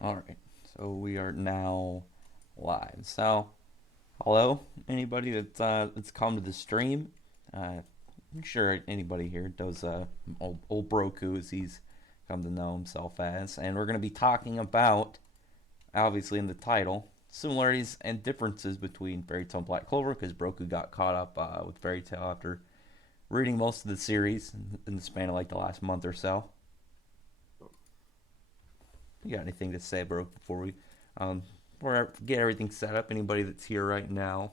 All right, so we are now live. So, hello, anybody that's come to the stream. I'm sure anybody here knows old Broku, as he's come to know himself as, and we're going to be talking about, obviously in the title, similarities and differences between Fairy Tail and Black Clover, because Broku got caught up with Fairy Tail after reading most of the series in the span of like the last month or so. You got anything to say, bro? Um, before I get everything set up, anybody that's here right now,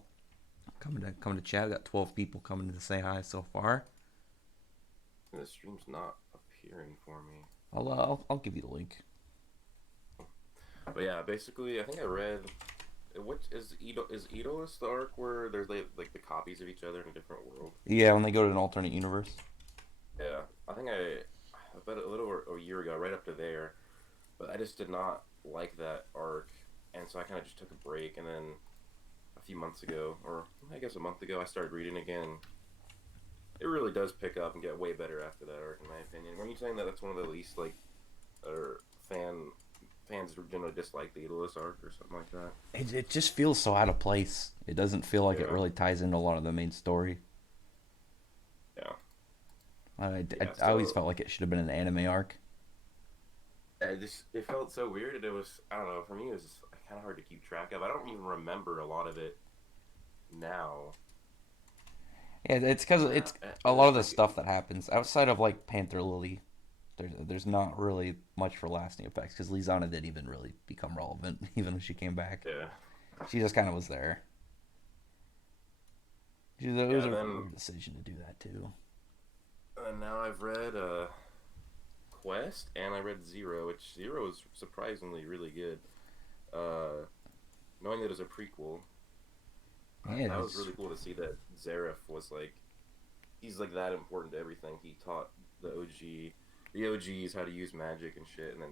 coming to chat. Got 12 people coming to say hi so far. The stream's not appearing for me. I'll give you the link. But yeah, basically, I think I read. Which is Idolist the arc where there's like the copies of each other in a different world? Yeah, when they go to an alternate universe. Yeah, I think I bet a little over a year ago, right up to there. But I just did not like that arc, and so I kind of just took a break. And then a few months ago, or I guess a month ago, I started reading again. It really does pick up and get way better after that arc, in my opinion. When you saying that that's one of the least like or fans generally dislike the Idolist arc or something like that. It just feels so out of place. It doesn't feel like it Yeah, really ties into a lot of the main story. yeah, I yeah. always So felt like it should have been an anime arc. it felt so weird. And it was I don't know. For me, it was kind of hard to keep track of. I don't even remember a lot of it now. Yeah, it's because it's a And lot of it's the like stuff that happens outside of like Panther Lily. There's not really much for lasting effects because Lizana didn't even really become relevant even when she came back. yeah, She just kind of was there. It was yeah. a Then weird decision to do that too. now I've read Quest and I read Zero, which Zero is surprisingly really good. Uh, Knowing that it was a prequel, Yeah, that was it's really cool to see that Zareth was like he's like that important to everything. He taught the OGs how to use magic and shit, and then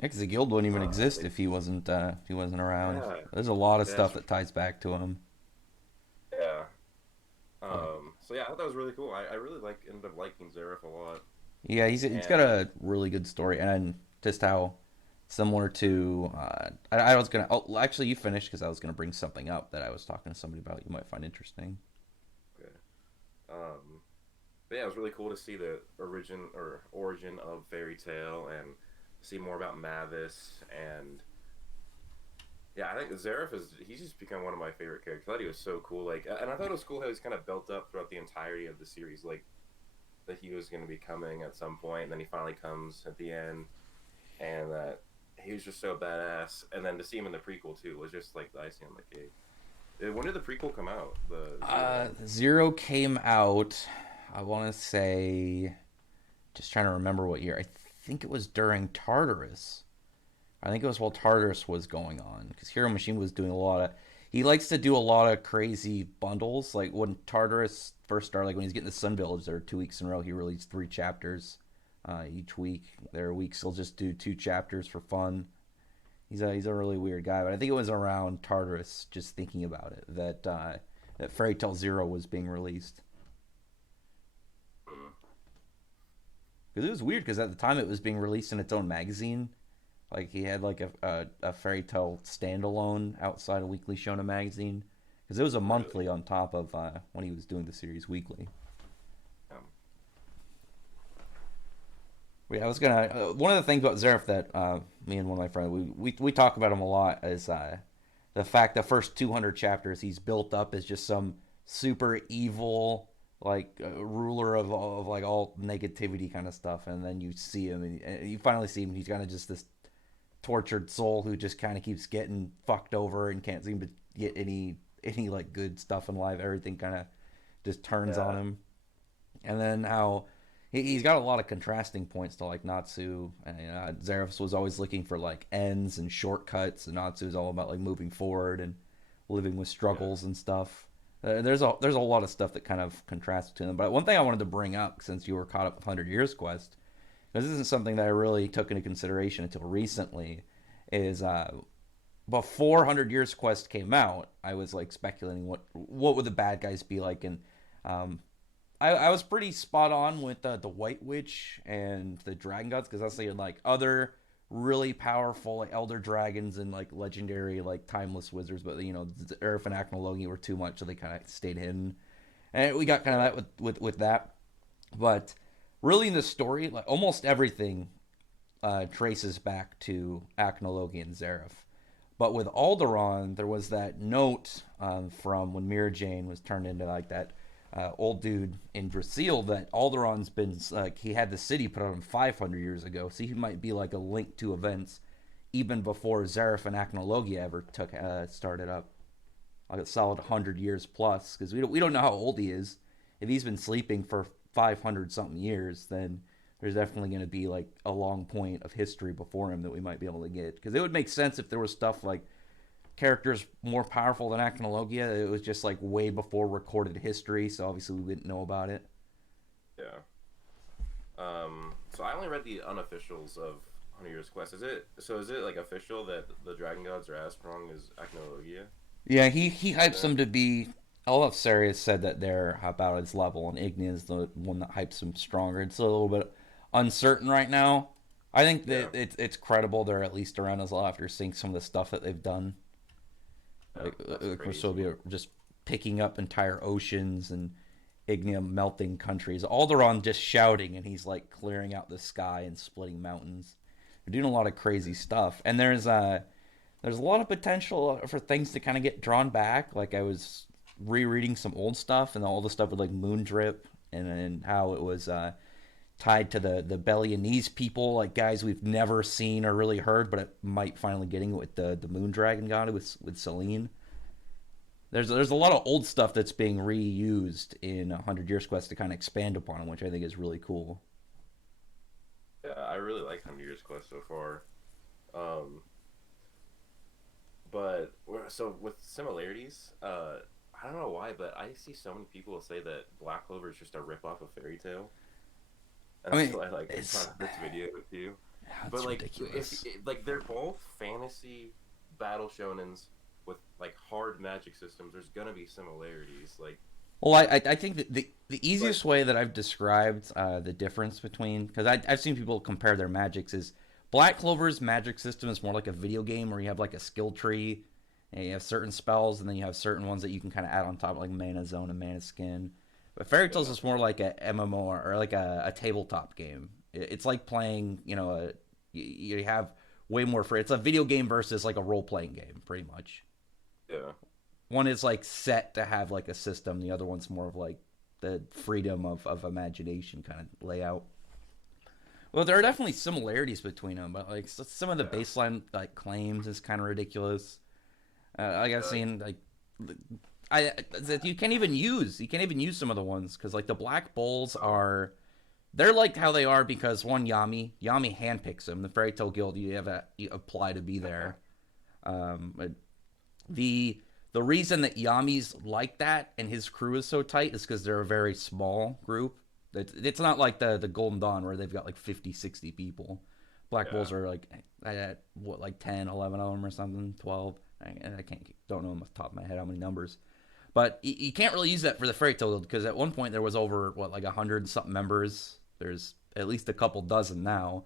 because the guild wouldn't even exist they if he wasn't around. yeah, There's a lot of stuff that's that ties back to him. yeah. But So yeah, I thought that was really cool. I really ended up liking Zareth a lot, yeah, he's got and a really good story and just how similar to I was gonna actually you finished because I was gonna bring something up that I was talking to somebody about you might find interesting. okay. um, but yeah, it was really cool to see the origin of Fairy Tale and see more about Mavis and yeah, I think Zareth is he's just become one of my favorite characters. I thought he was so cool, like, and I thought it was cool how he's kind of built up throughout the entirety of the series, like that he was going to be coming at some point, and then he finally comes at the end, and that he was just so badass. And then to see him in the prequel too was just like the icing on the cake. When did the prequel come out? The Zero. Zero came out. I want to say, just trying to remember what year. I think it was during Tartarus. I think it was while Tartarus was going on because Hero Machine was doing a lot of. He likes to do a lot of crazy bundles. Like when Tartarus first started, like when he's getting the Sun Village, there 2 weeks in a row. He released 3 chapters each week. There are weeks he'll just do 2 chapters for fun. He's a really weird guy, but I think it was around Tartarus. Just thinking about it, that Fairy Tail Zero was being released. Mm. Because it was weird because at the time it was being released in its own magazine. Like he had like a Fairy Tail standalone outside a Weekly Shonen magazine. Because it was a Really? monthly on top of when he was doing the series weekly. Um, Yeah, I was gonna. One of the things about Zeref that me and one of my friends we talk about him a lot is the fact the first 200 chapters he's built up as just some super evil like ruler of like all negativity kind of stuff, and then you see him and you finally see him. And he's kind of just this tortured soul who just kind of keeps getting fucked over and can't seem to get any like good stuff in life. Everything kind of just turns on yeah, him, and then how he's got a lot of contrasting points to like Natsu. And Zerefs was always looking for like ends and shortcuts, and Natsu's all about like moving forward and living with yeah. struggles and stuff. There's a lot of stuff that kind of contrasts between them. But one thing I wanted to bring up, since you were caught up with 100 Years Quest, this isn't something that I really took into consideration until recently, is before 100 Years Quest came out, I was like speculating what would the bad guys be like, and um, I was pretty spot on with the White Witch and the Dragon Gods because I was saying like other really powerful like elder dragons and like legendary like timeless wizards, but Earth and Acnologi were too much, so they kind of stayed hidden. And we got kind of Yeah. that with that. But really, in the story, like almost everything traces back to Acnologi and Zareth. But with Alderaan, there was that note from when Mira Jane was turned into like that old dude in Drasil that Alderaan's been like he had the city put on him 500 years ago, so he might be like a link to events even before Zareth and Acnologia ever took started up. Like a solid 100 years plus, because we don't know how old he is. If he's been sleeping for 500 something years, then there's definitely going to be like a long point of history before him that we might be able to get. Because it would make sense if there was stuff like characters more powerful than Acnologia. It was just like way before recorded history, so obviously we wouldn't know about it. Yeah. So I only read the unofficials of 100 Years Quest. Is it like official that the dragon gods are as strong as Acnologia? Yeah, he hypes Then them to be. All of Sarius said that they're about his level, and Igni is the one that hypes them stronger. It's a little bit uncertain right now. I think yeah, that it's credible they're at least around his level after seeing some of the stuff that they've done. yeah, that's We're supposed crazy. to be just picking up entire oceans and Ignia melting countries. Alderaan just shouting, and he's like clearing out the sky and splitting mountains. They're doing a lot of crazy stuff, and there's a lot of potential for things to kind of get drawn back. Like I was rereading some old stuff and all the stuff with like Moon Drip and how it was tied to the Bellionese people, like guys we've never seen or really heard, but it might finally getting it with the Moon Dragon god with Celine. There's a lot of old stuff that's being reused in 100 Years Quest to kind of expand upon it, which I think is really cool. Yeah, I really like 100 Years Quest so far. Um, but so with similarities, I don't know why, but I see so many people say that Black Clover is just a rip off of Fairy Tale, and I that's mean, why like I it's brought this video with you. But it's like ridiculous. like they're both fantasy battle shonens with like hard magic systems, there's gonna be similarities. Well, I think that the But easiest way that I've described the difference between, because I've seen people compare their magics, is Black Clover's magic system is more like a video game where you have like a skill tree and you have certain spells and then you have certain ones that you can kind of add on top, like Mana Zone and Mana Skin. But Fairy Tales yeah, is more like a MMO or like a tabletop game. It's like playing, you have way more free. It's a video game versus like a role playing game, pretty much. yeah, One is like set to have like a system. The other one's more of like the freedom of imagination kind of layout. Well, there are definitely similarities between them, but like some of the yeah. baseline like claims is kind of ridiculous. Like I've Uh, seen like I that you can't even use some of the ones because like the black bulls oh, are they're like how they are because one Yami handpicks them. The Fairy Tale Guild you apply to be there. But the reason that Yami's like that and his crew is so tight is because they're a very small group. It's not like the Golden Dawn where they've got like 50, 60 people. Black yeah, Bulls are like what like 10, 11 of them or something, 12. I don't know off the top of my head how many numbers. But you can't really use that for the Fairy Tale because at one point there was over what like 100 something members. There's at least a couple dozen now.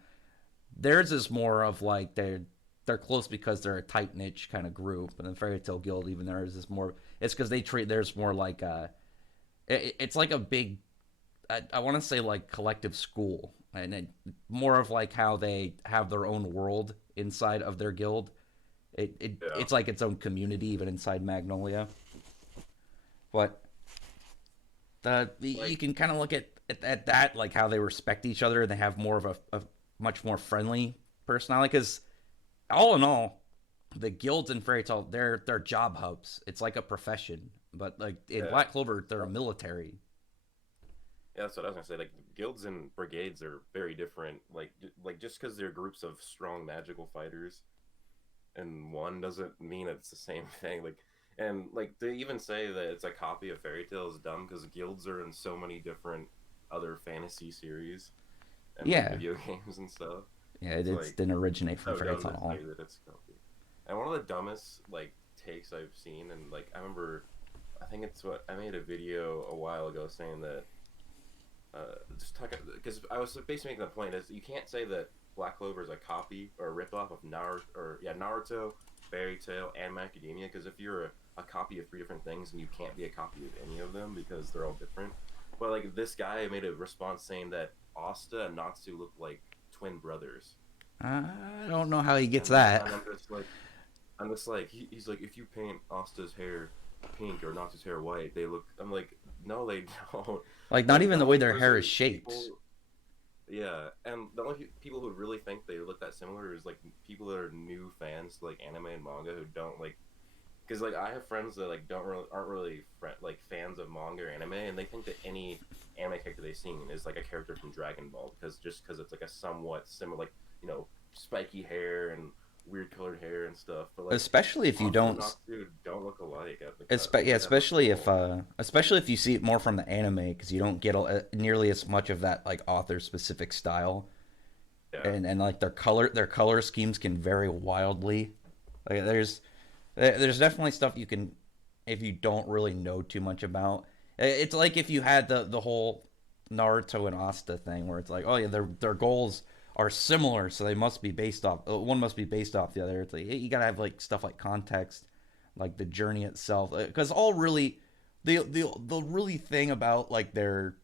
Theirs is more of like they're close because they're a tight niche kind of group, and then Fairy Tale Guild even theirs is more. It's because they treat theirs more like it's like a big. I want to say like collective school, and more of like how they have their own world inside of their guild. yeah. It's like its own community even inside Magnolia, but you Like can kind of look at that like how they respect each other and they have more of a much more friendly personality because all in all, the guilds in Fairy Tale they're job hubs. It's like a profession, but like in yeah, Black Clover, they're a military. yeah. That's what I was gonna say. Like guilds and brigades are very different. Like just because they're groups of strong magical fighters and one doesn't mean it's the same thing. And like they even say that it's a copy of Fairy Tale is dumb because guilds are in so many different other fantasy series and like Yeah, video games and stuff. yeah, It's it like didn't originate from so Fairy dumb Tale to at all. say that it's a copy. And one of the dumbest like takes I've seen, and like I remember, I think it's what I made a video a while ago saying that just talk because I was basically making the point is you can't say that Black Clover is a copy or a ripoff of Naruto, Fairy Tail, and My Academia. Because if you're a copy of three different things, and you can't be a copy of any of them because they're all different. But like this guy made a response saying that Asta and Natsu look like twin brothers, I don't know how he gets and that. I'm just like he's like if you paint Asta's hair pink or Natsu's hair white, they look. I'm like no, they don't. Like, not Like even the the way only their hair is person shaped. people yeah, and the only people who really think they look that similar is like people that are new fans to like anime and manga who don't like because like I have friends that like don't really aren't really like fans of manga or anime, and they think that any anime character they've seen is like a character from Dragon Ball because it's like a somewhat similar like spiky hair and weird colored hair and stuff, but like Especially if you Asta and don't. Natsu don't look alike at Yeah, like at all. especially if you see it more from the anime, because you don't get nearly as much of that like author specific style, Yeah, and like their color schemes can vary wildly. Like there's definitely stuff you can, if you don't really know too much about. It's like if you had the whole Naruto and Asta thing, where it's like, oh yeah, their goals are similar, so they must be based off. One must be based off the other. It's like you gotta have like stuff like context, like the journey itself, because all really the really thing about like their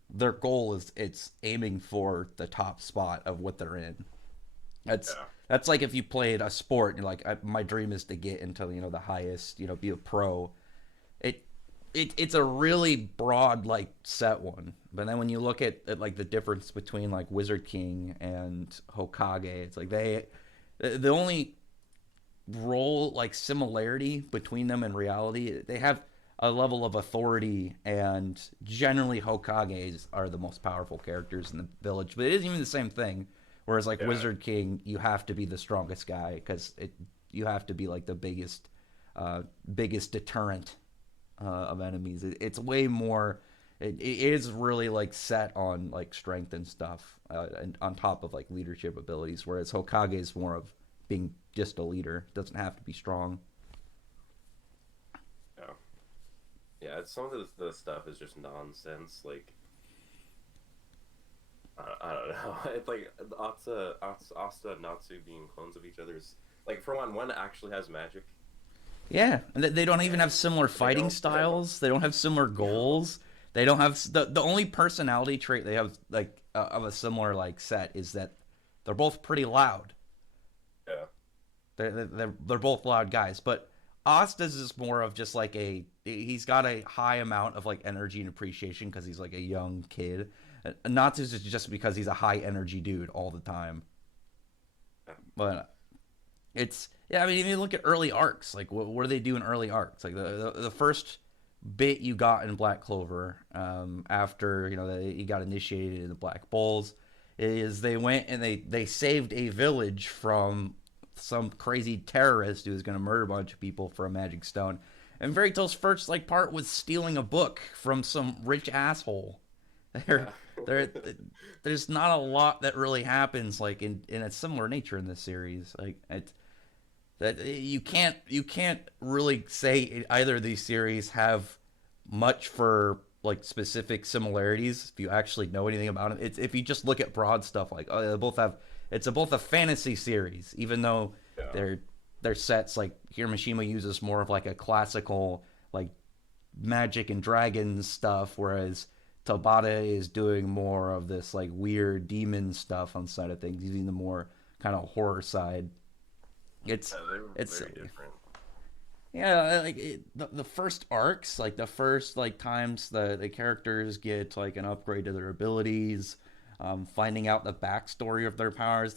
goal is it's aiming for the top spot of what they're in. That's yeah, that's like if you played a sport and you're like, my dream is to get into the highest, be a pro. It it's a really broad like set one, but then when you look at like the difference between like Wizard King and Hokage, it's like the only role like similarity between them in reality, they have a level of authority, and generally Hokages are the most powerful characters in the village, but it isn't even the same thing. Whereas like yeah. Wizard King, you have to be the strongest guy because it you have to be like the biggest deterrent of enemies. It's way more. It is really like set on like strength and stuff, and on top of like leadership abilities. Whereas Hokage is more of being just a leader. Doesn't have to be strong. Yeah. Yeah, some of the stuff is just nonsense. Like I don't know. It's like Asta and Natsu being clones of each other's. Like for one actually has magic, Yeah, and they don't even have and similar they fighting don't. They don't. styles. They don't have similar No. goals. They don't have the only personality trait they have like of a similar like set is that they're both pretty loud. Yeah. They're both loud guys, but Ostas is more of just like he's got a high amount of like energy and appreciation because he's like a young kid. Natsu's is just because he's a high energy dude all the time. Yeah. But it's yeah, I mean, if you look at early arcs, like what do they do in early arcs? Like the first bit you got in Black Clover, after you got initiated in the Black Bulls, is they went and they saved a village from some crazy terrorist who was going to murder a bunch of people for a magic stone. And Fairy Tail's first like part was stealing a book from some rich asshole. There, Yeah. there, there's not a lot that really happens like in a similar nature in this series. Like that you can't really say either of these series have much for like specific similarities if you actually know anything about it. It's if you just look at broad stuff like, oh, they both have, it's both a fantasy series, even though Yeah. their their sets like Hiroshima uses more of like a classical like magic and dragons stuff, whereas Tabata is doing more of this like weird demon stuff on the side of things, using the more kind of horror side. It's They're it's very different. yeah, like the first arcs, like the first like times the characters get like an upgrade to their abilities, finding out the backstory of their powers.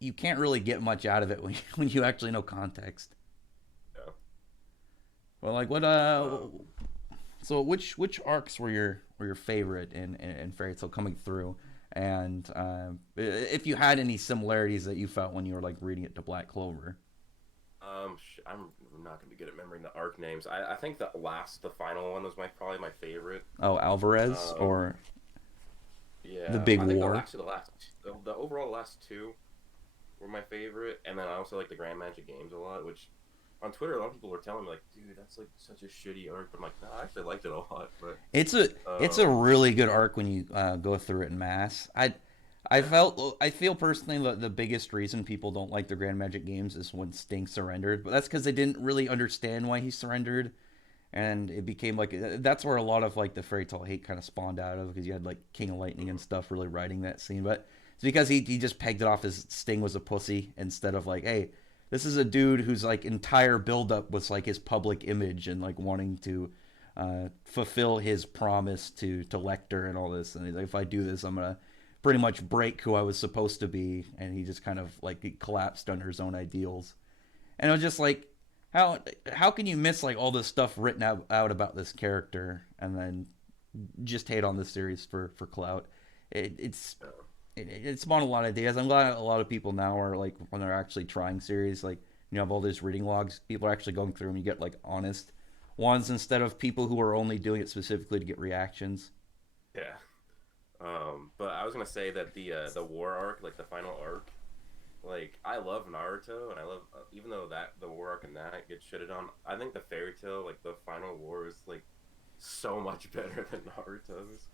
You can't really get much out of it when when you actually know context. Yeah. Well, like what Um. so which arcs were your favorite in Fairy Tail coming through, and if you had any similarities that you felt when you were like reading it to Black Clover. I'm not gonna be good at remembering the arc names. I think the final one was probably my favorite. Oh, Alvarez Um. or the Yeah. Big I think War. the overall last two were my favorite, and then I also like the Grand Magic Games a lot, which on Twitter a lot of people were telling me like, dude, that's like such a shitty arc. But I'm like, no, I actually liked it a lot. But It's a um, really good arc when you go through it in mass. I feel personally that the biggest reason people don't like the Grand Magic games is when Sting surrendered, but that's because they didn't really understand why he surrendered, and it became like that's where a lot of like the fairy tale hate kind of spawned out of because you had like King of Lightning and stuff really writing that scene, but it's because he just pegged it off as Sting was a pussy instead of like, hey, this is a dude whose like entire buildup was like his public image and like wanting to fulfill his promise to Lecter and all this, and he's like, if I do this, I'm gonna pretty much break who I was supposed to be, and he just kind of like he collapsed under his own ideals. And I was just like, how how can you miss like all this stuff written out about this character and then just hate on this series for clout? It, it's it spawned a lot of ideas. I'm glad a lot of people now are like when they're actually trying series, like you have all these reading logs, people are actually going through them. You get like honest ones instead of people who are only doing it specifically to get reactions. Yeah. But I was gonna say that the war arc, like the final arc, like I love Naruto, and I love even though that the war arc and that gets shitted on, I think the fairy tale, like the final war, is like so much better than Naruto's.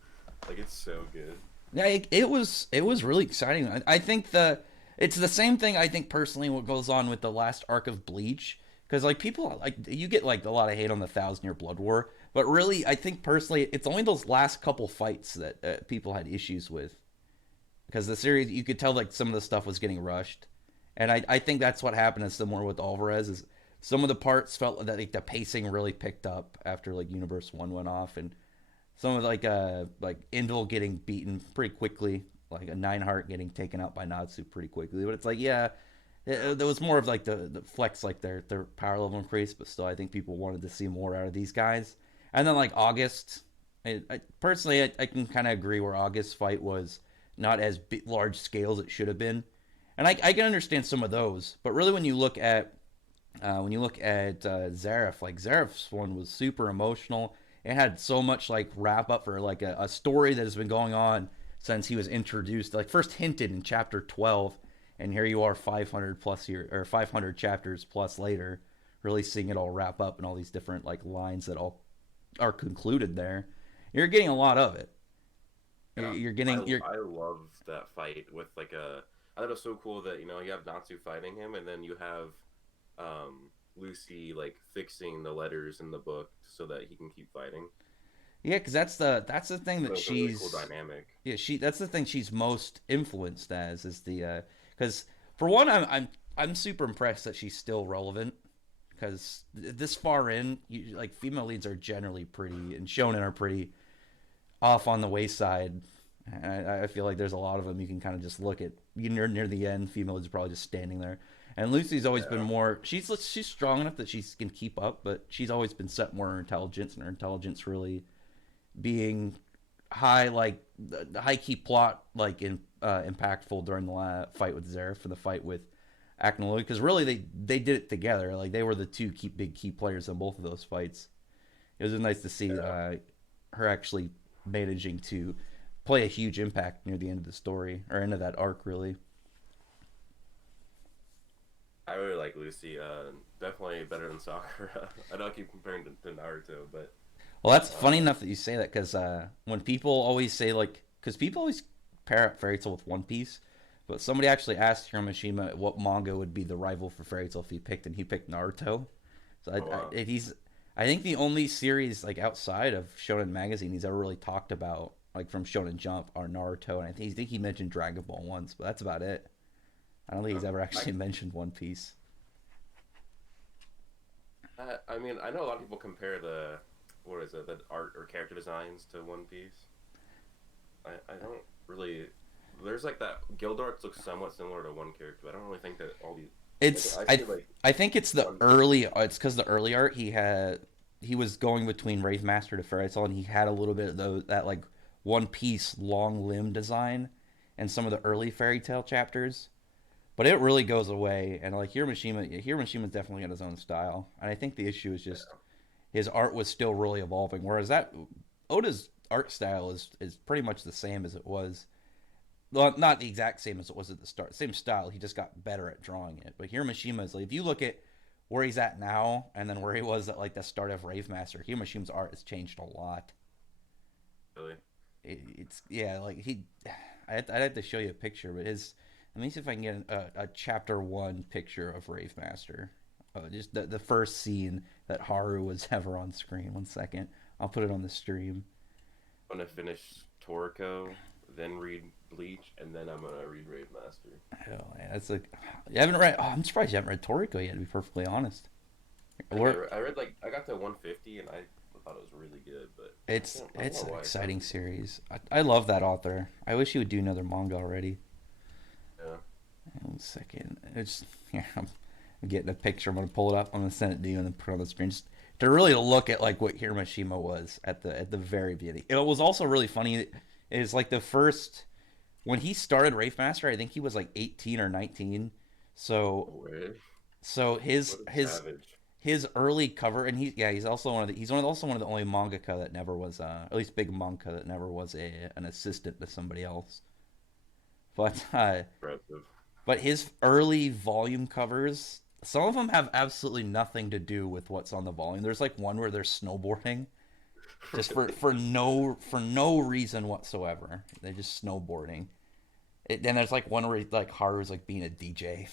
Like it's so good. Yeah, it was really exciting. I think the it's the same thing. I think personally, what goes on with the last arc of Bleach, because like people like you get like a lot of hate on the Thousand Year Blood War, but really, I think personally, it's only those last couple fights that people had issues with because the series you could tell like some of the stuff was getting rushed, and I think that's what happened is similar with Alvarez is some of the parts felt that like the pacing really picked up after like Universe One went off, and some of like Indel getting beaten pretty quickly, like a Nineheart getting taken out by Natsu pretty quickly. But it's like yeah, there was more of like the flex like their power level increase, but still I think people wanted to see more out of these guys. And then like August, personally I can kind of agree where August fight was not as large scale as it should have been, and I can understand some of those. But really when you look at Zareth, like Zareth's one was super emotional. It had so much like wrap up for like a story that has been going on since he was introduced, like first hinted in chapter 12, and here you are 500 plus year or 500 chapters plus later, really seeing it all wrap up and all these different like lines that all are concluded there. You're getting a lot of it. Yeah, You're getting you're I love that fight with like a. I thought it was so cool that you have Natsu fighting him, and then you have Lucy like fixing the letters in the book so that he can keep fighting. yeah, because that's the thing So that it's a really cool she's dynamic. yeah she that's the thing she's most influenced as is the because for one I'm super impressed that she's still relevant because this far in like female leads are generally pretty and shonen are pretty off on the wayside. I feel like there's a lot of them you can kind of just look at near the end. Female is probably just standing there, and Lucy's always been Yeah, more. She's strong enough that she can keep up, but she's always been set more her intelligence, and her intelligence really being high, like the high key plot, like impactful during the fight with Zareth and the fight with Aknoloy, because really they did it together. Like they were the two big key players in both of those fights. It was nice to see yeah. her actually managing to play a huge impact near the end of the story or end of that arc. Really, I really like Lucy. Definitely better than Sakura. I know I keep comparing to Naruto, but well, that's funny uh, enough that you say that because when people always say like, because people always pair up Fairy Tail with One Piece, but somebody actually asked Hiroshima what manga would be the rival for Fairy Tail if he picked, and he picked Naruto. So oh wow, I think the only series like outside of Shonen Magazine he's ever really talked about like from Shonen Jump are Naruto, and I think he mentioned Dragon Ball once, but that's about it. I don't think he's ever I actually mentioned One Piece. I mean I know a lot of people compare the what is it the art or character designs to One Piece. I don't really. There's like that guild arts looks somewhat similar to one character. But I don't really think that all these like It's I see like I think it's the one. early. It's because the early art he was going between Wraith Master to Fairy Tail, and he had a little bit of that like One Piece long limb design and some of the early Fairy Tail chapters. But it really goes away, and like Hiromishima's definitely got his own style, and I think the issue is just Yeah, his art was still really evolving. Whereas that Oda's art style is pretty much the same as it was. Well, not the exact same as it was at the start. Same style. He just got better at drawing it. But Hiroshima is like if you look at where he's at now and then where he was at like the start of Rave Master, Hiroshima's art has changed a lot. really. It's yeah, like he I'd have to show you a picture, but his. Let me see if I can get a chapter one picture of Rave Master. Just the first scene that Haru was ever on screen. One second, I'll put it on the stream. I'm gonna finish Toriko, then read Bleach, and then I'm gonna read Rave Master. Oh, man, that's like you haven't read. Oh, I'm surprised you haven't read Toriko yet. To be perfectly honest, I think We're, I read like I got to 150 and I thought it was really good, but I don't it's know an why it's not exciting really good. series. I love that author. I wish he would do another manga already. Yeah, One second, it's here. I'm getting a picture. I'm gonna pull it up. I'm gonna send it to you and then put it on the screen. Just to really look at like what Hiramashima was at the very beginning. It was also really funny. Is like the first when he started Wraith Master. I think he was like 18 or 19. So no way. so What a his savage. his early cover, and he's also one of the also one of the only mangaka that never was at least big mangaka that never was an assistant to somebody else. But Impressive. but his early volume covers, some of them have absolutely nothing to do with what's on the volume. There's like one where they're snowboarding just Really? for no reason whatsoever. They're just snowboarding. Then there's like one where like Haru's like being a DJ.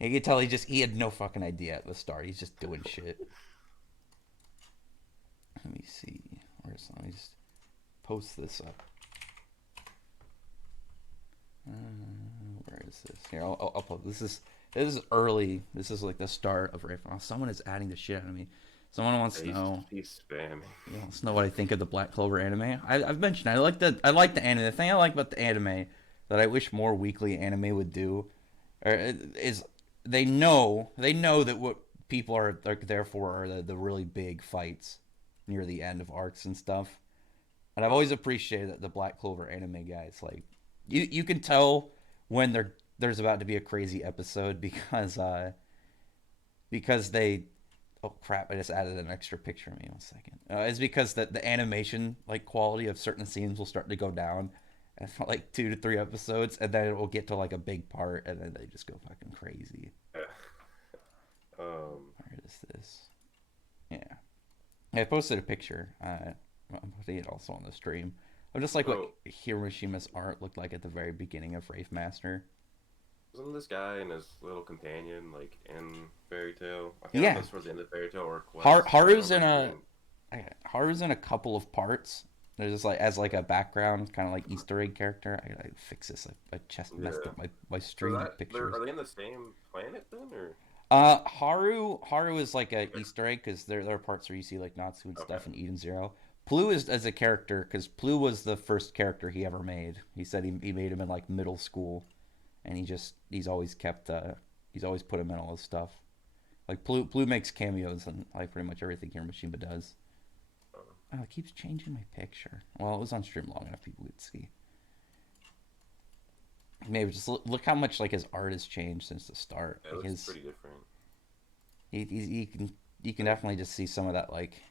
You can tell he had no fucking idea at the start. He's just doing shit. Let me see. Let me just post this up. Where is this? Here, I'll post. This is early. This is like the start of Rafe. Oh, someone is adding the shit out of me. Someone wants to know. He's spamming. You wants to know what I think of the Black Clover anime. I've mentioned I like the anime. The thing I like about the anime that I wish more weekly anime would do, is they know that what people are there for are the really big fights near the end of arcs and stuff. And I've always appreciated that the Black Clover anime guys like you can tell when there's about to be a crazy episode because they oh crap I just added an extra picture of me. One second. It's because the animation like quality of certain scenes will start to go down and for like 2 to 3 episodes, and then it will get to like a big part, and then they just go fucking crazy. um, Where is this? Yeah, I posted a picture. I'm putting it also on the stream. I just like what so Hiroshima's art looked like at the very beginning of Wraith Master. wasn't this guy and his little companion like in Fairy Tale? I can't remember if Yeah, that's towards the end of Fairy Tale or Quest, but I Haru's remember seeing. Haru's in a couple of parts. There's just like as like a background, kind of like Easter egg character. I gotta fix this. I just messed Yeah. up my So stream that they're pictures. are they in the same planet then, or Haru is like a Easter egg because there are parts where you see like Natsu and okay, stuff in Eden Zero. Plu is as a character because Plu was the first character he ever made. He said he made him in like middle school, and he's always kept he's always put him in all his stuff. Like Plu makes cameos and like pretty much everything Hiroshima does. uh, Oh, it keeps changing my picture. Well, it was on stream long enough people could see. Maybe just look how much like his art has changed since the start. yeah, it Like looks his pretty different. you can definitely just see some of that like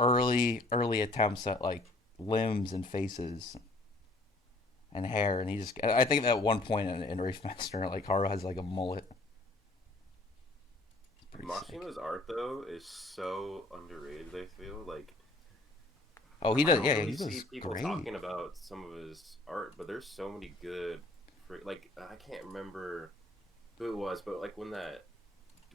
early attempts at like limbs and faces and hair, and he just I think at one point in Reef Master like Haru has like a mullet. It's pretty sick. Mashima's art though is so underrated. I feel like Oh, he I does. don't Yeah, really he see does people great. talking about some of his art, but there's so many good. Like I can't remember who it was, but like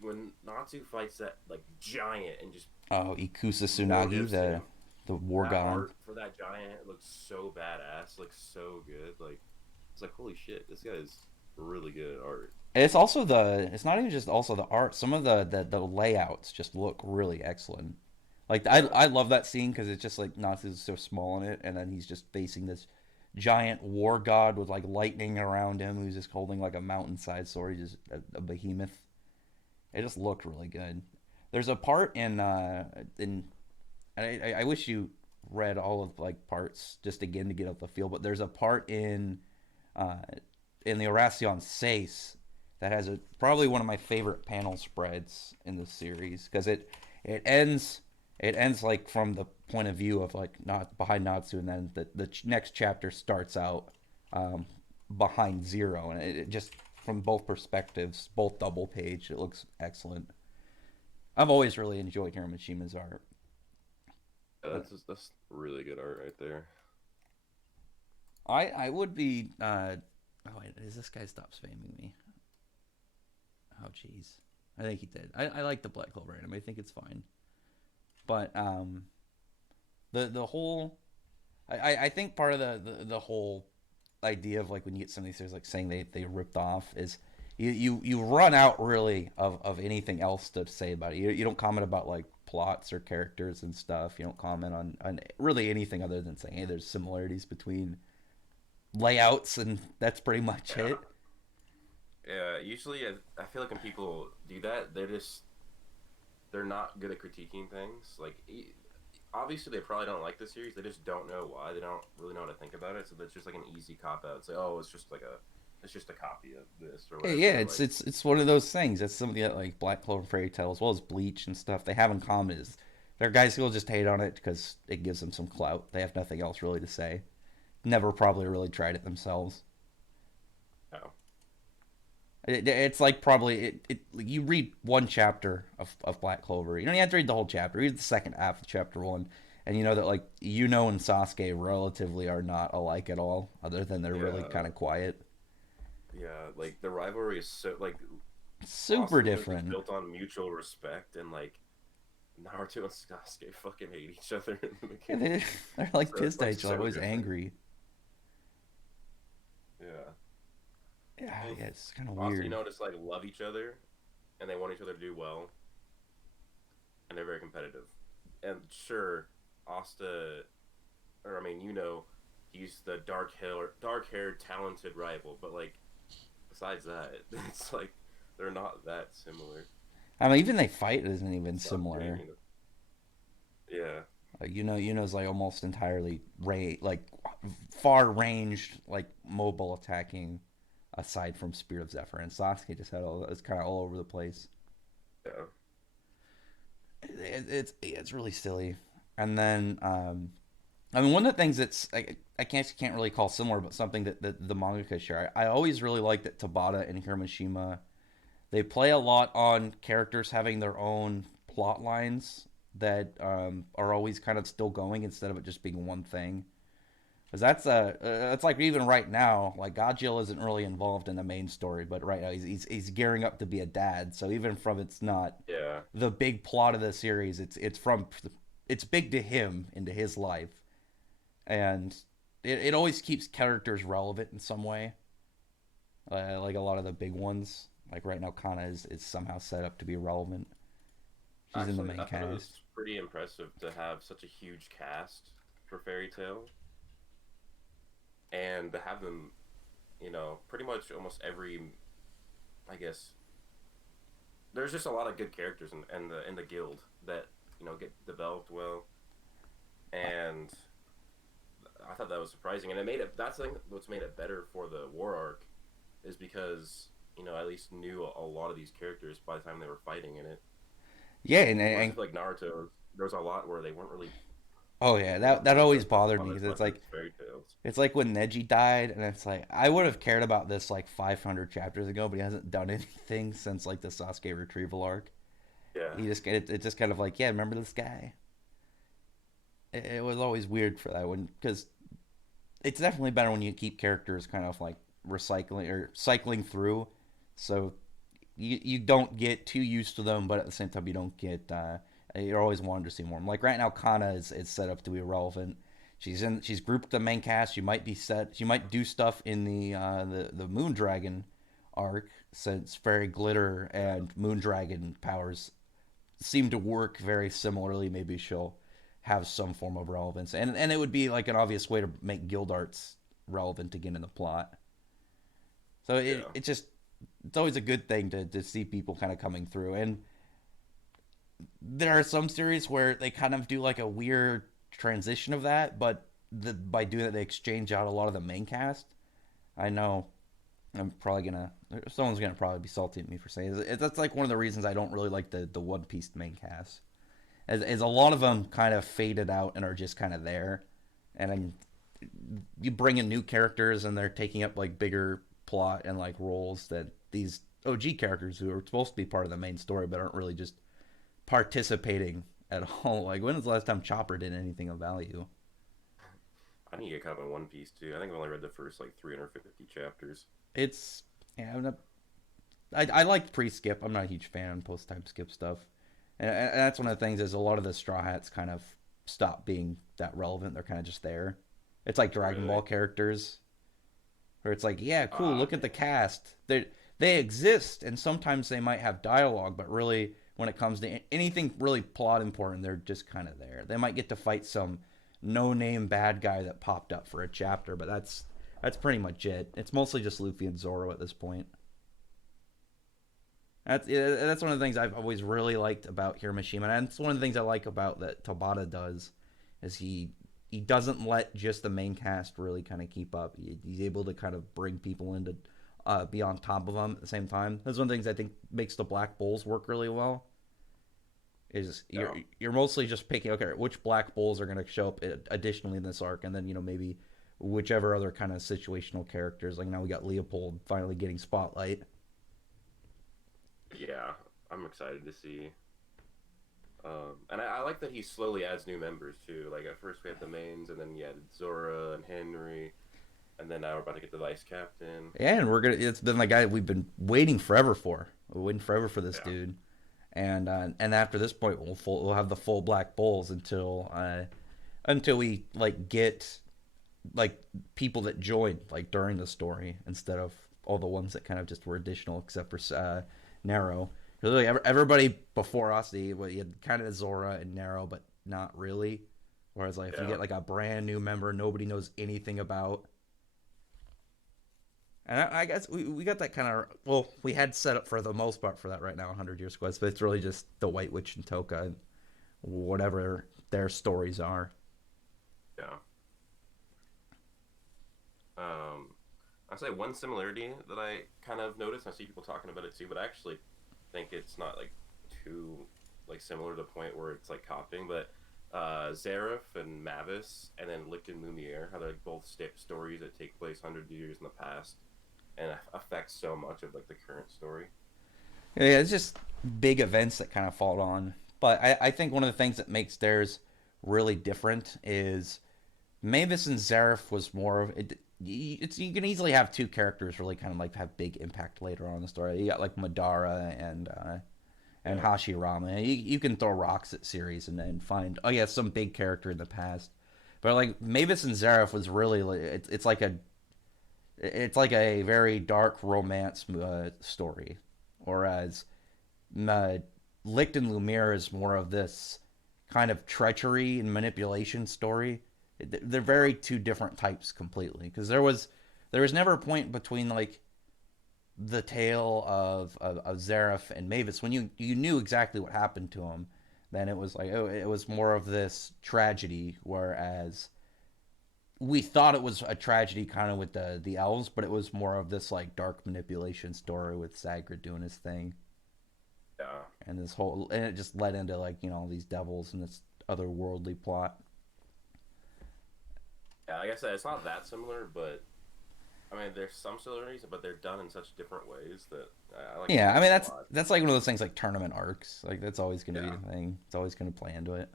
when Natsu fights that like giant and just Oh, Ikusa Tsunagi, murders him, the war that god. art for that giant looks so badass, looks so good. Like it's like holy shit, this guy's really good at art. It's also the. It's not even just also the art. Some of the layouts just look really excellent. Like Yeah, I love that scene because it's just like Natsu's so small in it, and then he's just facing this giant war god with like lightning around him, who's just holding like a mountainside sword. He's just a behemoth. It just looked really good. There's a part in I wish you read all of like parts just again to get up the feel, but there's a part uh, in the Oracion Seis that has a probably one of my favorite panel spreads in the series because it ends it ends like from the point of view of like not behind Natsu, and then the next chapter starts out um, behind Zero, and it just from both perspectives, both double page, it looks excellent. I've always really enjoyed Hiramashima's art. yeah, that's really good art right there. I would be. Oh wait, is this guy stop spamming me? Oh jeez, I think he did. I like the Black Clover anime. I think it's fine, but the whole I think part of the whole idea of like when you get some of these things like saying they ripped off is you run out really of anything else to say about it. You don't comment about like plots or characters and stuff. You don't comment on really anything other than saying hey there's similarities between layouts and that's pretty much Yeah. it. Yeah, usually I feel like when people do that, they're not good at critiquing things. Like obviously they probably don't like the series. They just don't know why. They don't really know how to think about it. So that's just like an easy cop out. Say, oh, it's just a copy of this or Yeah, whatever. Like, it's one of those things. That's something that like Black Clover Fairy Tale as well as Bleach and stuff they have in common is there are guys who will just hate on it because it gives them some clout. They have nothing else really to say. Never probably really tried it themselves. oh, It's like probably you read one chapter of Black Clover. You don't have to read the whole chapter. Read the second half of chapter one, and you know that like and Sasuke relatively are not alike at all, other than they're really yeah, kind of quiet. yeah. Like the rivalry is so like Super awesome is different. built on mutual respect and like Naruto and Sasuke fucking hate each other in the Yeah, beginning. they're like So it's pissed at like each other, so always different. angry. Yeah. Yeah, Both yeah, it's kind of Asta, weird. just like love each other and they want each other to do well and they're very competitive. And sure, Asta, or I mean, he's the dark haired, talented rival. But like, besides that, it's like they're not that similar. I mean, even they fight isn't even Sasuke, similar. yeah, Like Yuno's like almost entirely like far ranged, like mobile attacking, aside from Spear of Zephyr. And Sasuke just had it's kind of all over the place. yeah. It's really silly. And then I mean, one of the things that's I can't really call similar, but something that the mangaka share. I always really like that Tabata and Hiroshima they play a lot on characters having their own plot lines that are always kind of still going instead of it just being one thing. Because it's like even right now, like Godzilla isn't really involved in the main story, but right now he's gearing up to be a dad. So even from it's not Yeah. the big plot of the series, it's big to him into his life, and it always keeps characters relevant in some way. Like a lot of the big ones, like right now, Kana is somehow set up to be relevant. She's in the Actually, main I thought it cast. was pretty impressive to have such a huge cast for Fairy Tale and to have them, pretty much almost every, I guess, there's just a lot of good characters in the guild that get developed well, and I thought that was surprising, and it made it. That's the thing what's made it better for the war arc is because I at least knew a lot of these characters by the time they were fighting in it. Yeah, Whereas I and feel like Naruto, there was a lot where they weren't really oh yeah, they weren't that playing always characters bothered me on because as it's much like as fairy tales. it's like when Neji died, and it's like I would have cared about this like 500 chapters ago, but he hasn't done anything since like the Sasuke retrieval arc. Yeah, It's just kind of like yeah, remember this guy? It was always weird for that one because it's definitely better when you keep characters kind of like recycling or cycling through, so you don't get too used to them, but at the same time you don't get you're always wanting to see more. Like right now, Kana is set up to be relevant. She's grouped the main cast. She might be set. She might do stuff in the Moon Dragon arc since Fairy Glitter and Moon Dragon powers seem to work very similarly. Maybe she'll have some form of relevance, and it would be like an obvious way to make guild arts relevant again in the plot. So yeah. it just it's always a good thing to see people kind of coming through. And there are some series where they kind of do like a weird transition of that, but by doing that, they exchange out a lot of the main cast. I know I'm probably gonna someone's gonna probably be salty at me for saying it. That's like one of the reasons I don't really like the One Piece main cast. As a lot of them kind of faded out and are just kind of there, and then you bring in new characters and they're taking up like bigger plot and like roles that these OG characters who are supposed to be part of the main story but aren't really just participating at all. Like when was the last time Chopper did anything of value? I need to get caught up in One Piece too. I think I've only read the first like 350 chapters. It's yeah, I like pre-skip. I'm not a huge fan of post-time skip stuff, and that's one of the things is a lot of the Straw Hats kind of stop being that relevant. They're kind of just there. It's like Dragon Really? Ball characters, where it's like, yeah, cool, Ah, look at the man. cast. They exist, and sometimes they might have dialogue, but really, when it comes to anything really plot important, they're just kind of there. They might get to fight some no-name bad guy that popped up for a chapter, but that's pretty much it. It's mostly just Luffy and Zoro at this point. That's one of the things I've always really liked about Hiroshima, and it's one of the things I like about that Tabata does, is he doesn't let just the main cast really kind of keep up. He's able to kind of bring people in to be on top of them at the same time. That's one of the things I think makes the Black Bulls work really well. Is Yeah. you're mostly just picking okay which Black Bulls are going to show up additionally in this arc, and then maybe whichever other kind of situational characters. Like now we got Leopold finally getting spotlight. Yeah. I'm excited to see. And I like that he slowly adds new members too. Like at first we had the mains, and then you had Zora and Henry, and then now we're about to get the vice captain. And we're gonna. It's been the guy we've been waiting forever for. We're waiting forever for this Yeah. dude. And after this point, we'll have the full Black Bulls until we like get like people that joined like during the story instead of all the ones that kind of just were additional, except for Narrow. Because like everybody before us, you had kind of Zora and Narrow, but not really. Whereas like if you Yeah. get like a brand new member, nobody knows anything about. And I guess we got that kind of well, we had set up for the most part for that right now, 100 Year Quest, but it's really just the White Witch and Toka and whatever their stories are. Yeah. Um, I'd say one similarity that I kind of noticed. I see people talking about it too, but I actually think it's not like too like similar to the point where it's like copying. But Zareth and Mavis, and then Lick and Lumiere, how they're like both stories that take place 100 years in the past and affect so much of like the current story. Yeah, it's just big events that kind of fall on. But I think one of the things that makes theirs really different is Mavis and Zareth was more of it. It's you can easily have two characters really kind of like have big impact later on in the story. You got like Madara and Yeah, Hashirama. You can throw rocks at series and then find oh yeah some big character in the past. But like Mavis and Zareth was really it's like a very dark romance story, whereas uh, Licht and Lumiere is more of this kind of treachery and manipulation story. They're yeah, very two different types completely because there was never a point between like the tale of Zareth and Mavis when you knew exactly what happened to him. Then it was like oh, it was more of this tragedy, whereas we thought it was a tragedy kind of with the elves, but it was more of this like dark manipulation story with Sagra doing his thing, yeah. and this whole and it just led into like all these devils and this otherworldly plot. Yeah, like I said, it's not that similar, but I mean, there's some similarities, but they're done in such different ways that I like Yeah, both I of mean them a that's lot. that's like one of those things like tournament arcs. Like that's always going to be Yeah, the thing. It's always going to play into it.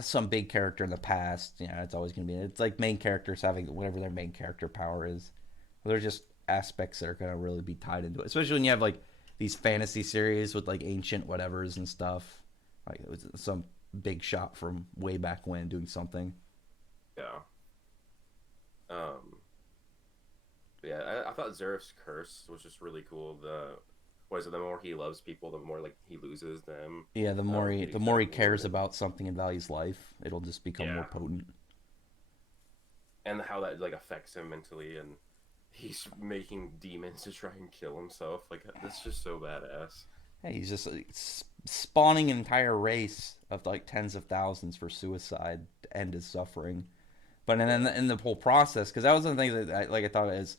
Some big character in the past, it's always going to be. It's like main characters having whatever their main character power is. They're just aspects that are going to really be tied into it, especially when you have like these fantasy series with like ancient whatevers and stuff. Like it was some big shot from way back when doing something. yeah. Um, yeah, I thought Zeref's curse was just really cool. The what is it? The more he loves people, the more like he loses them. Yeah, He the makes more that he ward, cares and about something and values life, it'll just become more yeah, potent. and how that like affects him mentally, and he's making demons to try and kill himself. Like that's just so badass. Hey, he's just like, spawning an entire race of like tens of thousands for suicide to end his suffering. But and then Yeah, in the whole process, because that was the thing that I thought is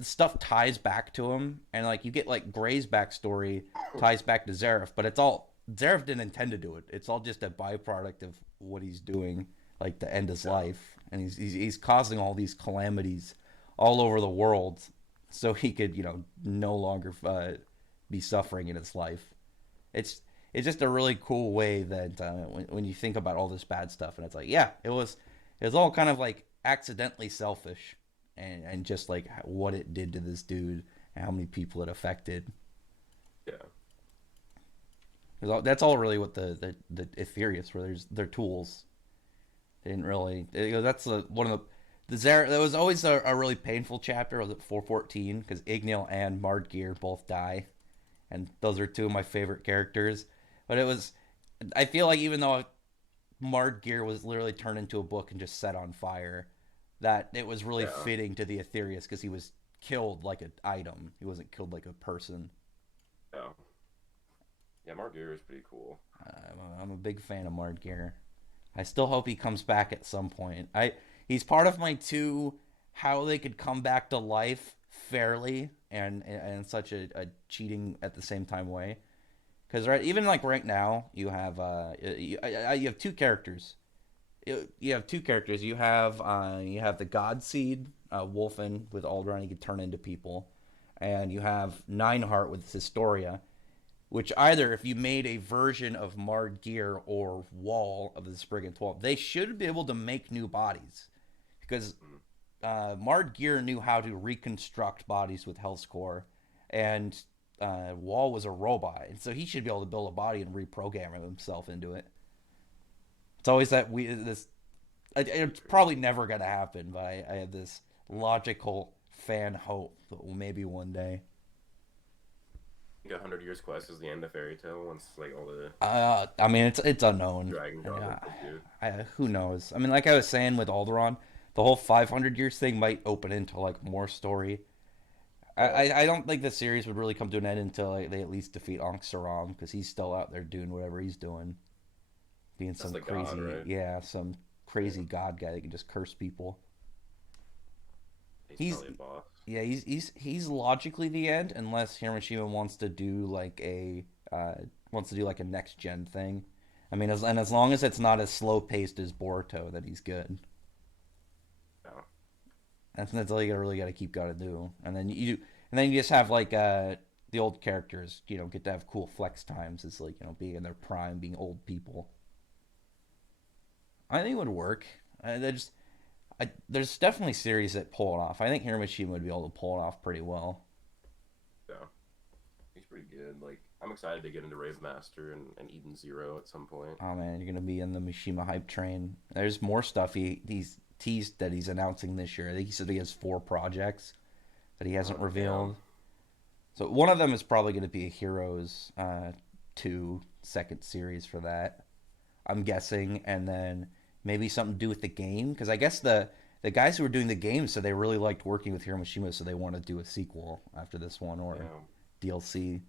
stuff ties back to him, and like you get like Gray's backstory ties back to Zareth, but it's all Zareth didn't intend to do it. It's all just a byproduct of what he's doing, like to end his yeah, life, and he's causing all these calamities all over the world, so he could no longer be suffering in his life. It's it's just a really cool way that when you think about all this bad stuff, and it's like yeah, it was. It was all kind of like accidentally selfish, and just like what it did to this dude and how many people it affected. Yeah. That's all really what the Ethereus were. Their tools. They didn't really. That's one of the Zara. That was always a really painful chapter. Was it 414? Because Ignil and Mardgear both die, and those are two of my favorite characters. But it was. I feel like even though Mardgear was literally turned into a book and just set on fire, that it was really Yeah. fitting to the Ethereus because he was killed like an item. He wasn't killed like a person. Yeah. Yeah, Mark Gear is pretty cool. I'm a big fan of Mardgear. I still hope he comes back at some point. He's part of my two how they could come back to life fairly and such a cheating at the same time way. Because even like right now, you have two characters. You have two characters. You have the God Seed, Wolfen with Alderaan. He can turn into people, and you have Nineheart with Historia, which either if you made a version of Mard Gear or Wall of the Spriggan 12, they should be able to make new bodies because Mm. Mard Gear knew how to reconstruct bodies with Hell's Core, and Wall was a robot, and so he should be able to build a body and reprogram himself into it. It's always that we this. It's probably never gonna happen, but I have this logical fan hope that maybe one day. I think 100 Years Quest is the end of Fairy Tale once like all the I mean, it's unknown. dragon gods are subdued. Who knows? I mean, like I was saying with Alderaan, the whole 500 years thing might open into like more story. Yeah. I don't think the series would really come to an end until like, they at least defeat Ankh Saram because he's still out there doing whatever he's doing, being That's some the god, crazy right? some Yeah. crazy god guy that can just curse people. He's He's probably a boss. he's logically the end unless Hiroshima wants to do like a next gen thing. I mean, as long as it's not as slow paced as Boruto, then he's good. Yeah. That's all you really got to keep got to do, and then you just have like the old characters, get to have cool flex times. It's like being in their prime, being old people. I think it would work. There's definitely series that pull it off. I think Hiroshima would be able to pull it off pretty well. Yeah. He's pretty good. Like I'm excited to get into Rave Master and Eden Zero at some point. Oh man, you're gonna be in the Mishima hype train. There's more stuff he's teased that he's announcing this year. I think he said he has 4 projects that he hasn't Oh damn. revealed. So one of them is probably going to be a Heroes 2 second series for that. I'm guessing, and then maybe something to do with the game because I guess the guys who were doing the game said they really liked working with Hiroshima, so they want to do a sequel after this one or Damn. DLC.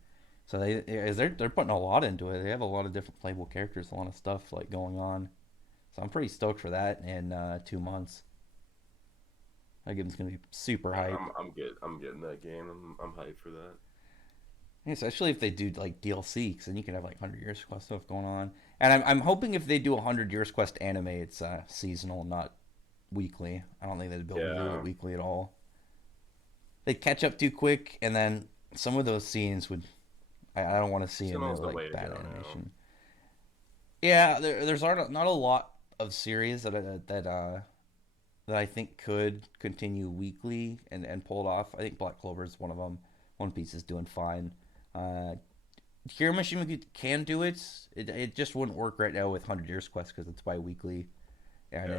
So they're putting a lot into it. They have a lot of different playable characters, a lot of stuff like going on. So I'm pretty stoked for that in 2 months. That game's gonna be super Yeah, hype. I'm getting that game. I'm hyped for that. Yeah, especially if they do like DLC, because then you can have like 100 Years Quest stuff going on. And I'm hoping if they do a 100 Years Quest anime, it's seasonal, not weekly. I don't think they'd be able to do it Yeah. weekly at all. They'd catch up too quick, and then some of those scenes would. I don't want to see them in Seasonal's the like way to bad go now. animation. Yeah, there's not a lot of series that I think could continue weekly and pull it off. I think Black Clover is one of them. One Piece is doing fine. Uh, Hiroshima can do it. It just wouldn't work right now with 100 Years Quest because it's bi-weekly. And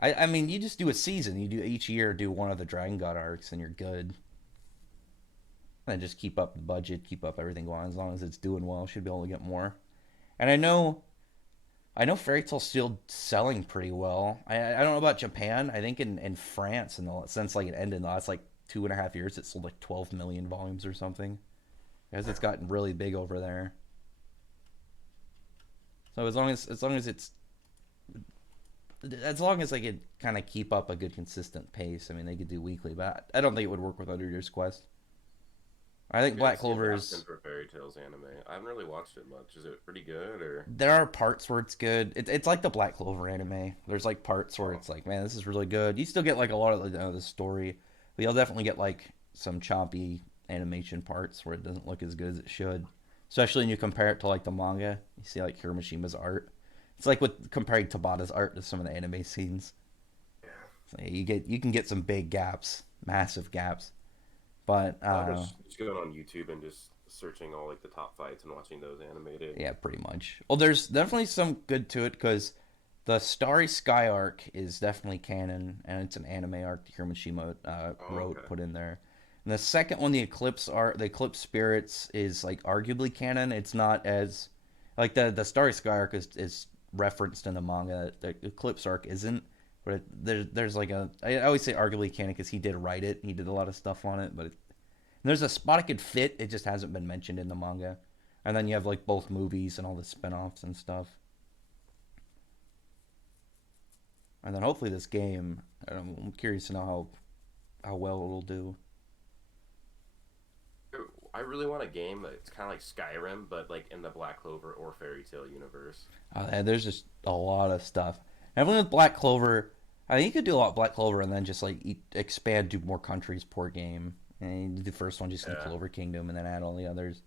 Yeah. I mean, you just do a season. You do each year do one of the Dragon God arcs, and you're good. And just keep up the budget, keep up everything going. As long as it's doing well, should be able to get more. And I know Fairy Tail's still selling pretty well. I don't know about Japan. I think in France, since like it ended in the last like 2.5 years, it sold like 12 million volumes or something. Because it's gotten really big over there. So as long as they could kind of keep up a good consistent pace, I mean they could do weekly, but I don't think it would work with Under Years Quest. I think Yeah, Black it's the adaptation Clover's for Fairy Tales anime. I haven't really watched it much. Is it pretty good or? there are parts where it's good. It's like the Black Clover anime. There's like parts where Oh, it's like, man, this is really good. You still get like a lot of the story, but you'll definitely get like some choppy animation parts where it doesn't look as good as it should. Especially when you compare it to like the manga, you see like Hiromishima's art. It's like with comparing Tabata's art to some of the anime scenes. So you can get some big gaps, massive gaps. But I'm just going on YouTube and just searching all like the top fights and watching those animated. yeah, pretty much. Well, there's definitely some good to it because the Starry Sky arc is definitely canon, and it's an anime arc that Hiroshima Oh, wrote, okay. put in there. And the second one, the Eclipse arc, the Eclipse Spirits, is like arguably canon. It's not as like the Starry Sky arc is referenced in the manga. The Eclipse arc isn't, but there's like a I always say arguably canon because he did write it. He did a lot of stuff on it, but there's a spot it could fit. It just hasn't been mentioned in the manga. And then you have like both movies and all the spin-offs and stuff. And then hopefully this game, I'm curious to know how well it'll do. I really want a game that's kind of like Skyrim, but like in the Black Clover or Fairy Tale universe. There's just a lot of stuff. Everyone with Black Clover, I think you could do a lot of Black Clover and then just like expand to more countries per game. And you do the first one just in the Yeah, Clover Kingdom and then add all the others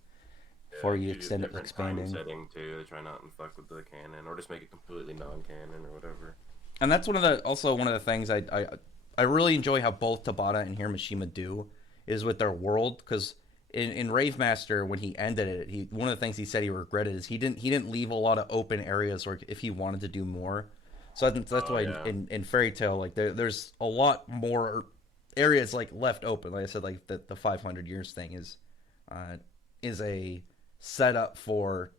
yeah. before you You do a extend it different time expanding. setting too to try not and fuck with the canon, or just make it completely non-canon or whatever. And that's one of the things I really enjoy how both Tabata and Hiroshima do is with their world because in Rave Master when he ended it, he one of the things he said he regretted is he didn't leave a lot of open areas where if he wanted to do more. So that's Oh why yeah, in Fairy Tale like there's a lot more areas like left open. Like I said, like the 500 years thing uh, is a setup for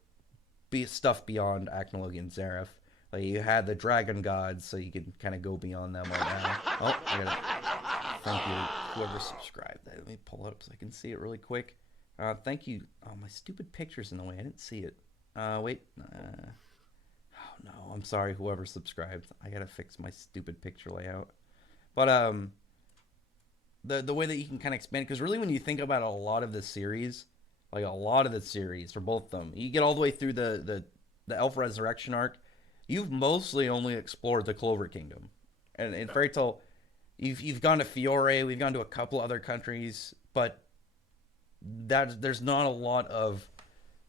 stuff beyond Aknologi and Zareth. Like you had the dragon gods, so you can kind of go beyond them right now. Oh, I gotta thank you whoever subscribed. Let me pull it up so I can see it really quick. Thank you. Oh, my stupid picture's in the way. I didn't see it. Wait. Oh no, I'm sorry. Whoever subscribed, I gotta fix my stupid picture layout. But the way that you can kind of expand because really when you think about a lot of the series, like a lot of the series for both of them, you get all the way through the Elf Resurrection arc. You've mostly only explored the Clover Kingdom, and in yeah, Fairy Tale, you've gone to Fiore. We've gone to a couple other countries, but that there's not a lot of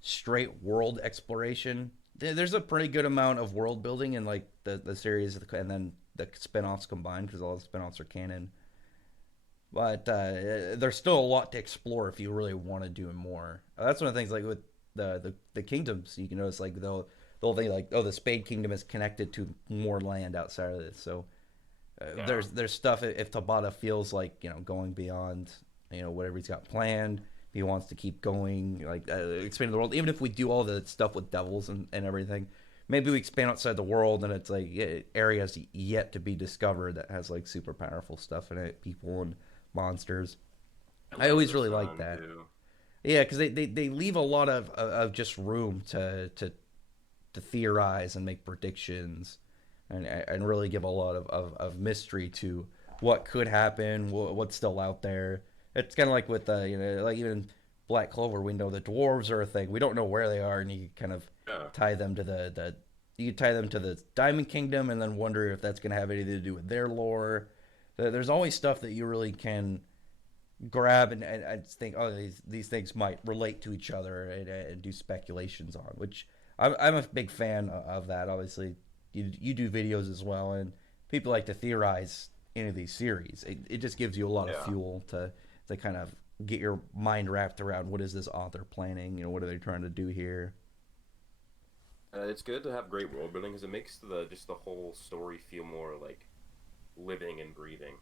straight world exploration. There's a pretty good amount of world building in like the series, and then the spin-offs combined because all the spin-offs are canon. But there's still a lot to explore if you really want to do more. That's one of the things like with the kingdoms you can notice like they'll think like oh the Spade Kingdom is connected to more land outside of this. So yeah. there's stuff if Tabata feels like going beyond whatever he's got planned. If he wants to keep going like expanding the world, even if we do all the stuff with devils and everything, maybe we expand outside the world and it's like areas yet to be discovered that has like super powerful stuff in it, people and monsters. And I Lands always of the really like Sun that. too. Yeah, because they leave a lot of just room to theorize and make predictions and really give a lot of mystery to what could happen, what's still out there. It's kind of like with like even Black Clover, we know the dwarves are a thing. We don't know where they are, and you kind of Yeah, tie them to the you tie them to the Diamond Kingdom, and then wonder if that's going to have anything to do with their lore. There's always stuff that you really can grab and think, oh, these things might relate to each other and do speculations on, which I'm a big fan of that. Obviously, you do videos as well, and people like to theorize into these series. It just gives you a lot of yeah. fuel to kind of get your mind wrapped around what is this author planning, what are they trying to do here. It's good to have great world building because it makes the just the whole story feel more like living and breathing,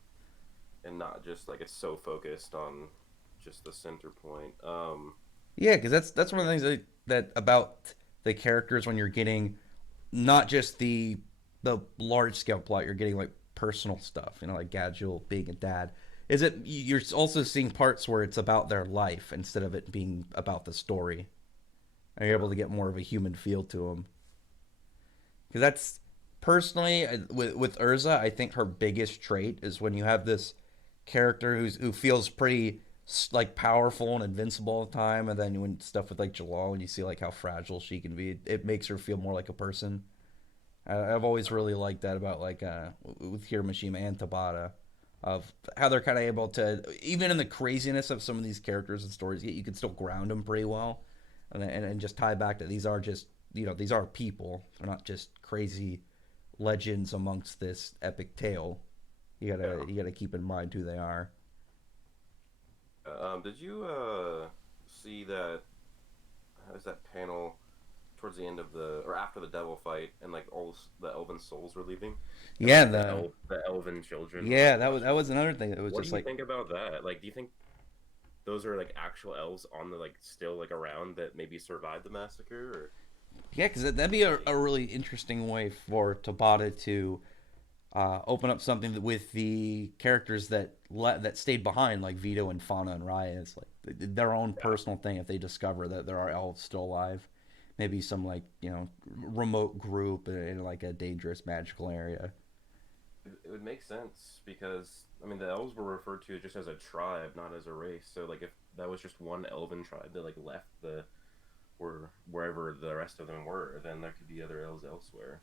and not just like it's so focused on just the center point. Yeah, because that's one of the things that about the characters when you're getting not just the large scale plot, you're getting like personal stuff, like Gadgil being a dad. Is it you're also seeing parts where it's about their life instead of it being about the story? Are you able Yeah, to get more of a human feel to them? Because that's personally with Urza, I think her biggest trait is when you have this character who feels pretty like powerful and invincible all the time, and then when stuff with like Jalal, and you see like how fragile she can be, it makes her feel more like a person. I've always really liked that about like with Hiroshima and Tabata, of how they're kind of able to even in the craziness of some of these characters and stories, you can still ground them pretty well, and just tie back that these are just these are people. They're not just crazy legends amongst this epic tale. Yeah. You gotta keep in mind who they are. Did you see that? Is that panel towards the end of the or after the devil fight, and like the elven souls were leaving, and Yeah, like the the elven children were yeah like that watching was them? another thing that was What do just you like think about that? Like, do you think those are like actual elves on the like still like around that maybe survived the massacre? Or yeah, because that'd be a really interesting way for Tabata to open up something with the characters that stayed behind, like Vito and Fauna and Raya. It's like their own yeah, personal thing if they discover that there are elves still alive. Maybe some like remote group in like a dangerous magical area. it would make sense because I mean the elves were referred to just as a tribe, not as a race. So like if that was just one elven tribe that like left the were wherever the rest of them were, then there could be other elves elsewhere.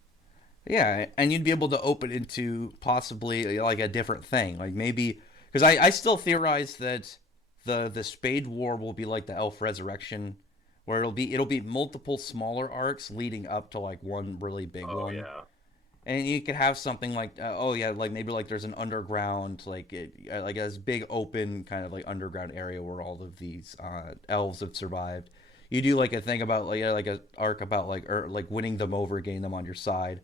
Yeah, and you'd be able to open into possibly like a different thing, like maybe because I still theorize that the Spade War will be like the Elf Resurrection, where it'll be multiple smaller arcs leading up to like one really big Oh one, yeah, and you could have something like oh yeah, like maybe like there's an underground like this big open kind of like underground area where all of these elves have survived. You do like a thing about like a arc about like winning them over, getting them on your side.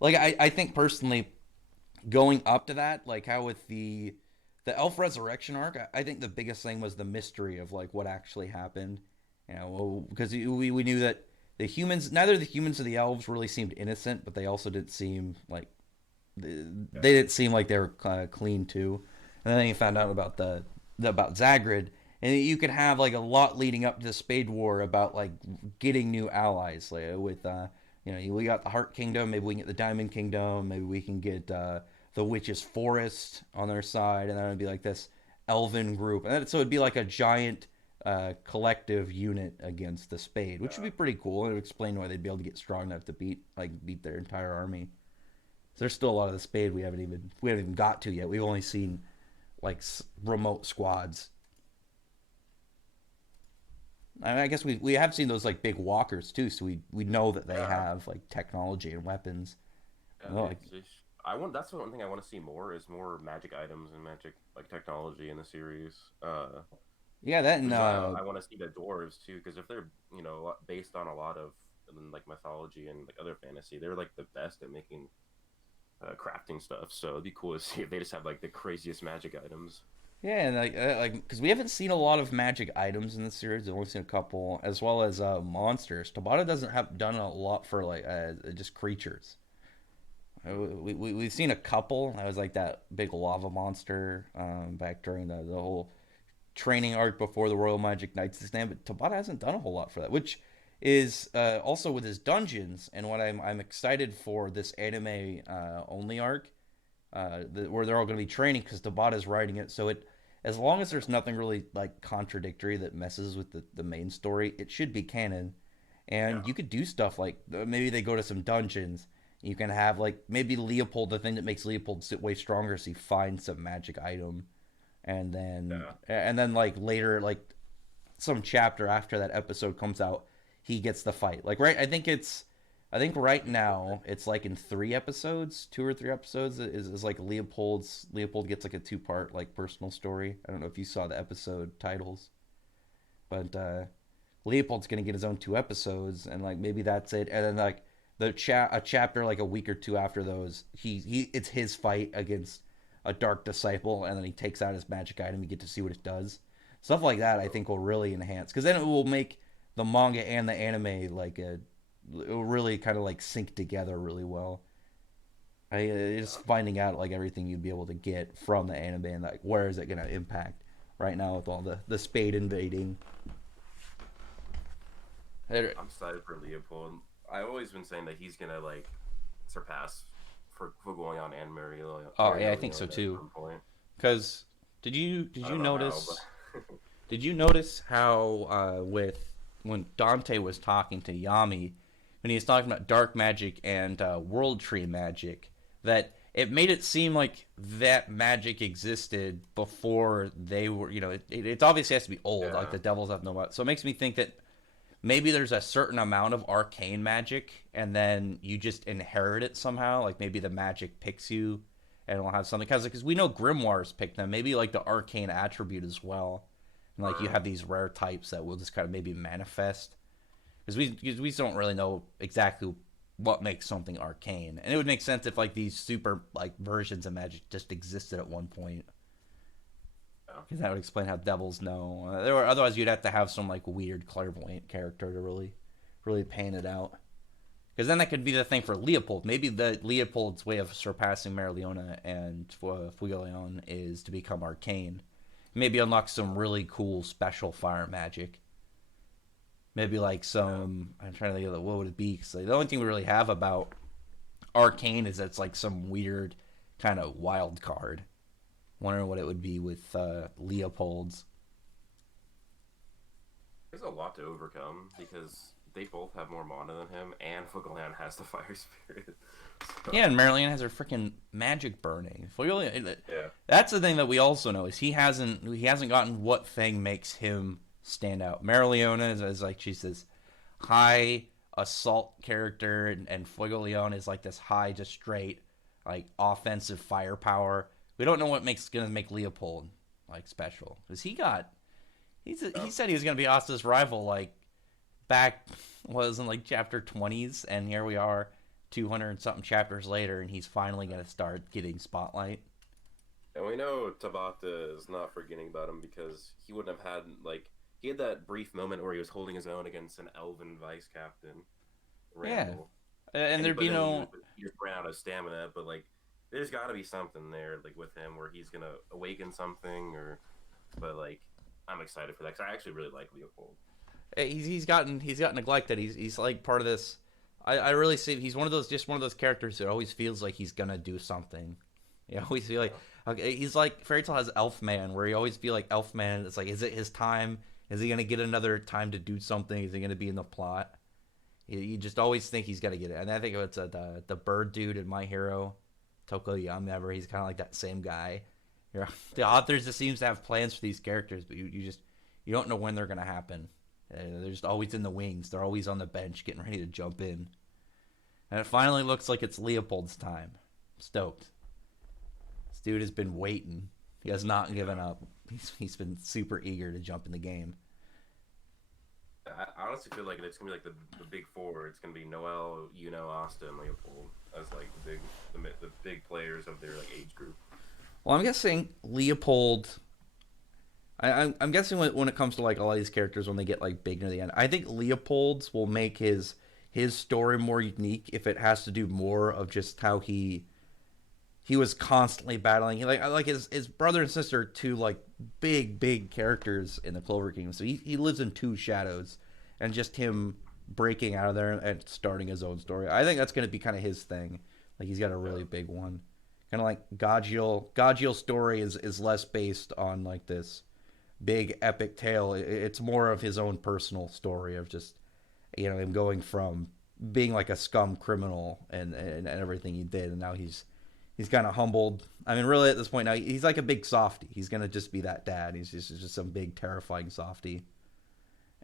Like I think personally going up to that, like how with the elf resurrection arc, I think the biggest thing was the mystery of like what actually happened. You know, because we knew that the humans, neither the humans or the elves really seemed innocent, but they also didn't seem like yeah, they didn't seem like they were clean too. And then you found out about the about Zagrid, and you could have like a lot leading up to the Spade War about like getting new allies like, with we got the Heart Kingdom, maybe we can get the Diamond Kingdom, maybe we can get the Witches Forest on their side, and then it'd be like this elven group, and then, so it'd be like a giant collective unit against the Spade, which would yeah. be pretty cool. It would explain why they'd be able to get strong enough to beat their entire army. So there's still a lot of the Spade we haven't even got to yet. We've only seen like remote squads. I mean, I guess we have seen those like big walkers too, so we know that they Yeah, have like technology and weapons. yeah. Well, like I want that's the one thing I want to see more is more magic items and magic like technology in the series. yeah, that and Which is why I want to see the dwarves too, because if they're based on a lot of like mythology and like other fantasy, they're like the best at making crafting stuff. So it'd be cool to see if they just have like the craziest magic items. yeah, and like because we haven't seen a lot of magic items in the series. We've only seen a couple, as well as monsters. Tabata doesn't have done a lot for like just creatures. We've seen a couple. I was like that big lava monster back during the whole training arc before the Royal Magic Knights stand, but Tabata hasn't done a whole lot for that, which is also with his dungeons and what I'm excited for this anime only arc where they're all going to be training because Tabata's writing it. So it as long as there's nothing really like contradictory that messes with the main story, it should be canon. And Yeah, you could do stuff like maybe they go to some dungeons. You can have like maybe Leopold, the thing that makes Leopold sit way stronger, so you find some magic item yeah, and then like later like some chapter after that episode comes out he gets the fight like right I think right that'd be cool. now it's like in 3 episodes 2 or 3 episodes is like Leopold gets like a two-part like personal story. I don't know if you saw the episode titles, but Leopold's gonna get his own 2 episodes and like maybe that's it, and then like a chapter like a week or two after those he it's his fight against a dark disciple, and then he takes out his magic item. You get to see what it does. Stuff like that I think will really enhance because then it will make the manga and the anime like it will really kind of like sync together really well. Just Yeah. finding out like everything you'd be able to get from the anime and like where is it going to impact right now with all the Spade invading. I'm excited for Leopold. I've always been saying that he's gonna like surpass for going on and Oh yeah, I Mario think so Leone at too. some point. Because I did you don't know how, but notice how with when Dante was talking to Yami when he was talking about dark magic and world tree magic that it made it seem like that magic existed before they were it obviously has to be old like yeah, the devils have no about, so it makes me think that maybe there's a certain amount of arcane magic and then you just inherit it somehow, like maybe the magic picks you and we'll have something because we know grimoires pick them. Maybe like the arcane attribute as well, and like you Uh, have these rare types that will just kind of maybe manifest because we don't really know exactly what makes something arcane, and it would make sense if like these super like versions of magic just existed at one point yeah. because that would explain how devils know. There were otherwise you'd have to have some like weird clairvoyant character to really paint it out. Because then that could be the thing for Leopold. Maybe the Leopold's way of surpassing Merliona and Fuegoleon is to become arcane. Maybe unlock some really cool special fire magic. Maybe like Yeah. some. I'm trying to think of what would it be? Because like, the only thing we really have about arcane is that it's like some weird kind of wild card. Wondering what it would be with Leopold's. There's a lot to overcome because they both have more mana than him, and Fuegoleon has the fire spirit. So, Yeah, and Merlion has her freaking magic burning. yeah. That's the thing that we also know is he hasn't gotten what thing makes him stand out. Merliona is like she's this high assault character, and Fuegoleon is like this high, just straight like offensive firepower. We don't know what makes gonna make Leopold like special because he Oh. said he was gonna be Asta's rival like back was in like chapter 20s, and here we are 200 and something chapters later, and he's finally going to start getting spotlight. And we know Tabata is not forgetting about him because he wouldn't have had like he had that brief moment where he was holding his own against an elven vice captain, Yeah, Randall, and and there'd but be then no. he just ran out of stamina. But like, there's got to be something there like with him where he's gonna awaken something or. But like, I'm excited for that because I actually really like Leopold. He's got neglected. He's like part of this. I really see he's one of those characters that always feels like he's gonna do something. You always feel like Yeah. okay, he's like Fairy Tale has Elfman, where you always feel like Elfman. It's like, is it his time? Is he gonna get another time to do something? Is he gonna be in the plot? You just always think he's gonna get it. And I think it's the bird dude in My Hero, Toko Yam. He's kind of like that same guy. The authors just seems to have plans for these characters, but you don't know when they're gonna happen. They're just always in the wings. They're always on the bench, getting ready to jump in. And it finally looks like it's Leopold's time. I'm stoked. This dude has been waiting. He has not given Yeah. up. He's been super eager to jump in the game. I honestly feel like it's gonna be like the big four. It's gonna be Noel, Asta, and Leopold as like the big players of their like age group. Well, I'm guessing Leopold. I'm guessing when it comes to like all these characters when they get like big near the end, I think Leopold's will make his story more unique if it has to do more of just how he was constantly battling. Like his brother and sister are two like big characters in the Clover Kingdom. So he lives in two shadows, and just him breaking out of there and starting his own story. I think that's going to be kind of his thing. Like he's got a Yeah, really big one. Kind of like Gajiel. Gajiel's story is less based on like this big epic tale. It's more of his own personal story of just him going from being like a scum criminal and everything he did, and now he's kind of humbled. I mean, really, at this point now, he's like a big softy. He's gonna just be that dad. He's just some big terrifying softy.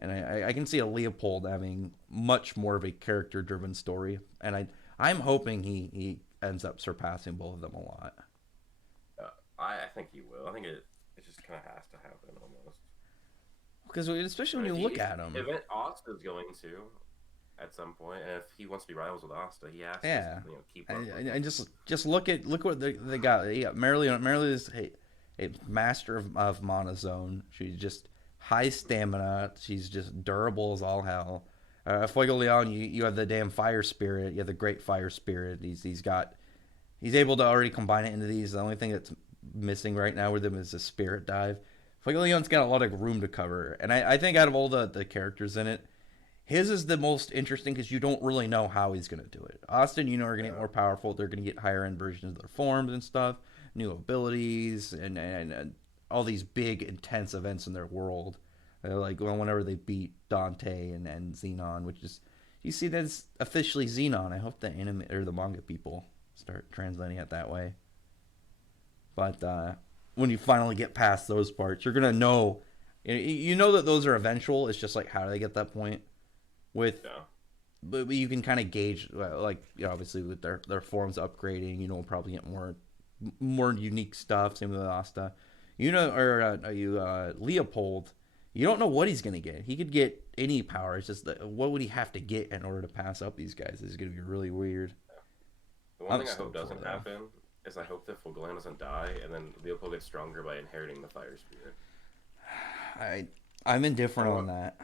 And I can see a Leopold having much more of a character driven story, and I'm hoping he ends up surpassing both of them a lot. yeah. I think he will. I think it just kind of has to happen almost. Because especially And when if you he look if, at him, if Asta's going to at some point, and if he wants to be rivals with Asta, he has to yeah, keep up with and him. just look what they got. Yeah, Marilyn is a master of mana zone. She's just high stamina. She's just durable as all hell. Fuego Leon, you have the damn fire spirit. You have the great fire spirit. He's able to already combine it into these. The only thing that's missing right now with him is the spirit dive. Fuego Leon's got a lot of room to cover, and I think out of all the characters in it, his is the most interesting because you don't really know how he's going to do it. Austin, are going to get Yeah, more powerful. They're going to get higher end versions of their forms and stuff, new abilities, and all these big, intense events in their world. Like whenever they beat Dante and Xenon, which is, you see that's officially Xenon. I hope the anime or the manga people start translating it that way. But when you finally get past those parts, you're gonna know. You know that those are eventual. It's just like how do they get that point? With yeah, but you can kind of gauge like obviously with their forms upgrading, we'll probably get more more unique stuff. Same with Asta. You know, or you Leopold. You don't know what he's gonna get. He could get any power. It's just that, what would he have to get in order to pass up these guys? This is gonna be really weird. The one I'm thing I hope stoked for it doesn't though. happen is I hope that Fulglan doesn't die, and then Leopold gets stronger by inheriting the fire spirit. I I'm I indifferent on want that.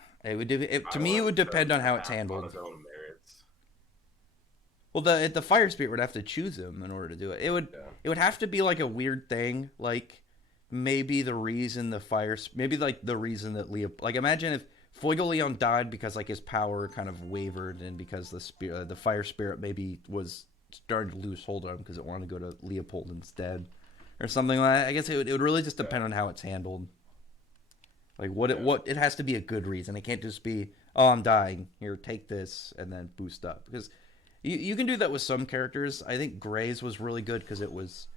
To I me, want it would him depend on to how it's act on handled. his own merits. Well, the fire spirit would have to choose him in order to do it. Yeah, It would have to be like a weird thing, like maybe the reason the fire, maybe like the reason that Leo, like imagine if Fuegoleon died because like his power kind of wavered and because the fire spirit maybe was starting to lose hold on him because it wanted to go to Leopold instead, or something like that. I guess it would really just yeah, depend on how it's handled. Like yeah. what it has to be a good reason. It can't just be, oh, I'm dying. Here, take this and then boost up. Because you can do that with some characters. I think Gray's was really good because it was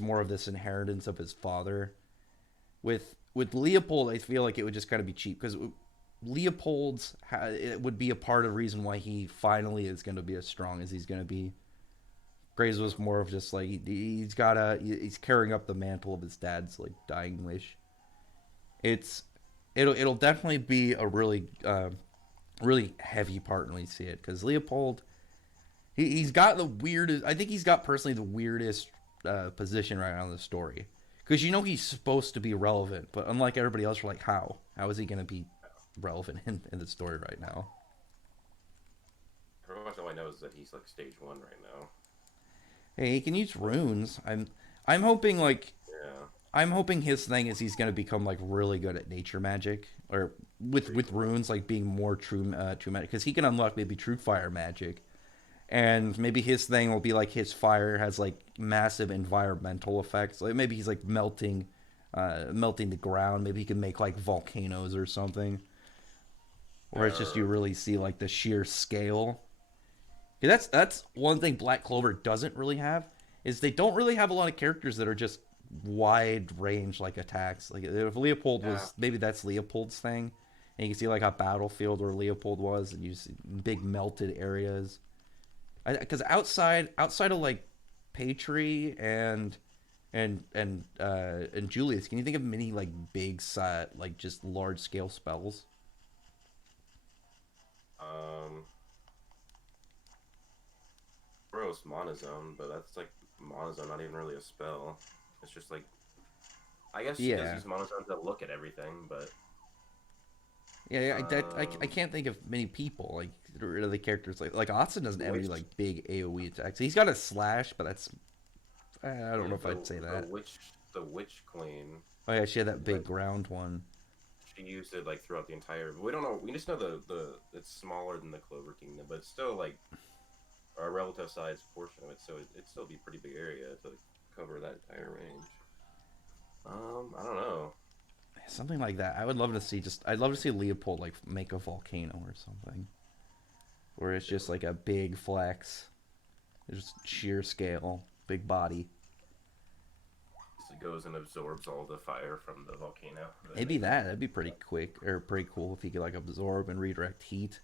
more of this inheritance of his father. With Leopold, I feel like it would just kind of be cheap because Leopold's it would be a part of the reason why he finally is going to be as strong as he's going to be. Gray's was more of just like he's carrying up the mantle of his dad's like dying wish. It's it'll definitely be a really heavy part when we see it because Leopold he's got the weirdest. I think he's got personally the weirdest position right now in the story because you know he's supposed to be relevant, but unlike everybody else, we're like, how is he going to be relevant in the story right now? Pretty much all I know is that he's like stage one right now. Hey, he can use runes. I'm hoping like Yeah, I'm hoping his thing is he's going to become like really good at nature magic or pretty with cool. runes like being more true magic because he can unlock maybe true fire magic and maybe his thing will be like his fire has like massive environmental effects. Like maybe he's like melting the ground. Maybe he can make like volcanoes or something. Or it's just you Or really see like the sheer scale. That's one thing Black Clover doesn't really have is they don't really have a lot of characters that are just wide range like attacks. Like if Leopold yeah, was maybe that's Leopold's thing, and you can see like a battlefield where Leopold was, and you see big melted areas because outside of like Patry and Julius, can you think of many like big like just large scale spells? um, Gross Monozone, but that's like Monozone, not even really a spell. It's just like I guess she does Yeah, use Monozone to look at everything, but yeah. I um, can't think of many people like really characters like Otson doesn't the have any witch, like big AOE attacks. He's got a slash, but that's I I don't know believe if I'd say that. the witch queen, Oh yeah, she had that big like ground one. she used it like throughout the entire. We don't know. We just know the it's smaller than the Clover Kingdom, but it's still like a relative size portion of it, so it'd still be a pretty big area to cover that entire range. I don't know. Something like that. I would love to see just I'd love to see Leopold like make a volcano or something. Where it's just like a big flex. Just sheer scale, big body. It goes and absorbs all the fire from the volcano, then Maybe makes it. that'd be pretty quick or pretty cool if he could like absorb and redirect heat,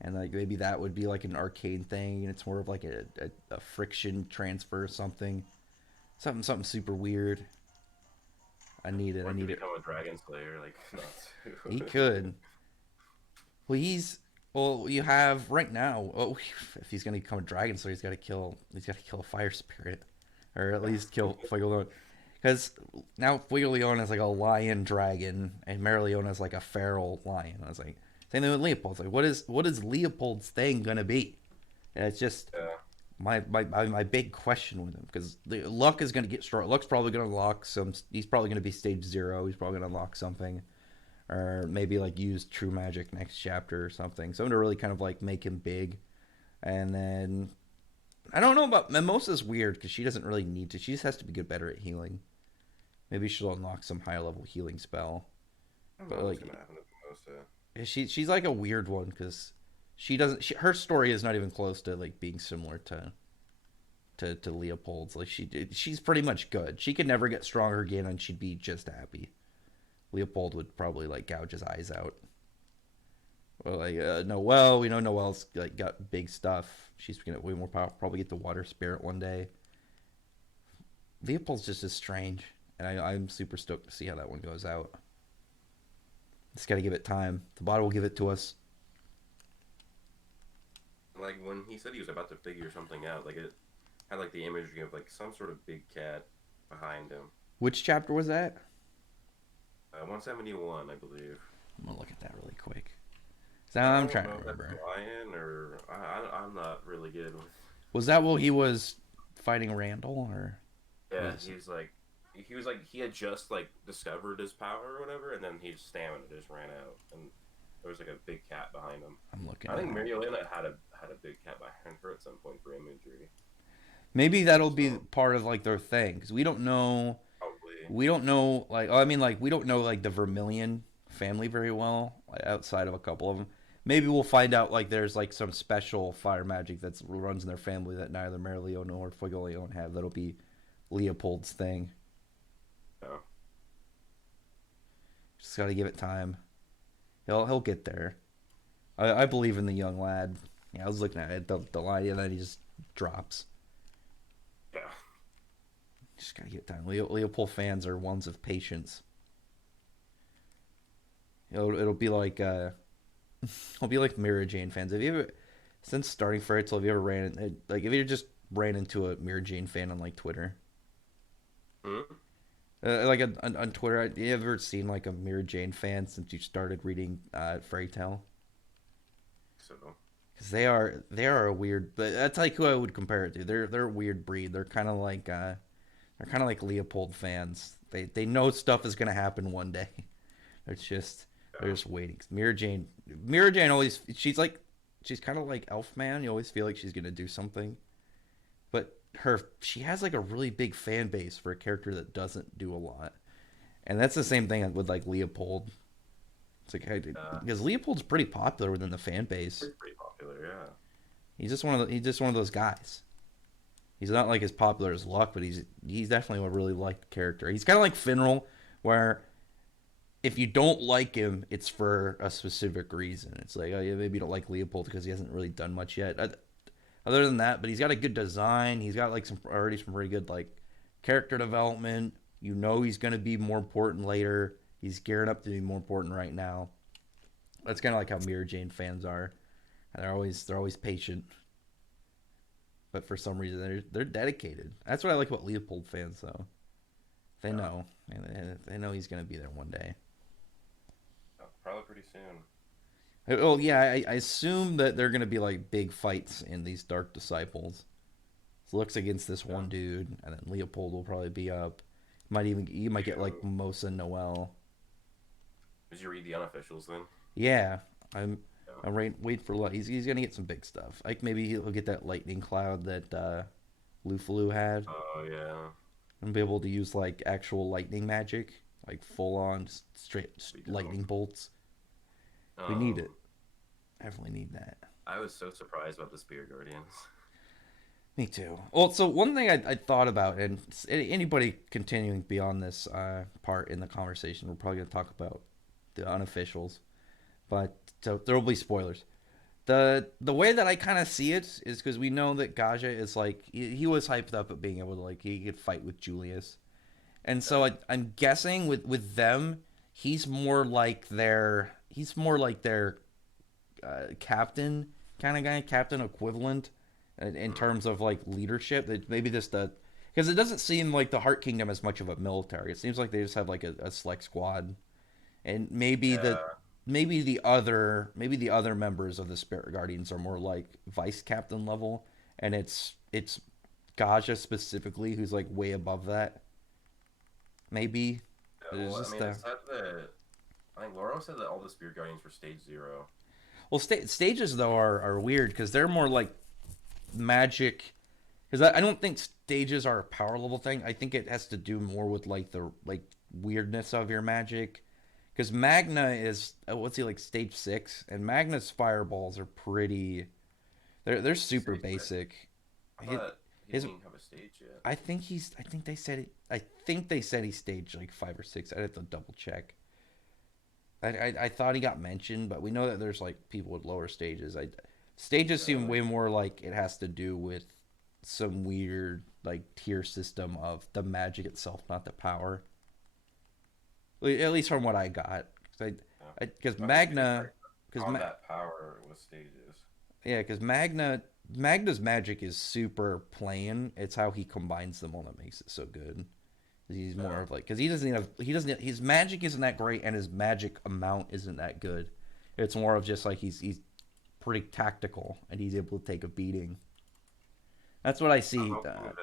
and like maybe that would be like an arcane thing, and it's more of like a friction transfer or something, something super weird. I need it. Or I it could need it. become a dragon slayer, like not He too. could. Well, he's well. You have right now. Oh, if he's gonna become a dragon, so he's got to kill. He's got to kill a fire spirit, or at least kill Fuego. Because now Fuegoleon is like a lion dragon, and Merleon is like a feral lion. I was like, same thing with Leopold. It's like, what is Leopold's thing gonna be? And it's just Yeah, my big question with him because Luck is gonna get strong. Luck's probably gonna unlock some. He's probably gonna be stage 0. He's probably gonna unlock something, or maybe like use True Magic next chapter or something. Something to really kind of like make him big. And then I don't know about Mimosa's weird because she doesn't really need to. She just has to be good better at healing. Maybe she'll unlock some high level healing spell. I don't But know what's gonna like happen to Mimosa. she's like a weird one because she doesn't. Her story is not even close to like being similar to Leopold's. Like she's pretty much good. She could never get stronger again, and she'd be just happy. Leopold would probably like gouge his eyes out. Well, like Noelle, we know Noelle's like got big stuff. She's gonna way more power. Probably get the water spirit one day. Leopold's just as strange, and I'm super stoked to see how that one goes out. Just got to give it time. The bot will give it to us. Like when he said he was about to figure something out, like it had like the imagery of like some sort of big cat behind him. Which chapter was that? 171, I believe. I'm gonna look at that really quick. And I I'm don't trying to know if that's remember. lion or I'm not really good with. Was that while he was fighting Randall, or Yeah, was? he had just like discovered his power or whatever, and then his stamina just ran out, and there was like a big cat behind him. I'm looking I at think it. Mariolena had a big cat behind her at some point for imagery. Maybe that'll be So part of like their thing because we don't know. probably We don't know like I mean like we don't know like the Vermilion family very well like, outside of a couple of them. Maybe we'll find out like there's like some special fire magic that runs in their family that neither Merilio nor Fuegoleon have. That'll be Leopold's thing. no. Just got to give it time. He'll get there. I believe in the young lad. Yeah, I was looking at it, the line, and then he just drops. Yeah. Just gotta get time. Leopold fans are ones of patience. It'll be like it'll be like Mira Jane fans. Have you ever, since starting Fairy Tail, have you ever like if you just ran into a Mira Jane fan on like Twitter, Hmm? like on Twitter, have you ever seen like a Mira Jane fan since you started reading Fairy Tail? So Because they are a weird, but that's like who I would compare it to. They're a weird breed. They're kind of like Leopold fans. They know stuff is gonna happen one day. It's just they're yeah. just waiting. Mira Jane always she's kind of like Elfman. You always feel like she's gonna do something, but she has like a really big fan base for a character that doesn't do a lot, and that's the same thing with like Leopold. It's like because Leopold's pretty popular within the fan base. It's pretty popular. Yeah. He's just one of those guys. He's not like as popular as Luck, but he's definitely a really liked character. He's kind of like Finral, where if you don't like him, it's for a specific reason. It's like, oh yeah, maybe you don't like Leopold because he hasn't really done much yet. Other than that, but he's got a good design. He's got like some pretty good like character development. You know he's going to be more important later. He's gearing up to be more important right now. That's kind of like how Mira Jane fans are. And they're always patient, but for some reason they're dedicated. That's what I like about Leopold fans though. They Yeah. know, and they know he's going to be there one day. Probably pretty soon. Oh yeah, I assume that they're gonna be like big fights in these Dark Disciples. So Looks against this Yeah. one dude, and then Leopold will probably be up. Might even you might get like You Mimosa Noel. did you read the unofficials then? Yeah, I'm Yeah. I'm wait for he's gonna get some big stuff. Like maybe he'll get that lightning cloud that Lufalu had, Oh yeah. and be able to use like actual lightning magic, like full on straight Be dope. lightning bolts. We need it. Um, Definitely need that. I was so surprised about the Spear Guardians. Me too. Well, so one thing I thought about, and anybody continuing beyond this part in the conversation, we're probably going to talk about the unofficials, but so there will be spoilers. The way that I kind of see it is because we know that Gaja is like he was hyped up at being able to like he could fight with Julius, and Yeah. so I'm guessing with them he's more like their captain kind of guy, captain equivalent in Mm, terms of like leadership. That maybe this the because it doesn't seem like the Heart Kingdom has much of a military. It seems like they just have like a select squad, and yeah. maybe the other members of the Spirit Guardians are more like vice captain level, and it's Gaja specifically who's like way above that. Maybe Yeah. there's Well, I just mean, it said that I think Laura said that all the Spear Guardians were stage zero. well stages though are weird because they're more like magic because I don't think stages are a power level thing. I think it has to do more with like the like weirdness of your magic. Because Magna is what's he like stage 6, and Magna's fireballs are pretty. They're super Stage six. basic. I His, thought he his didn't even have a stage yet. I think he's. I think they said. I think they said he's stage like 5 or 6. I'd have to double check. I thought he got mentioned, but we know that there's like people with lower stages. Stages seem Uh, way more like it has to do with some weird. like tier system of the magic itself, not the power. At least from what I got, Yeah. because I wish you could Magna, like because combat power with stages. yeah, because Magna's magic is super plain. It's how he combines them all that makes it so good. He's more Yeah. of like because he doesn't his magic isn't that great and his magic amount isn't that good. It's more of just like he's pretty tactical and he's able to take a beating. That's what I I'm see. hoping that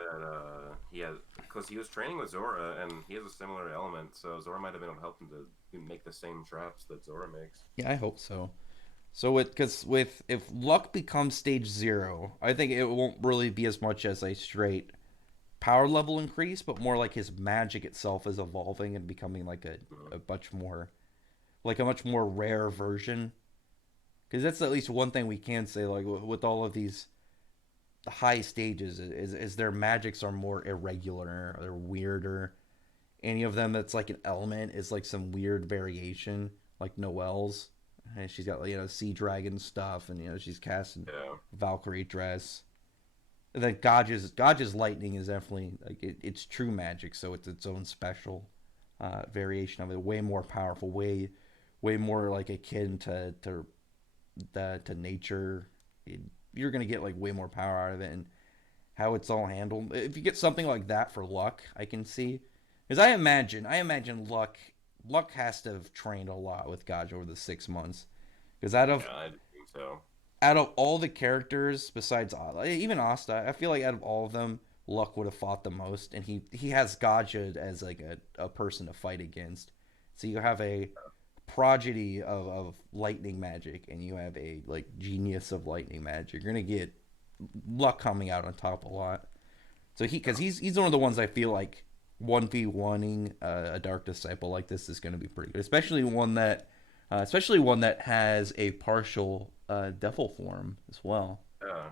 he has because he was training with Zora and he has a similar element, so Zora might have been able to help him to make the same traps that Zora makes. Yeah, I hope so. So with if luck becomes stage zero, I think it won't really be as much as a straight power level increase, but more like his magic itself is evolving and becoming like Mhm. a much more rare version. Because that's at least one thing we can say, like with all of these high stages, is their magics are more irregular, they're weirder. Any of them that's like an element is like some weird variation, like Noelle's. And she's got sea dragon stuff, and she's casting Yeah. Valkyrie dress. And then Gaj's lightning is definitely like it's true magic, so it's its own special variation of it. Way more powerful, way more like akin to nature. You're gonna get like way more power out of it, and how it's all handled. If you get something like that for luck, I can see, because I imagine luck has to have trained a lot with Gaj over the 6 months, because Yeah, I think so. out of all the characters besides even Asta, I feel like out of all of them, Luck would have fought the most, and he has Gaja as like a person to fight against. So you have a prodigy of lightning magic, and you have a like genius of lightning magic. You're gonna get Luck coming out on top a lot. So because he's one of the ones I feel like 1v1ing a Dark Disciple like this is going to be pretty good, especially one that has a partial Devil form as well. Yeah.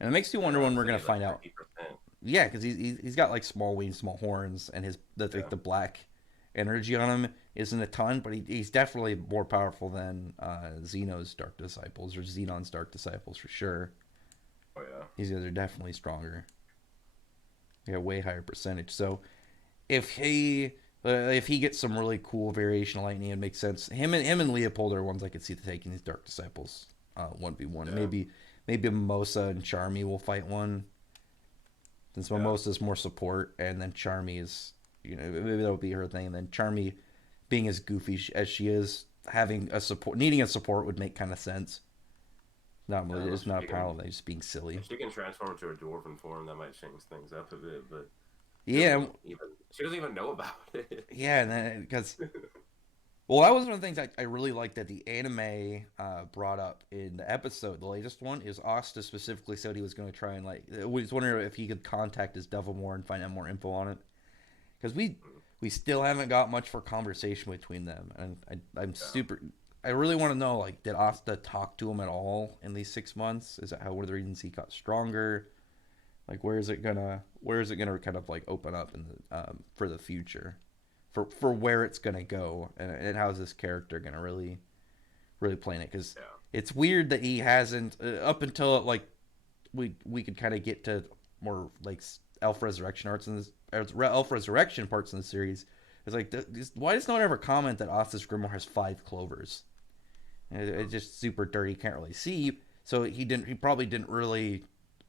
And it makes you wonder Yeah, when we're so going he's to like find out. 50%. Yeah, because he's got like small wings, small horns, and Yeah. the black energy on him isn't a ton, but he's definitely more powerful than Xeno's Dark Disciples or Xenon's Dark Disciples for sure. Oh yeah. These guys are definitely stronger. They got way higher percentage. So if he gets some really cool variation of lightning, it makes sense. Him and Leopold are ones I could see taking these Dark Disciples 1v1. Yeah. Maybe Mimosa and Charmy will fight one. Since Yeah. Mimosa's more support, and then Charmy is maybe that'll be her thing. And then Charmy, being as goofy as she is, having a support needing a support would make kind of sense. Not Yeah, really, unless it's not a she can power, just being silly. if she can transform into a dwarven form, that might change things up a bit, but Yeah, she doesn't even know about it. yeah, and then because well, that was one of the things I really liked that the anime brought up in the episode. The latest one is Asta specifically said he was going to try and like was wondering if he could contact his devil more and find out more info on it, because we still haven't got much for conversation between them, and I'm Yeah. super. I really want to know, like, did Asta talk to him at all in these 6 months? Is that how one of the reasons he got stronger? Like, where is it gonna kind of like open up in the for the future, for where it's gonna go, and how's this character gonna really play in it? Because Yeah. it's weird that he hasn't up until like we could kind of get to more like Elf Resurrection arts in this Elf Resurrection parts in the series. It's like why does no one ever comment that Asta's Grimoire has 5 clovers? It's just super dirty. You can't really see. So he didn't. He probably didn't really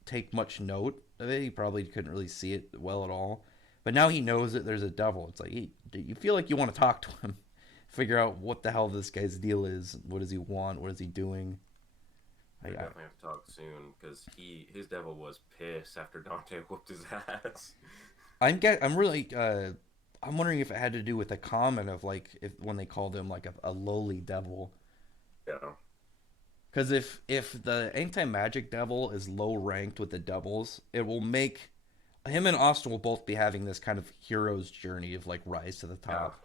take much note of it. He probably couldn't really see it well at all. But now he knows that there's a devil. It's like you feel like you want to talk to him, figure out what the hell this guy's deal is. What does he want? What is he doing? We I, definitely have to talk soon because his devil was pissed after Dante whooped his ass. I'm really I'm wondering if it had to do with the comment of like if when they called him like a lowly devil. Yeah. Because if the anti magic devil is low ranked with the devils, it will make him and Austin will both be having this kind of hero's journey of like rise to the Yeah. top.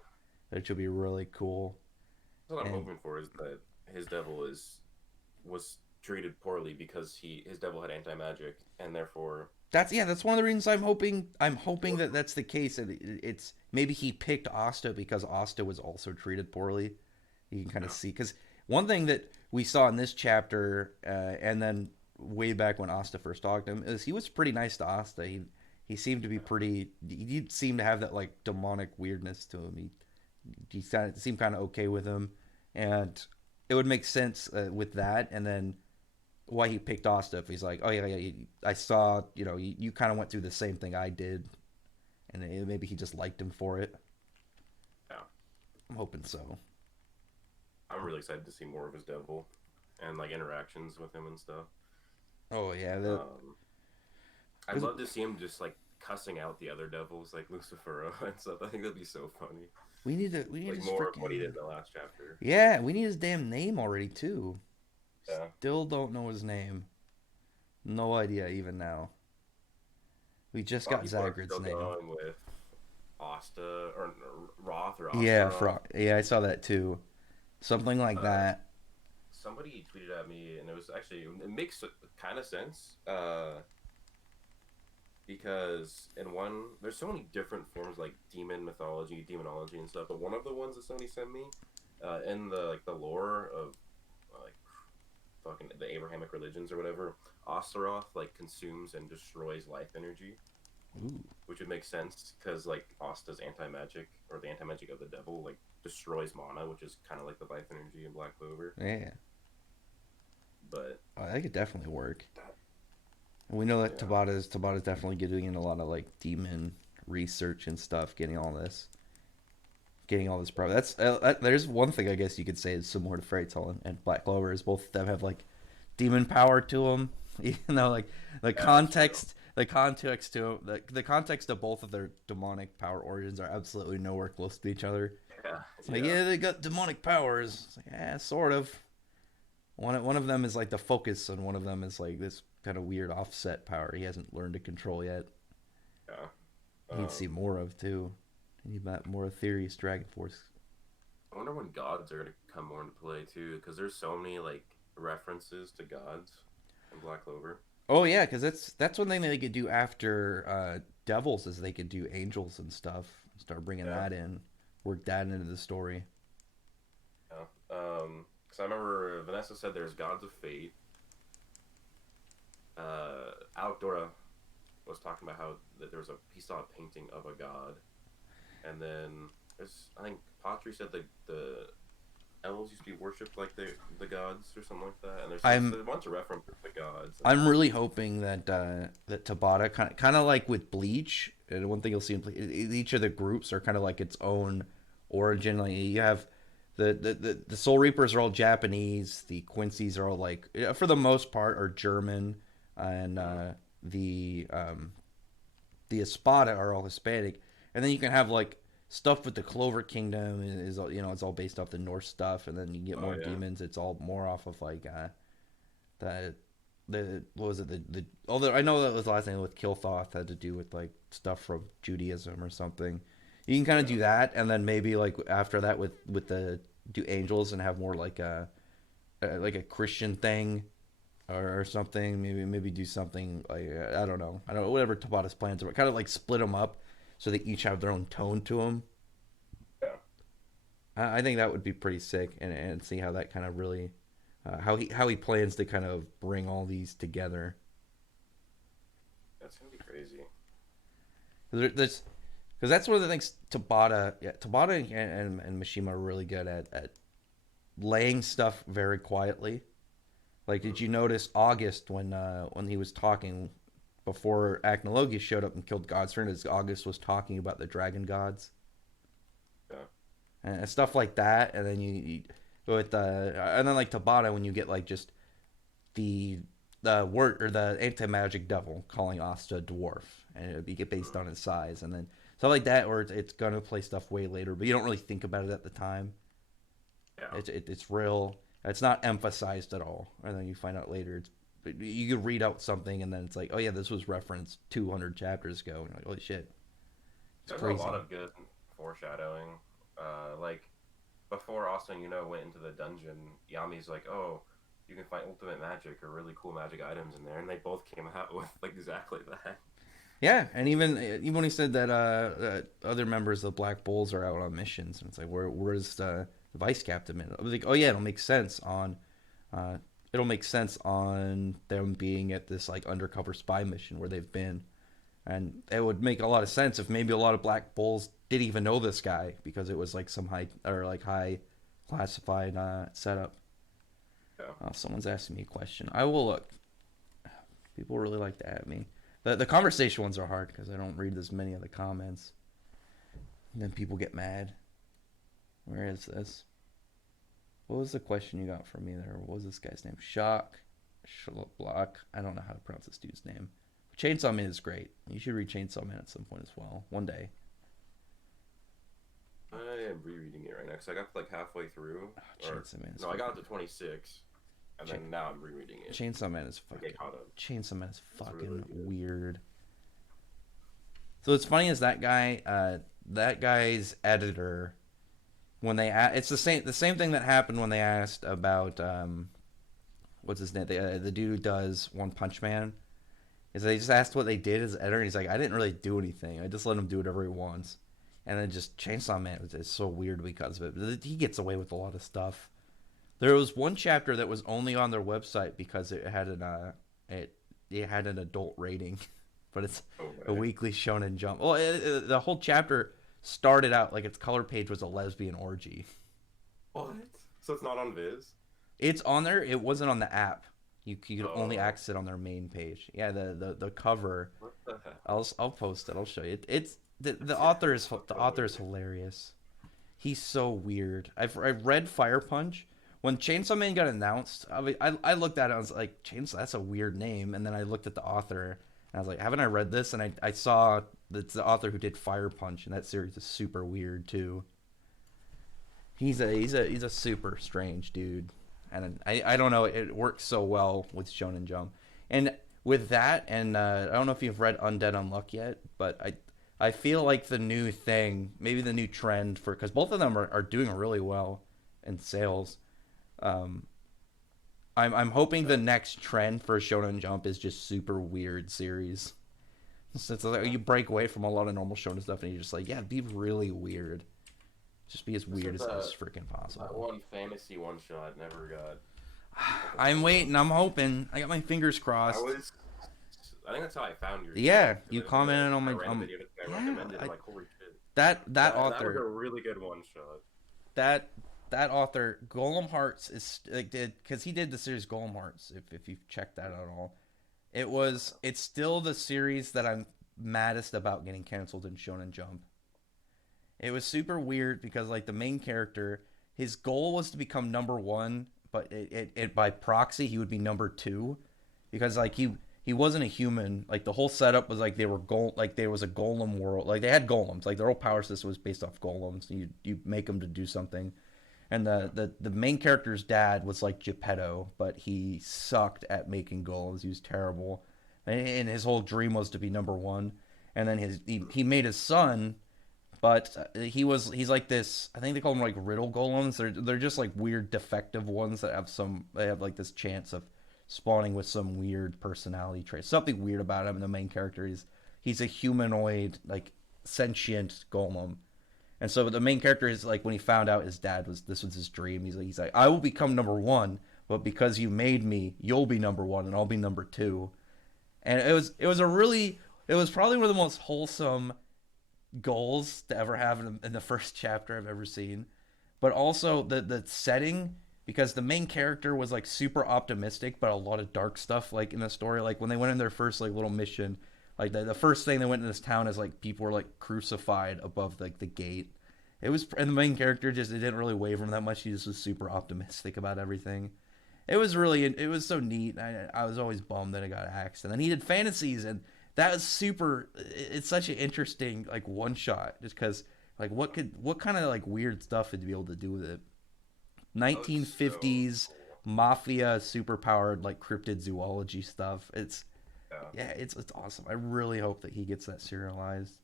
That should be really cool. That's what I'm And hoping for is that his devil is was treated poorly because his devil had anti magic and therefore that's one of the reasons I'm hoping that that's the case. And it's maybe he picked Asta because Asta was also treated poorly. You can kind of yeah. see because one thing that we saw in this chapter, and then way back when Asta first talked to him is he was pretty nice to Asta. He seemed to be pretty. He seemed to have that like demonic weirdness to him. He kind of seemed kind of okay with him, and it would make sense with that. And then why he picked Asta if he's like, oh yeah, I saw you kind of went through the same thing I did, and maybe he just liked him for it. Yeah, I'm hoping so. I'm really excited to see more of his devil and like interactions with him and stuff. Oh yeah, Um, I'd love to see him just like cussing out the other devils like Lucifero and stuff. I think that'd be so funny. we need Like his more of what he did freaking in the last chapter. yeah, we need his damn name already too. Yeah. Still don't know his name. No idea even now. We just A lot of got people are Zagrid's still name. going with Asta or Roth or Yeah, Osteroth. yeah, I saw that too. Something like Uh, that. Somebody tweeted at me, and it was actually it makes kind of sense. Because in one, there's so many different forms like demon mythology, demonology, and stuff. But one of the ones that somebody sent me, in the like the lore of like fucking the Abrahamic religions or whatever, Astaroth like consumes and destroys life energy, Ooh, which would make sense because like Asta's anti magic or the anti magic of the devil like destroys mana, which is kind of like the life energy in Black Clover. yeah. But Oh, that could definitely work. that, And we know that yeah, Tabata's definitely getting in a lot of like demon research and stuff, getting all this problem. There's one thing I guess you could say is similar to Fairy Tail and Black Clover is both of them have like demon power to them. You know, like yeah, that's true. the context of both of their demonic power origins are absolutely nowhere close to each other. Yeah, It's like yeah, yeah, they got demonic powers. It's like yeah, sort of. One of them is like the focus, and one of them is like this kind of weird offset power he hasn't learned to control yet. yeah. He needs to see Um, more of too. I need that more Theory's Dragon Force. I wonder when gods are gonna come more into play too, because there's so many like references to gods in Black Clover. Oh yeah, because that's one thing that they could do after Devils is they could do angels and stuff. Start bringing Yeah, that in, work that into the story. yeah. Because I remember Vanessa said there's gods of fate. Outdora was talking about how that there was a he saw a painting of a god, and then there's I think Patri said the elves used to be worshipped like the gods or something like that, and I'm there's a bunch of references to gods and I'm really hoping that that Tabata kind of like with Bleach, and one thing you'll see in each of the groups are kind of like its own origin. Like you have the Soul Reapers are all Japanese, the Quincy's are all like for the most part are German, and mm, the Espada are all Hispanic, and then you can have like stuff with the Clover Kingdom is it's all based off the Norse stuff, and then you get oh more yeah, demons. It's all more off of like the what was it the although I know that was the last thing with Kilthoth had to do with like stuff from Judaism or something. You can kind of yeah, do that, and then maybe like after that with the do angels and have more like a Christian thing or something. Maybe do something like I don't know whatever Tabata's plans are. Kind of like split them up so they each have their own tone to them. yeah. I think that would be pretty sick, and see how that kind of really how he plans to kind of bring all these together. That's gonna be crazy. Because that's one of the things Tabata and Mishima are really good at laying stuff very quietly. Like, did Mm, you notice August when he was talking before Acnologia showed up and killed Godstern? As August was talking about the dragon gods yeah, and stuff like that, and then you with and then like Tabata when you get like just the word or the anti magic devil calling Asta a dwarf, and it would be based mm, on his size, and then stuff like that, or it's gonna play stuff way later, but you don't really think about it at the time. yeah. It's real. It's not emphasized at all, and then you find out later. You could read out something, and then it's like, oh yeah, this was referenced 200 chapters ago. And you're like, holy shit, it's There's a lot crazy. of good foreshadowing. Like before Austin, went into the dungeon, Yami's like, "Oh, you can find ultimate magic or really cool magic items in there," and they both came out with like exactly that. Yeah, and even when he said that other members of the Black Bulls are out on missions, and it's like, where's the vice captain? I was like, oh yeah, it'll make sense on it'll make sense on them being at this like undercover spy mission where they've been, and it would make a lot of sense if maybe a lot of Black Bulls didn't even know this guy because it was like some high classified setup. Yeah. Oh, someone's asking me a question. I will look. People really like to at me. The conversation ones are hard because I don't read as many of the comments. And then people get mad. Where is this? What was the question you got from me there? What was this guy's name? Block. I don't know how to pronounce this dude's name. Chainsaw Man is great. You should read Chainsaw Man at some point as well. One day. I am rereading it right now because I got like halfway through. Oh, Or Chainsaw Man is no, I got fucking. to 26, and then now I'm rereading it Chainsaw Man is to get fucking. caught up. Chainsaw Man is It's really fucking good. weird. So it's funny as that guy, that guy's editor, when it's the same thing that happened when they asked about what's his name, the dude who does One Punch Man. Is they just asked what they did as editor, and he's like, I didn't really do anything. I just let him do whatever he wants. And then just Chainsaw Man is so weird because of it. He gets away with a lot of stuff. There was one chapter that was only on their website because it had an adult rating, but it's Oh a man. weekly Shonen Jump. Well, the whole chapter started out like its color page was a lesbian orgy. What? So it's not on Viz? It's on there. It wasn't on the app. You could only Oh, access it on their main page. Yeah, the cover. what the heck? I'll post it. I'll show you. It's the That's author is the fucking author is weird. hilarious. He's so weird. I've read Fire Punch. When Chainsaw Man got announced, I looked at it. I was like, Chainsaw. That's a weird name. And then I looked at the author, and I was like, haven't I read this? And I saw that it's the author who did Fire Punch, and that series is super weird too. He's a super strange dude, and I don't know. It works so well with Shonen Jump, and with that, and I don't know if you've read Undead Unluck yet, but I feel like the new thing, maybe the new trend for because both of them are doing really well in sales. Um, I'm hoping the next trend for Shonen Jump is just super weird series. So it's like you break away from a lot of normal shonen stuff, and you're just like, yeah, be really weird. Just be as This weird is as freaking that possible. one fantasy one shot never got like a I'm full waiting. run. I'm hoping. I got my fingers I crossed. was, I think that's how I found your shit Yeah, because you I think commented on I my ran a video that I yeah. recommended. I'm like, holy shit, That that was a author really good one shot. that that author Golem Hearts is like did because he did the series Golem Hearts. If you've checked that out at all, it's still the series that I'm maddest about getting canceled in Shonen Jump. It was super weird because like the main character, his goal was to become number one, but it by proxy he would be number two, because like he wasn't a human. Like the whole setup was like like there was a golem world. Like they had golems. Like their whole power system was based off golems. You make them to do something. And Yeah. the main character's dad was like Geppetto, but he sucked at making golems. He was terrible, and his whole dream was to be number one. And then he made his son, but he's like this. I think they call them like riddle golems. They're just like weird defective ones that they have like this chance of spawning with some weird personality traits. Something weird about him. And the main character is he's a humanoid like sentient golem. And so the main character is like when he found out his dad was this was his dream. He's like I will become number one, but because you made me, you'll be number one and I'll be number two. And it was probably one of the most wholesome goals to ever have in the first chapter I've ever seen. But also the setting, because the main character was like super optimistic, but a lot of dark stuff like in the story. Like when they went in their first like little mission, like the first thing they went in this town is like people were like crucified above like the gate. And the main character just it didn't really waver that much. He just was super optimistic about everything. It was so neat. I was always bummed that it got axed. And then he did fantasies, and that was super. It's such an interesting like one shot, just because like what kind of like weird stuff would you be able to do with it? That looks so 1950s cool. mafia super powered like cryptid zoology stuff. Yeah. It's awesome. I really hope that he gets that serialized.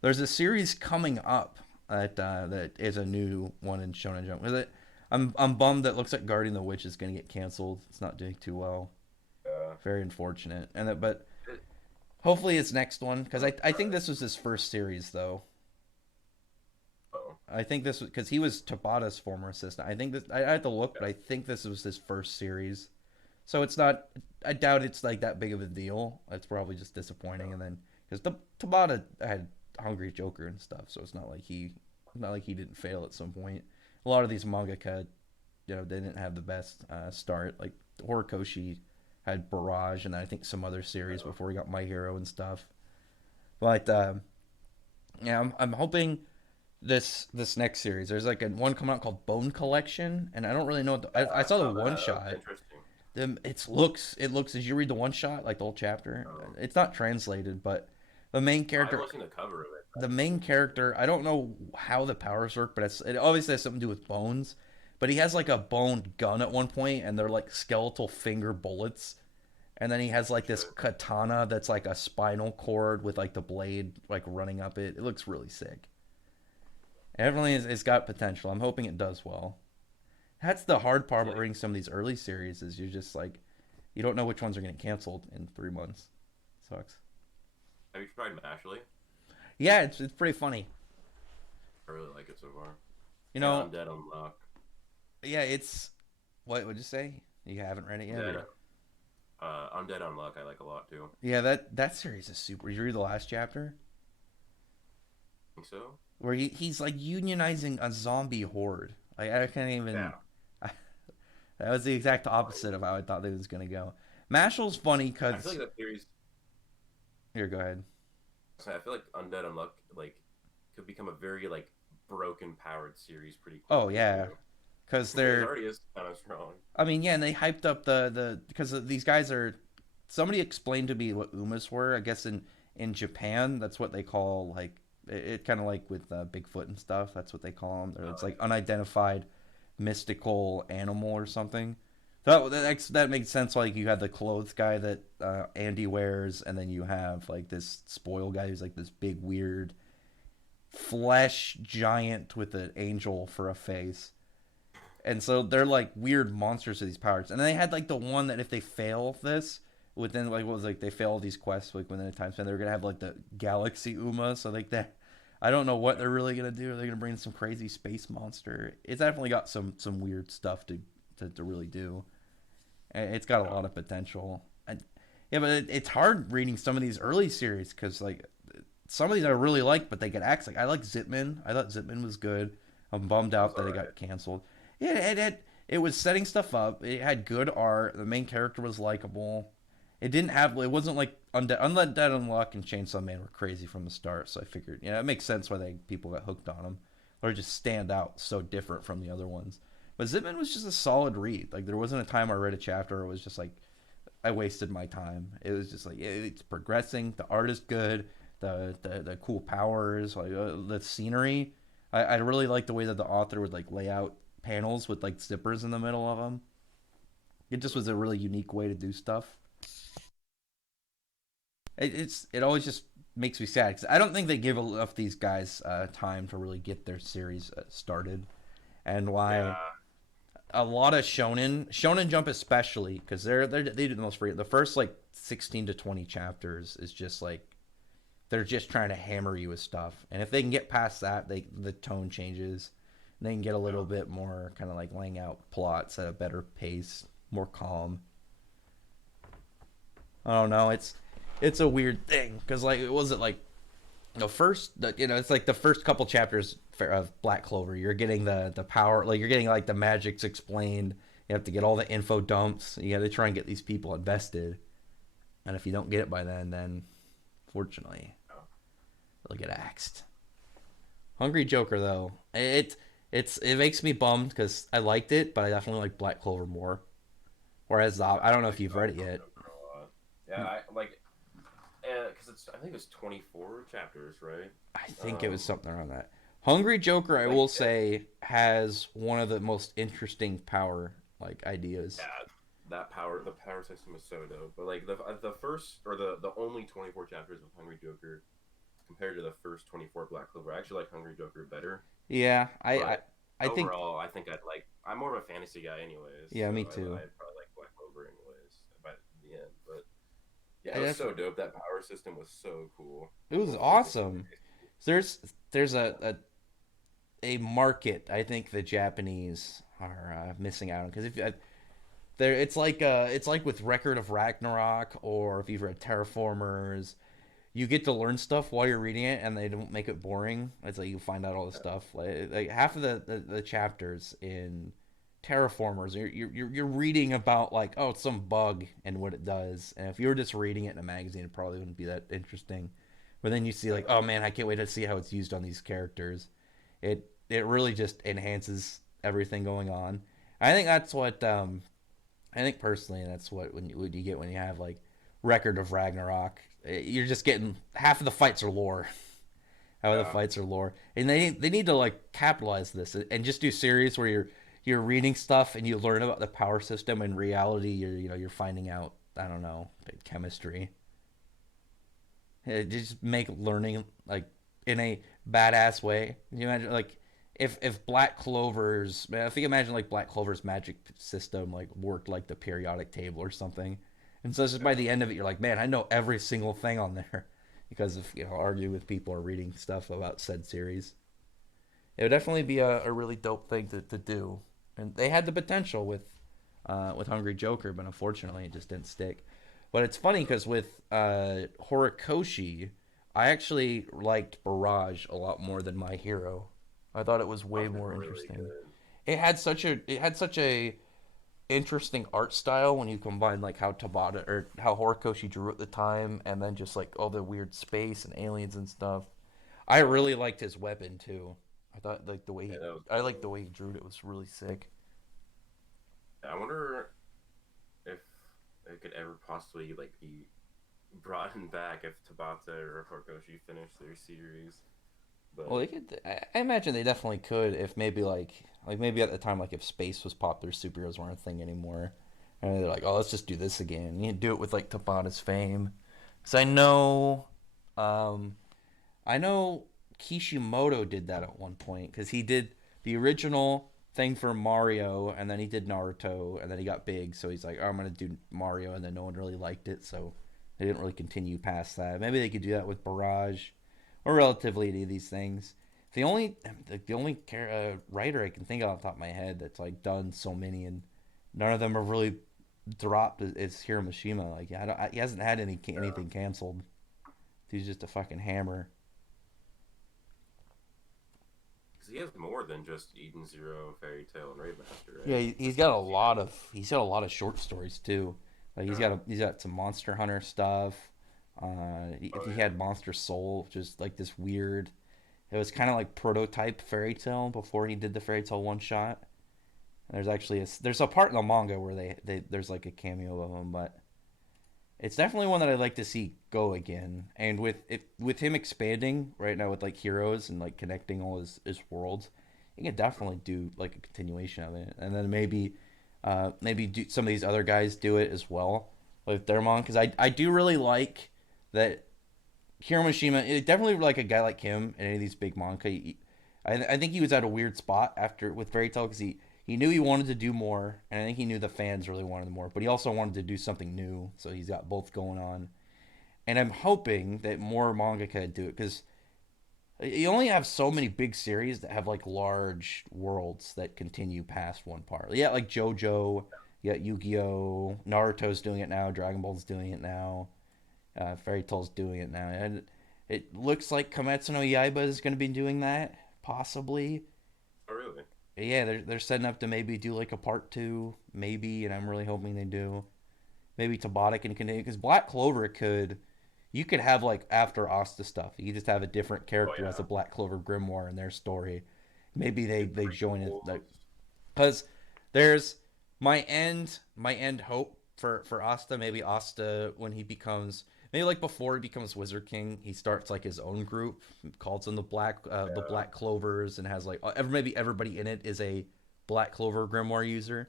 There's a series coming up that is a new one in Shonen Jump. I'm bummed that looks like Guardian the Witch is going to get canceled. It's not doing too well. Yeah. Very unfortunate. But It, hopefully it's next one because I'm I think surprised. this was his first series though. Oh. I think this was because he was Tabata's former assistant. I think this. I had to look, but Yeah. I think this was his first series. So it's not. I doubt it's like that big of a deal. It's probably just disappointing. Yeah. And then because the Tabata had Hungry Joker and stuff, so it's not like he didn't fail at some point. A lot of these mangaka, they didn't have the best start. Like Horikoshi had Barrage, and then I think some other series Yeah. before he got My Hero and stuff. But yeah, I'm hoping this next series. There's like a one coming out called Bone Collection, and I don't really know. I I saw the saw that. one That looks shot. interesting. It looks as you read the one shot, like the whole chapter. Um, It's not translated, but the main I've character, only seen the cover of it. the That looks main interesting. character, I don't know how the powers work, but it obviously has something to do with bones. But he has like a bone gun at one point, and they're like skeletal finger bullets. And then he has like this Shit. katana that's like a spinal cord with like the blade like running up it. It looks really sick. Definitely, it's got potential. I'm hoping it does well. That's the hard part So, about like, reading some of these early series is you're just like you don't know which ones are getting canceled in 3 months. Sucks. have you tried Mashley? Yeah, it's pretty funny. I really like it so far. You And know, Undead Unluck. yeah, it's what would you say? You haven't read it yet, Undead, or Undead Unluck, I like a lot too. yeah, that series is super. Did you read the last chapter Think so? where he's like unionizing a zombie horde? I can't even. Yeah. That was the exact opposite of how I thought it was gonna go. Mashal's funny I feel because like that series. here, go ahead. I feel like Undead Unluck like could become a very like broken powered series pretty Oh quickly yeah, too. because Because it they're already is kind of strong. I mean, yeah, and they hyped up the because these guys are. Somebody explained to me what umas were. I guess in Japan, that's what they call like it kind of like with Bigfoot and stuff. That's what they call them. It's Oh like yeah. unidentified mystical animal or something. Mhm. That makes sense. Like you have the clothes guy that Andy wears, and then you have like this spoil guy who's like this big weird flesh giant with an angel for a face. And so they're like weird monsters with these powers. And then they had like the one that if they fail this within like what was like they fail these quests like within a time span, they're gonna have like the Galaxy Uma. So like that, I don't know what Yeah. they're really gonna do. Are they gonna bring in some crazy space monster? It's definitely got some weird stuff to really do. It's got a Yeah. lot of potential. And yeah, but it's hard reading some of these early series because like some of these I really like, but they get axed. Like I like Zipman. I thought Zipman was good. I'm bummed It was out that it alright. got canceled. Yeah, it was setting stuff up. It had good art. The main character was likable. It didn't have. It wasn't like Undead Unluck and Chainsaw Man were crazy from the start. So I figured, yeah, it makes sense why people got hooked on them, or just stand out so different from the other ones. But Zipman was just a solid read. Like there wasn't a time I read a chapter where it was just like I wasted my time. It was just like it's progressing. The art is good. The cool powers, like the scenery. I really like the way that the author would like lay out panels with like zippers in the middle of them. It just was a really unique way to do stuff. It always just makes me sad because I don't think they give enough these guys time to really get their series started, and why Yeah. a lot of Shonen Jump especially because they do the most free. The first like 16 to 20 chapters is just like they're just trying to hammer you with stuff, and if they can get past that, the tone changes. And they can get a little Yeah. bit more kind of like laying out plots at a better pace, more calm. I don't know. It's a weird thing because like it was it like it's like the first couple chapters of Black Clover. You're getting the power, like you're getting like the magics explained. You have to get all the info dumps. You got to try and get these people invested. And if you don't get it by then fortunately Yeah. they'll get axed. Hungry Joker though, it makes me bummed because I liked it, but I definitely like Black Clover more. Whereas I don't know if you've I read it like yet. Joker a lot. Yeah, I like because it's I think it's 24 chapters, right? I think it was Um, something around that. Hungry Joker, I like will say, has one of the most interesting power like ideas. yeah, the power system is so dope. But like the first or the only 24 chapters of Hungry Joker compared to the first 24 Black Clover, I actually like Hungry Joker better. Yeah, But I think overall, I think I'm more of a fantasy guy anyways, yeah, so me too. I'd probably like Black Clover anyways by the end. But yeah, I it was def- so dope. That power system was so cool. it Like was what was like this awesome. crazy. There's a a market I think the Japanese are missing out on, because if there it's like with Record of Ragnarok, or if you've read Terraformers, you get to learn stuff while you're reading it, and they don't make it boring. It's like you find out all this stuff. Like half of the chapters in Terraformers, you're reading about like, oh, it's some bug and what it does, and if you were just reading it in a magazine, it probably wouldn't be that interesting. But then you see like, oh man, I can't wait to see how it's used on these characters. It really just enhances everything going on. I think that's what I think personally that's what you get when you have like Record of Ragnarok. You're just getting half of the fights are lore. Half of the Yeah. fights are lore, and they need to like capitalize this and just do series where you're reading stuff and you learn about the power system. In reality, you're finding out, I don't know, chemistry. Just make learning like in a badass way. Can you imagine like if Black Clover's, if you imagine like Black Clover's magic system like worked like the periodic table or something, and so just by Yeah. the end of it, you're like, man, I know every single thing on there because of arguing with people or reading stuff about said series. It would definitely be a really dope thing to do, and they had the potential with Hungry Joker, but unfortunately it just didn't stick. But it's funny because with Horikoshi, I actually liked Barrage a lot more than My Hero. I thought it was way Those are more really interesting. good. It had such a interesting art style when you combine like how Tabata or how Horikoshi drew at the time, and then just like all the weird space and aliens and stuff. I Yeah. really liked his weapon too. I thought like Yeah, that was I liked the cool. way he drew it. It was really sick. I wonder if it could ever possibly like be brought back if Tabata or Horikoshi finish their series. Well, But they could. I imagine they definitely could if maybe like maybe at the time like if space was popular, superheroes weren't a thing anymore, and they're like, oh, let's just do this again. You do it with like Tabata's fame, because um, I know Kishimoto did that at one point because he did the original thing for Mario, and then he did Naruto, and then he got big, so he's like, oh, I'm gonna do Mario, and then no one really liked it, so they didn't really continue past that. Maybe they could do that with Barrage, or relatively any of these things. The only writer I can think of off the top of my head that's like done so many and none of them have really dropped is Hiro Mishima. Like he hasn't had yeah, anything canceled. He's just a fucking hammer. because he has more than just Eden Zero, Fairy Tail, and Raid Master, Yeah, right? It's like a he's got a lot of short stories too. Like yeah. he's got some Monster Hunter stuff. Oh He yeah. had Monster Soul, just like this weird. It was kind of like prototype Fairy Tale before he did the Fairy Tale one shot. There's actually there's a part in the manga where they there's like a cameo of him, but it's definitely one that I'd like to see go again. And with him expanding right now with like heroes and like connecting all his worlds, you can definitely do like a continuation of it. And then maybe do some of these other guys do it as well with their manga, because I do really like that Hiro Mishima. Definitely like a guy like him in any of these big manga. I think he was at a weird spot after with Fairy Tail because he knew he wanted to do more, and I think he knew the fans really wanted more, but he also wanted to do something new. So he's got both going on, and I'm hoping that more manga could do it because you only have so many big series that have like large worlds that continue past one part. Yeah, like JoJo, you got Yu-Gi-Oh, Naruto's doing it now, Dragon Ball's doing it now, Fairy Tail's doing it now, and it looks like Kimetsu no Yaiba is going to be doing that possibly. Oh really? Yeah, they're setting up to maybe do like a part two, maybe, and I'm really hoping they do. Maybe Tabata can continue because Black Clover could. You could have like after Asta stuff. You could just have a different Oh character as a yeah. Black Clover grimoire in their story. Maybe Get they join it like prequels. because there's my end hope for Asta. Maybe Asta when he becomes maybe like before he becomes Wizard King, he starts like his own group, calls them the Yeah. Black Clovers, and has like maybe everybody in it is a Black Clover grimoire user,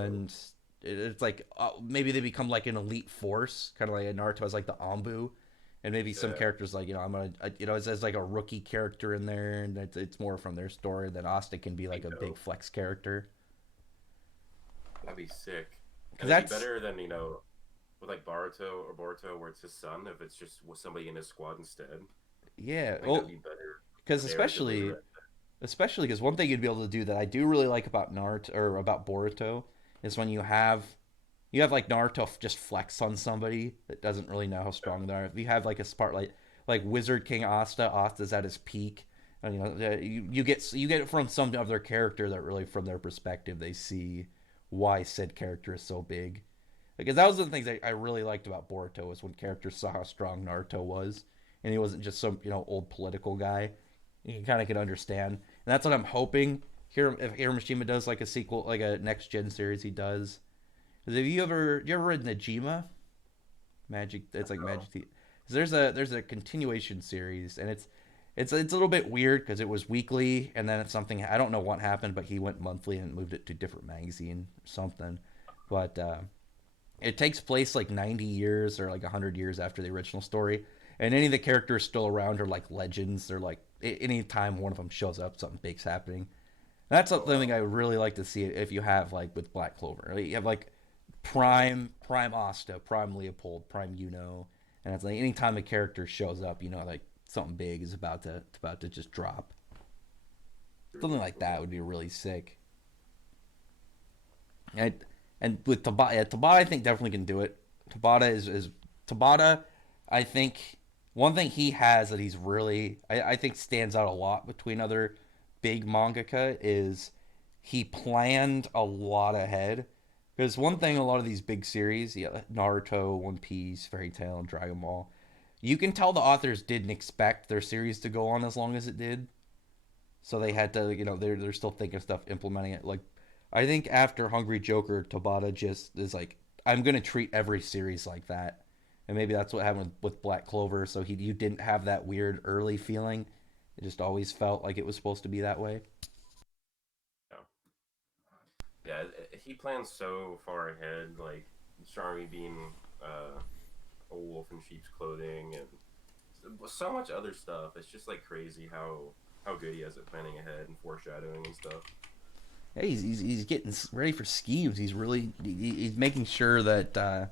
Yeah. and it's like maybe they become like an elite force, kind of like Naruto has like the Ambu, and maybe some Yeah. characters like as like a rookie character in there, and it's more from their story. Then Asta can be like Be a big dope. flex character That'd be sick. because And it'd be that's better than with like Boruto, where it's his son. If it's just with somebody in his squad instead, yeah. I think that'd Well, be better because way to deliver it. especially because one thing you'd be able to do that I do really like about Naruto or about Boruto is when you have like Naruto just flex on somebody that doesn't really know how strong they are. If you have like a part like Wizard King Asta's at his peak, and you get it from some other character that really from their perspective they see why said character is so big. Because that was one of the things I really liked about Boruto was when characters saw how strong Naruto was, and he wasn't just some old political guy. You kind of could understand, and that's what I'm hoping. Here, if Hiroshima does like a sequel, like a next gen series, he does. Because have you ever read Najima Magic? It's like Oh, Magic. There's a continuation series, and it's a little bit weird because it was weekly, and then it's something I don't know what happened, but he went monthly and moved it to a different magazine or something. But it takes place like 90 years or like 100 years after the original story, and any of the characters still around are like legends. They're like any time one of them shows up, something big's happening. That's oh something wow. I would really like to see if you have like with Black Clover. You have like Prime Asta, Prime Leopold, Prime and it's like anytime a character shows up, like something big is about to just drop. Something True. like that Yeah. would be really sick. And and with Tabata, yeah, Tabata, I think definitely can do it. Tabata is Tabata. I think one thing he has that he's really I think stands out a lot between other big mangaka is he planned a lot ahead. Because one thing, a lot of these big series, yeah, Naruto, One Piece, Fairy Tail, and Dragon Ball, you can tell the authors didn't expect their series to go on as long as it did. So they had to, they're still thinking of stuff, implementing it. Like, I think after Hungry Joker, Tabata just is like, I'm gonna treat every series like that, and maybe that's what happened with Black Clover. So you didn't have that weird early feeling. It just always felt like it was supposed to be that way. Yeah. Yeah. He plans so far ahead, like Charmy being a wolf in sheep's clothing, and so much other stuff. It's just like crazy how good he has at planning ahead and foreshadowing and stuff. Hey, he's getting ready for schemes. He's making sure that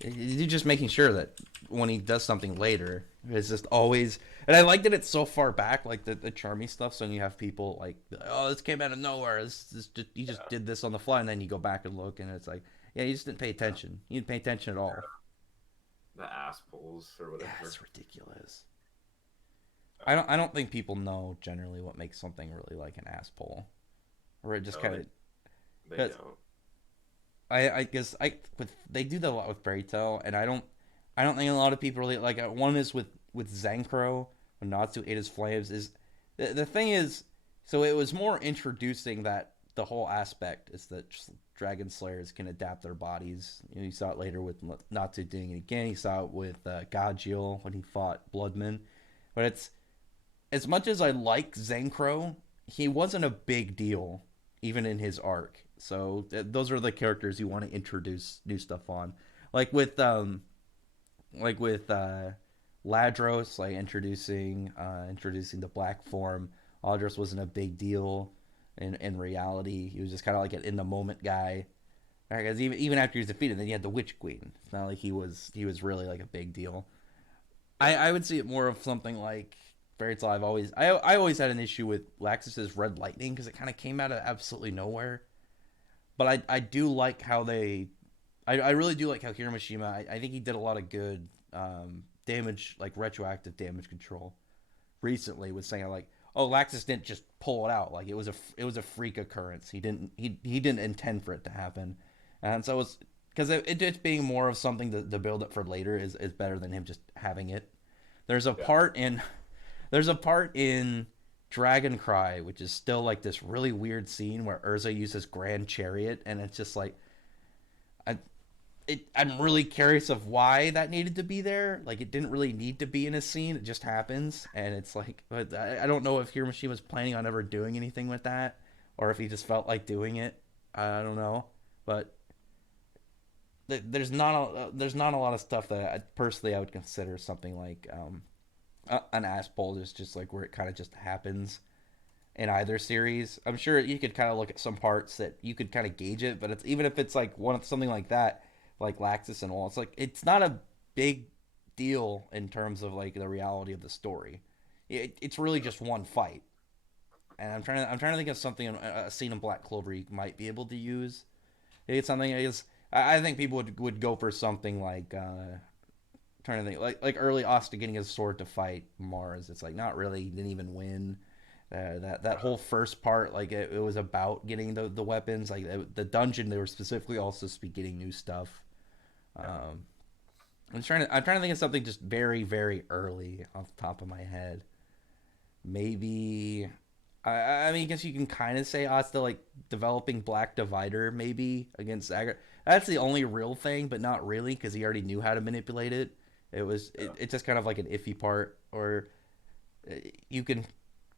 he's just making sure that when he does something later, it's just always. And I like that it's so far back, like the Charmy stuff. So when you have people like, oh, this came out of nowhere. This just he just Yeah. did this on the fly, and then you go back and look, and it's like, yeah, you just didn't pay Yeah. attention. You didn't pay attention at all. The ass pulls or Yeah, whatever. it's ridiculous. Yeah. I don't think people know generally what makes something really like an ass pull, or it just No, kind of they because don't. I guess they do that a lot with Fairy Tail, and I don't think a lot of people really like it. One is with Zenkro when Natsu ate his flames. Is the thing is, so it was more introducing that the whole aspect is that dragon slayers can adapt their bodies. You saw it later with Natsu doing it again. You saw it with Gajeel when he fought Bloodman, but it's as much as I like Zenkro, he wasn't a big deal even in his arc. So those are the characters you want to introduce new stuff on, like with Ladros, like introducing the black form. Ladros wasn't a big deal in reality. He was just kind of like an in the moment guy. Because even after he was defeated, then you had the Witch Queen. It's not like he was really like a big deal. I, Yeah. I would see it more of something like Fairy Tail. I always had an issue with Laxus's Red Lightning because it kind of came out of absolutely nowhere. But I do like how I really do like how Hiroshima. I think he did a lot of good damage, like retroactive damage control recently with saying like, oh, Laxus didn't just pull it out, like it was a freak occurrence. He didn't intend for it to happen, and so it's because it just being more of something to build up for later is better than him just having it. There's a Yeah. part in there's a part in Dragon Cry which is still like this really weird scene where Urza uses Grand Chariot, and it's just like I I'm really curious of why that needed to be there. Like, it didn't really need to be in a scene. It just happens, and it's like, but I don't know if Hiroshi was planning on ever doing anything with that, or if he just felt like doing it. I don't know, but there's not a lot of stuff that personally I would consider something like an ass pull, just like where it kind of just happens in either series. I'm sure you could kind of look at some parts that you could kind of gauge it, but it's even if it's like something like that, like Laxus and all, it's like it's not a big deal in terms of like the reality of the story. It's really just one fight, and I'm trying to think of something a scene in Black Clover you might be able to use. It's something is I think people would go for something like trying to think like early Asta getting his sword to fight Mars. It's like not really, he didn't even win. That whole first part, like it was about getting the weapons. Like the dungeon, they were specifically also supposed to be getting new stuff. Yeah. Um, I'm trying to think of something just very very early off the top of my head. Maybe I mean, I guess you can kind of say Asta like developing Black Divider maybe against Agar. That's the only real thing, but not really because he already knew how to manipulate it. Yeah. It's just kind of like an iffy part, or you can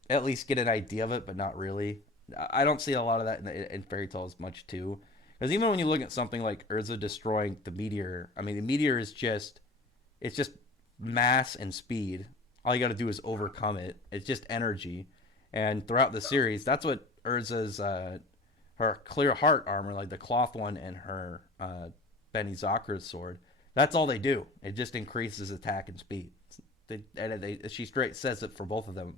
at least get an idea of it, but not really. I don't see a lot of that in Fairy Tales much too, because even when you look at something like Urza destroying the meteor, I mean the meteor is just it's just mass and speed. All you got to do is overcome it. It's just energy, and throughout the series, that's what Urza's her clear heart armor, like the cloth one, and her Benny Zakura's sword. That's all they do. It just increases attack and speed. She straight says it for both of them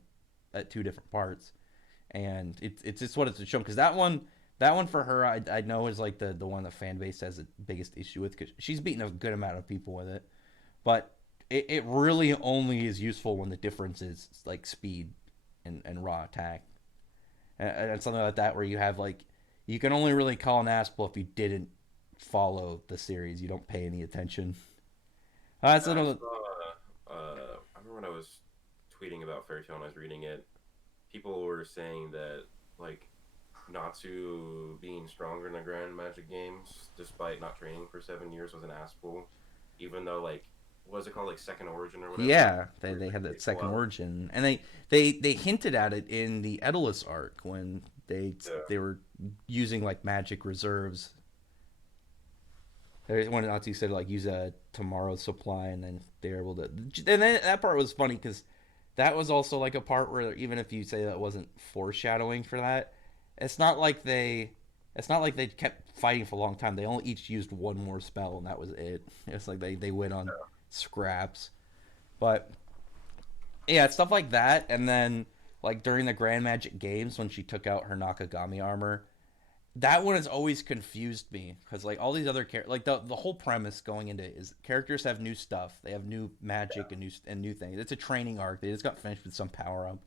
at two different parts, and it's just what it's shown. Because that one for her, I know is like the one the fan base has the biggest issue with because she's beaten a good amount of people with it, but it really only is useful when the difference is like speed and raw attack, and something like that where you have like you can only really call an Aspel if you didn't follow the series, you don't pay any attention. That's I another. saw. I remember when I was tweeting about Fairy Tail and I was reading it. People were saying that like Natsu being stronger in the Grand Magic Games, despite not training for 7 years, was an Aspel, even though like what was it called, like Second Origin or whatever, Yeah, where they had they that pull second out. origin, and they hinted at it in the Edalus arc when Yeah, they were using like magic reserves. There's one Nazi said like use a tomorrow's supply, and then they're able to. And then that part was funny because that was also like a part where even if you say that wasn't foreshadowing for that, it's not like they. It's not like they kept fighting for a long time. They only each used one more spell, and that was it. It's like they went on scraps. But yeah, stuff like that. And then like during the Grand Magic Games when she took out her Nakagami armor, that one has always confused me because like all these other characters, like the whole premise going into it is characters have new stuff, they have new magic and new things. It's a training arc. They just got finished with some power up.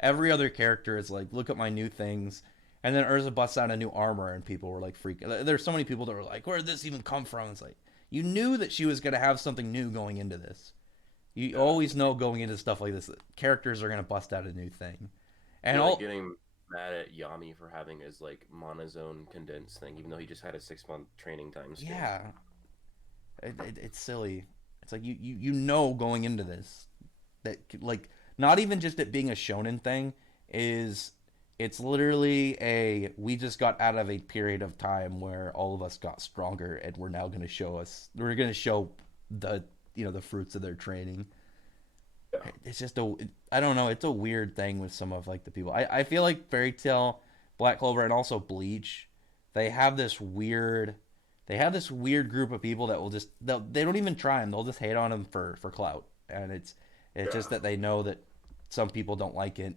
Every other character is like, look at my new things, and then Urza busts out a new armor, and people were like freaking. There's so many people that were like, where did this even come from? It's like you knew that she was gonna have something new going into this. You yeah. always know going into stuff like this that characters are gonna bust out a new thing, and Be like all getting mad at Yami for having his like monozone condensed thing, even though he just had a 6 month training time skin. yeah, it's silly. It's like you know going into this that like not even just it being a shonen thing is it's literally a we just got out of a period of time where all of us got stronger and we're going to show the the fruits of their training. Yeah, It's just I don't know, it's a weird thing with some of like the people. I feel like Fairy Tail, Black Clover, and also Bleach, they have this weird they have this weird group of people that will just they don't even try them. They'll just hate on them for clout, and it's just yeah. that they know that some people don't like it,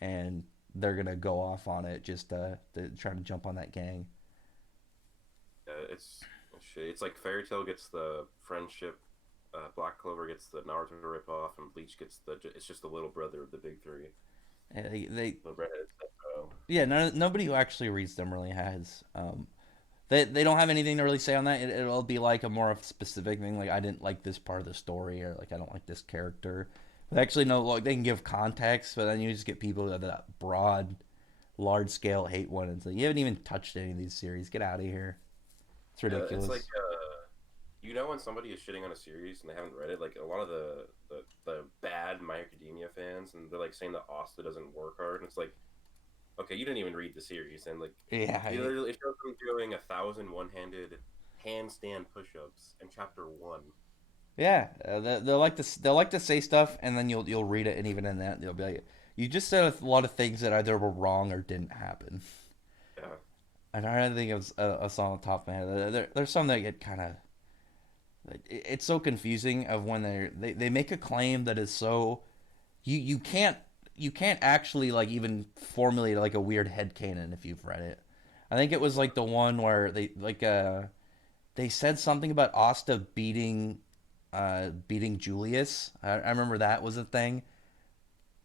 and they're gonna go off on it just to try to jump on that gang. It's like Fairy Tail gets the friendship, Black Clover gets the Naruto ripoff, and Bleach gets the. It's just the little brother of the big three, And they the redheaded stepbro. yeah, nobody who actually reads them really has. They don't have anything to really say on that. It'll be like a more of a specific thing, like I didn't like this part of the story, or like I don't like this character. But actually, no, like they can give context, but then you just get people that that broad, large scale hate one, and so you haven't even touched any of these series. Get out of here. It's Yeah, it's like ridiculous. when somebody is shitting on a series and they haven't read it, like a lot of the bad My Academia fans, and they're like saying that Asta doesn't work hard, and it's like, okay, you didn't even read the series, and like Yeah, it shows them doing 1,000 one-handed handstand push-ups in chapter one. yeah. They'll like to say stuff, and then you'll read it, and even in that, they'll be like, you just said a lot of things that either were wrong or didn't happen. Yeah, I don't think of a song on top of my head. There's some that get kind of it's so confusing of when they make a claim that is so you can't you can't actually like even formulate like a weird headcanon if you've read it. I think it was like the one where they said something about Asta beating Julius. I remember that was a thing.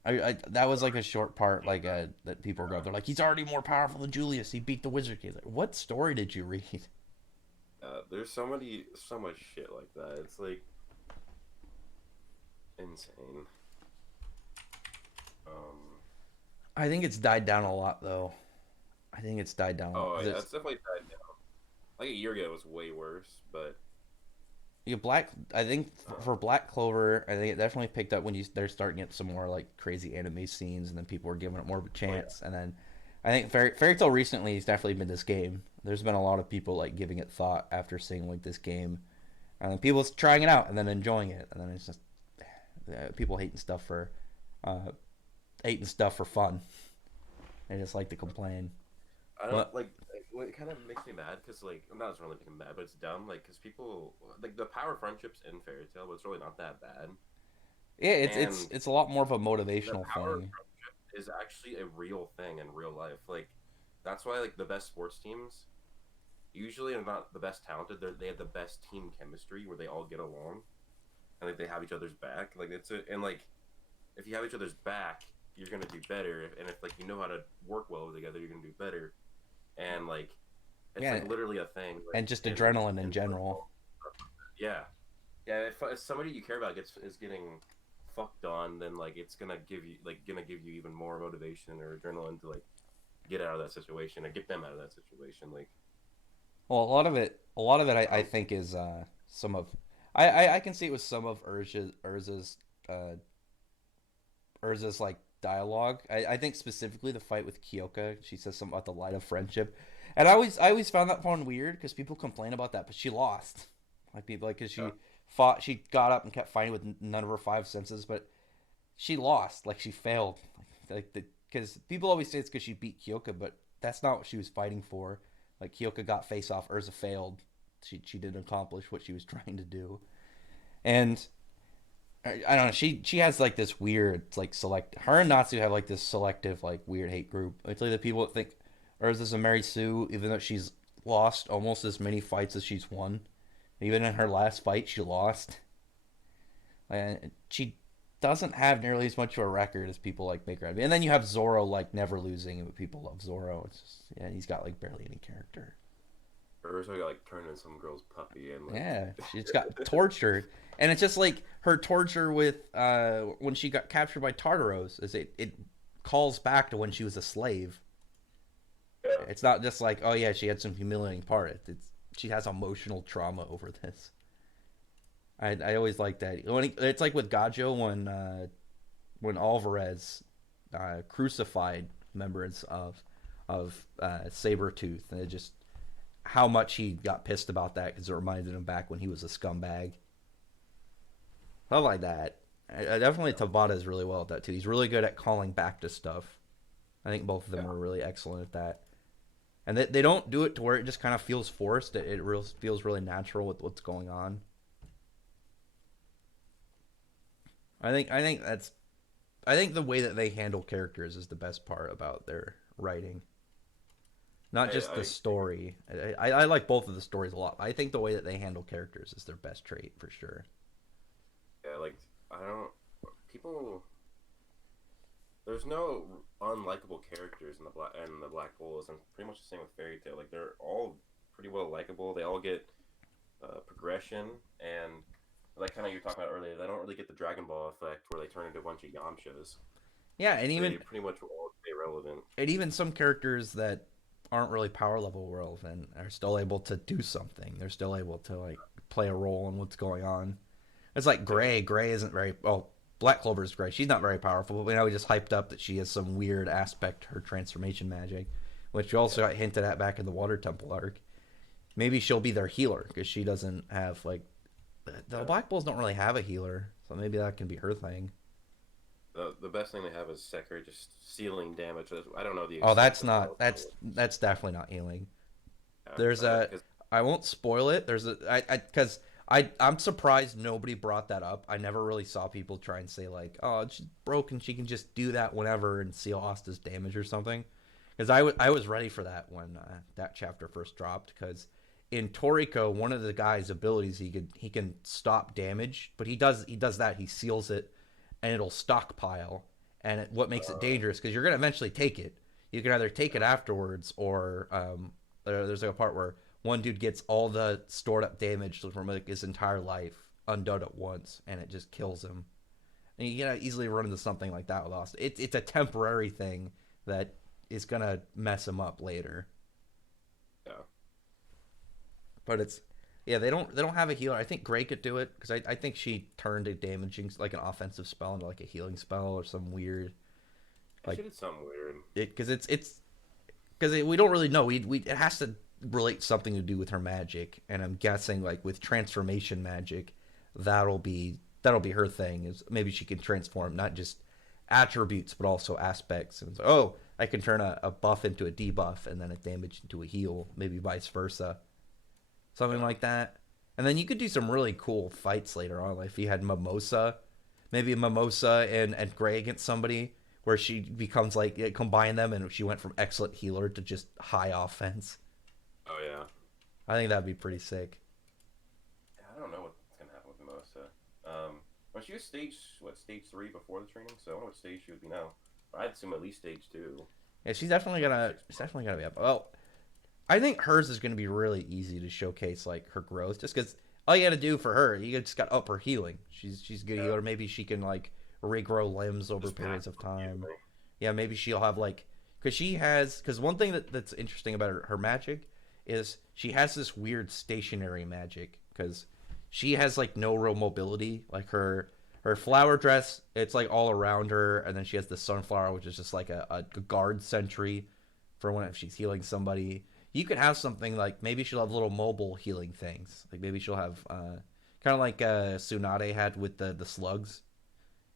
That was like a short part like that people go. They're like, he's already more powerful than Julius. He beat the Wizard King. Like, what story did you read? There's so much shit like that. It's like insane. Um, I think it's died down a lot though. I think it's died down a lot oh because yeah, it's it's definitely died down. Like a year ago, it was way worse, but yeah, Black. I think uh, for Black Clover, I think it definitely picked up when they're starting to get some more like crazy anime scenes, and then people were giving it more of a oh yeah, chance. And then I think Fairy Tail recently has definitely been this game. There's been a lot of people like giving it thought after seeing like this game, and then people trying it out and then enjoying it, and then it's just people uh, hating stuff for fun. They just like to complain. I don't But like. It kind of makes me mad because like I'm not really making me mad, but it's dumb. Like because people like the power friendships in Fairy Tail, but it's really not that bad. yeah, And it's a lot more of a the motivational power thing. friendship is actually a real thing in real life. Like that's why like the best sports teams usually are not the best talented. They have the best team chemistry where they all get along and like they have each other's back. Like it's a, and like if you have each other's back, you're gonna do better. And if like you know how to work well together, you're gonna do better. And like it's Yeah, like literally a thing like and just in adrenaline in general. football. Yeah, yeah. If somebody you care about gets is getting fucked on, then like it's gonna give you even more motivation or adrenaline to like get out of that situation and get them out of that situation. Like Well, a lot of it, I um, think is some of, I can see it was some of uh, Urza's like dialogue. I think specifically the fight with Kyoka. She says something about the light of friendship, and I always found that one weird because people complain about that, but she lost. Like people like because yeah, she got up and kept fighting with none of her five senses, but she lost. Like she failed. Like because people always say it's because she beat Kyoka, but that's not what she was fighting for. Like Kyoka got face off, Urza failed. She didn't accomplish what she was trying to do, and I don't know. She has like this weird like select. Her and Natsu have like this selective like weird hate group. It's like the people that think Urza's a Mary Sue, even though she's lost almost as many fights as she's won. Even in her last fight, she lost, and she doesn't have nearly as much of a record as people like make her out. And then you have Zoro like never losing, but people love Zoro. It's just, yeah, he's got like barely any character. or so got like turned into some girl's puppy and like Yeah, she's got tortured, and it's just like her torture with when she got captured by Tartaros. Is it calls back to when she was a slave. yeah. It's not just like oh yeah she had some humiliating part. It's she has emotional trauma over this. I always like that it's like with Gajo when Alvarez crucified members of Sabretooth, and it just how much he got pissed about that because it reminded him back when he was a scumbag. Stuff like that. I definitely Tabata is really well at that too. He's really good at calling back to stuff. I think both of them Yeah. are really excellent at that. And they don't do it to where it just kind of feels forced. It real, feels really natural with what's going on. I think that's I think the way that they handle characters is the best part about their writing. Not just the I story. I like both of the stories a lot. I think the way that they handle characters is their best trait for sure. yeah like I don't people. There's no unlikable characters in the Black Holes, and pretty much the same with Fairy Tail. Like they're all pretty well likable. They all get progression, and like kind of you were talking about earlier, they don't really get the Dragon Ball effect where they turn into a bunch of Yamchas. Yeah, They pretty much will all stay relevant. and even some characters that aren't really power level relevant are still able to do something. They're still able to like play a role in what's going on. It's like Yeah, Gray. Gray isn't very well. Black Clover's Gray. She's not very powerful, but we just hyped up that she has some weird aspect to her transformation magic, which we also yeah. got hinted at back in the Water Temple arc. Maybe she'll be their healer because she doesn't have like the Yeah. Black Bulls don't really have a healer, so maybe that can be her thing. The best thing they have is Sekiro just sealing damage. I don't know the Oh, extent of how powerful it is. that's definitely not healing. Yeah, There's a because I won't spoil it. There's a I because I'm surprised nobody brought that up. I never really saw people try and say like, "Oh, she's broken. She can just do that whenever and seal Asta's damage or something." Because I was ready for that when that chapter first dropped. Because in Toriko, one of the guy's abilities he can stop damage, but he does that he seals it, and it'll stockpile. And what makes it Uh, dangerous because you're gonna eventually take it. You can either take it afterwards or there's like a part where one dude gets all the stored up damage from like his entire life undone at once, and it just kills him. And you can easily run into something like that with Austin. It's a temporary thing that is gonna mess him up later. yeah. But it's yeah, they don't have a healer. I think Gray could do it because I think she turned a damaging like an offensive spell into like a healing spell or some weird She like did something weird. it because it's because we don't really know. We it has to relate something to do with her magic, and I'm guessing like with transformation magic, that'll be her thing. Is maybe she can transform not just attributes but also aspects. And so, oh, I can turn a buff into a debuff, and then a damage into a heal. Maybe vice versa, something Yeah. like that. And then you could do some really cool fights later on. Like if you had Mimosa, maybe Mimosa and Gray against somebody where she becomes like combine them and she went from excellent healer to just high offense. Oh yeah. I think that'd be pretty sick. Yeah, I don't know what's gonna happen with Mimosa. Well, she was stage 3 before the training, so I wonder what stage she would be now. I'd assume at least stage 2. Yeah, she's definitely gonna be up. Well, I think hers is gonna be really easy to showcase like her growth, just because all you got to do for her, you just got up her healing. She's a good Yeah. healer. Maybe she can like regrow limbs over Just passive periods of time. healing. Yeah, maybe she'll have like because one thing that's interesting about her magic is she has this weird stationary magic because she has like no real mobility. Like her flower dress, it's like all around her, and then she has the sunflower, which is just like a guard sentry for when if she's healing somebody. You could have something like maybe she'll have little mobile healing things. Like maybe she'll have kind of like Tsunade had with the slugs.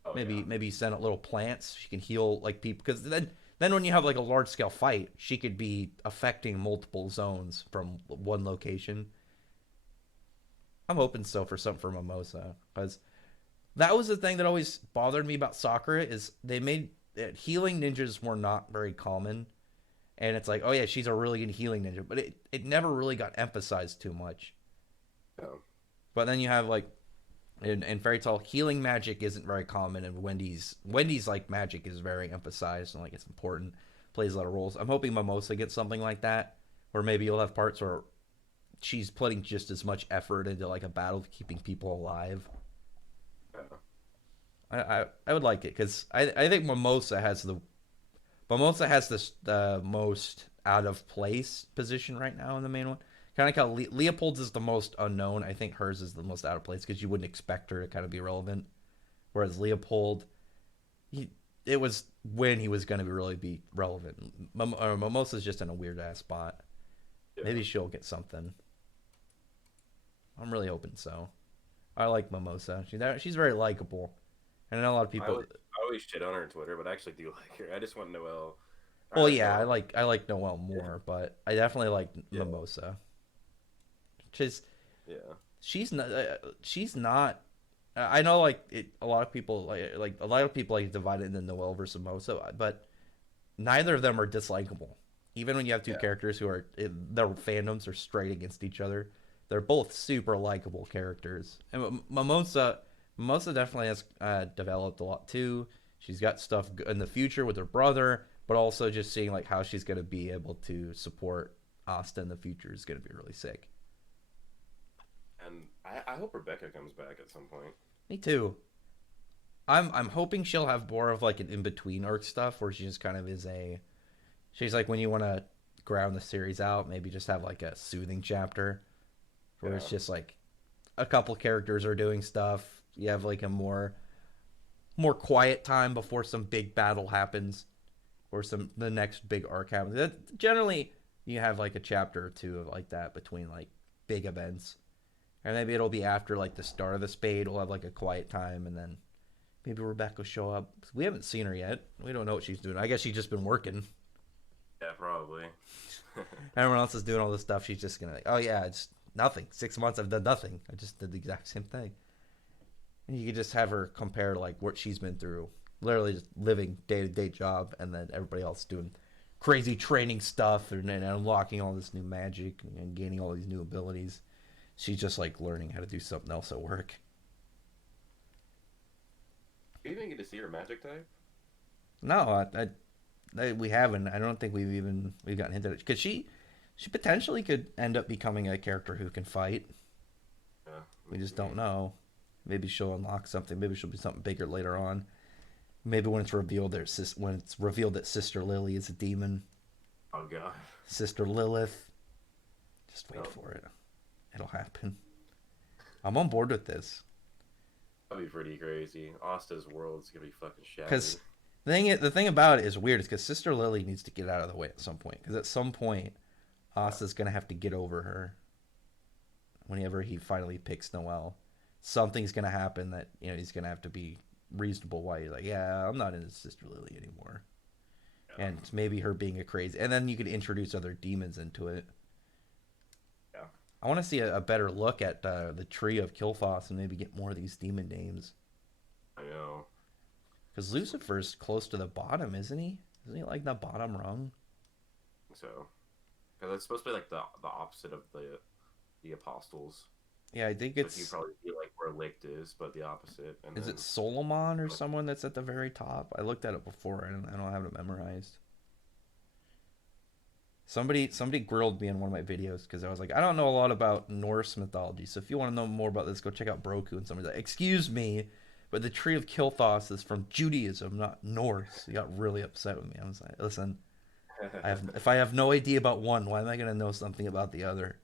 Oh yeah. Maybe send out little plants. She can heal like people because then when you have like a large scale fight, she could be affecting multiple zones from one location. I'm hoping so for something for Mimosa because that was the thing that always bothered me about Sakura is they made healing ninjas were not very common, and it's like oh yeah she's a really good healing ninja, but it never really got emphasized too much. Yeah. But then you have like in Fairy Tail, healing magic isn't very common, and Wendy's like magic is very emphasized and like it's important, plays a lot of roles. I'm hoping Mimosa gets something like that, where maybe you'll have parts where she's putting just as much effort into like a battle of keeping people alive. Yeah. I would like it because I think Mimosa has this the most out of place position right now in the main one. Kind of like how Leopold's is the most unknown. I think hers is the most out of place because you wouldn't expect her to kind of be relevant. Whereas Leopold, he it was when he was going to really be relevant. Mimosa's just in a weird ass spot. Yeah. Maybe she'll get something. I'm really hoping so. I like Mimosa. She's very likable, and I know a lot of I people. always, I always shit on her on Twitter, but I actually do like her. I just want Noelle. I Well, like yeah, I Noelle. like I like Noelle more, but I definitely like Yeah. Mimosa. She's Yeah. she's not. I know like a lot of people like a lot of people like divide it into Noelle versus Mimosa, but neither of them are dislikable. Even when you have two Yeah. characters who are their fandoms are straight against each other, they're both super likable characters. And Mimosa definitely has developed a lot too. She's got stuff in the future with her brother, but also just seeing like how she's going to be able to support Asta in the future is going to be really sick. And I hope Rebecca comes back at some point. Me too. I'm hoping she'll have more of like an in between arc stuff where she just kind of is a she's like when you want to ground the series out, maybe just have like a soothing chapter where it's Yeah. just like a couple characters are doing stuff. You have like a more quiet time before some big battle happens or some the next big arc happens. Generally, you have like a chapter or two of like that between like big events, and maybe it'll be after like the start of the spade. We'll have like a quiet time, and then maybe Rebecca will show up. We haven't seen her yet. We don't know what she's doing. I guess she's just been working. Yeah, probably. Everyone else is doing all this stuff. She's just gonna like, oh yeah, it's nothing. 6 months I've done nothing. I just did the exact same thing. And you could just have her compare like what she's been through, literally just living day to day job, and then everybody else doing crazy training stuff and unlocking all this new magic and gaining all these new abilities. She's just like learning how to do something else at work. You even get to see her magic type? No, we haven't. I don't think we've gotten hinted at because she potentially could end up becoming a character who can fight. Yeah, We just don't maybe. know. Maybe she'll unlock something. Maybe she'll be something bigger later on. Maybe when it's revealed that Sister Lily is a demon, Oh god. Sister Lilith. Just wait No, for it. It'll happen. I'm on board with this that'd be pretty crazy. Asta's world's gonna be fucking because shattered. the thing about it is weird. Is because Sister Lily needs to get out of the way at some point. Because at some point, Yeah. Asta's gonna have to get over her whenever he finally picks Noelle. Something's gonna happen that he's gonna have to be reasonable. Why he's like, yeah, I'm not into Sister Lily anymore, Yeah. and maybe her being a crazy, and then you could introduce other demons into it. Yeah. I want to see a better look at the tree of Kilphos and maybe get more of these demon names. I know. Because Lucifer's close to the bottom, isn't he? Isn't he like the bottom rung? So, because it's supposed to be like the opposite of the apostles. Yeah, I think So he'd it's. probably be like where Licht is, but the opposite. And Is it then Solomon or someone that's at the very top? I looked at it before. I don't have it memorized. Somebody grilled me in one of my videos because I was like, I don't know a lot about Norse mythology. So if you want to know more about this, go check out Broku. And somebody's like, excuse me, but the tree of Kilthos is from Judaism, not Norse. He got really upset with me. I was like, listen, if I have no idea about one, why am I gonna know something about the other?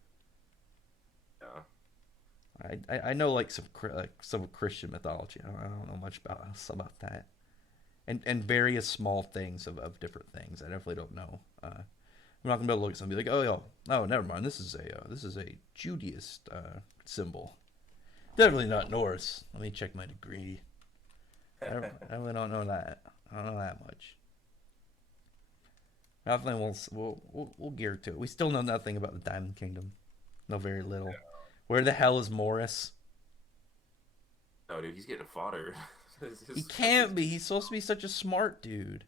yeah. I know like some Christian mythology. I don't know much about that, and various small things of different things. I definitely don't know. I'm not gonna be able to look at something and be like, oh, yeah, oh, never mind. This is a Judaist symbol. Definitely not Norse. Let me check my degree. I really don't know that. I don't know that much. Definitely, we'll gear to it. We still know nothing about the Diamond Kingdom. Know very little. Where the hell is Morris? No, dude, he's getting fodder. He his country's can't be. He's supposed to be such a smart dude.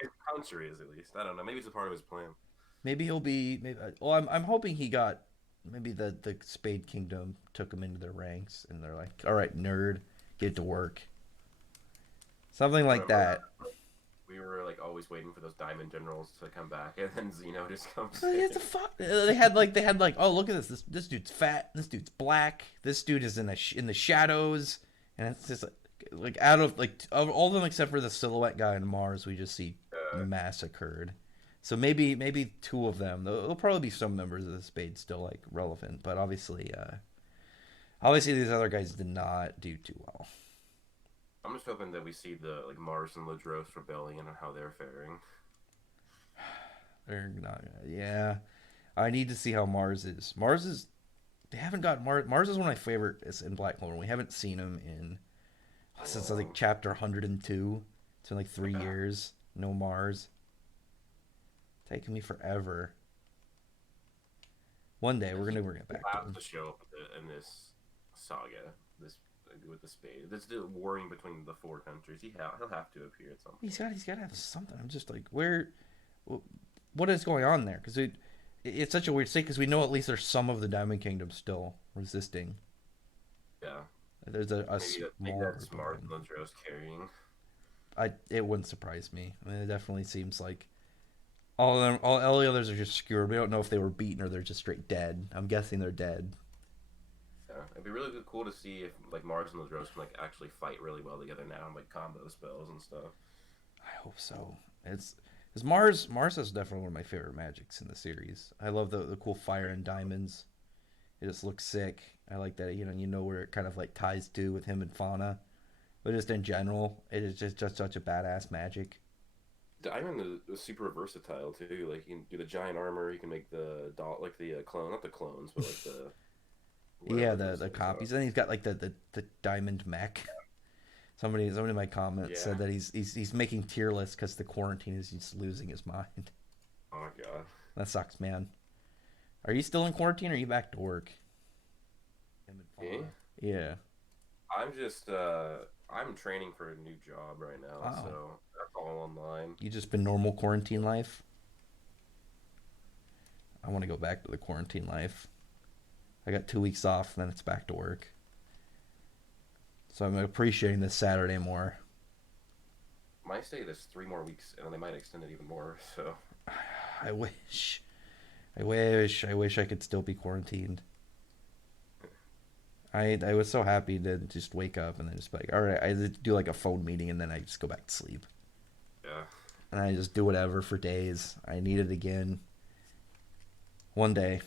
his country is at least. I don't know. Maybe it's a part of his plan. Maybe he'll be. Maybe. Well, I'm hoping he got. Maybe the Spade Kingdom took him into their ranks, and they're like, "All right, nerd, get to work." Something like Remember, that. we were like always waiting for those diamond generals to come back, and then Zeno just comes Well, in. the fuck. They had like, oh, look at this dude's fat. This dude's black. This dude is in the shadows, and it's just like out of like of all of them except for the silhouette guy on Mars, we just see Uh, massacred. So maybe two of them. There'll probably be some members of the Spade still like relevant, but obviously these other guys did not do too well. I'm just hoping that we see the like Mars and Ladros rebellion and how they're faring. They're not. Yeah, I need to see how Mars is. Mars is. They haven't got Mars. Mars is one of my favorites in Black Clover. We haven't seen him in since like Um, chapter 102. It's been like three yeah, years. No Mars. Taking me forever. One day we're gonna get he'll back to have him. to show up in this saga. This with the spade. This the warring between the four countries. He'll have to appear at some point. He's got to have something. I'm just like, where, what is going on there? Because it's such a weird state. Because we know at least there's some of the Diamond Kingdom still resisting. Yeah, There's a maybe small that's group of Mars them. and Ladros carrying. It wouldn't surprise me. I mean, it definitely seems like all of them, all the others are just skewered. We don't know if they were beaten or they're just straight dead. I'm guessing they're dead. Yeah, it'd be really cool to see if like Mars and Ladros can like actually fight really well together now, and like combo spells and stuff. I hope so. It's because Mars is definitely one of my favorite magics in the series. I love the cool fire and diamonds. It just looks sick. I like that. You know where it kind of like ties to with him and Fauna, but just in general, it is just such a badass magic. Diamond is super versatile too. Like you can do the giant armor. You can make the doll, like the clone, not the clones, but like the Yeah, whatever those the things are. copies, and he's got like the diamond mech. Somebody in my comments Yeah. said that he's making tier lists because the quarantine is just losing his mind. Oh my god. That sucks, man. Are you still in quarantine or are you back to work? Him and Me? Fauna. Yeah. I'm just I'm training for a new job right now, Oh. so that's all online. You just been normal quarantine life? I want to go back to the quarantine life. I got 2 weeks off, and then it's back to work. So I'm appreciating this Saturday more. My state is 3 more weeks, and they might extend it even more. So I wish. I wish I could still be quarantined. I was so happy to just wake up and then just be like, all right, I just do like a phone meeting and then I just go back to sleep. yeah, And I just do whatever for days. I need it again. One day.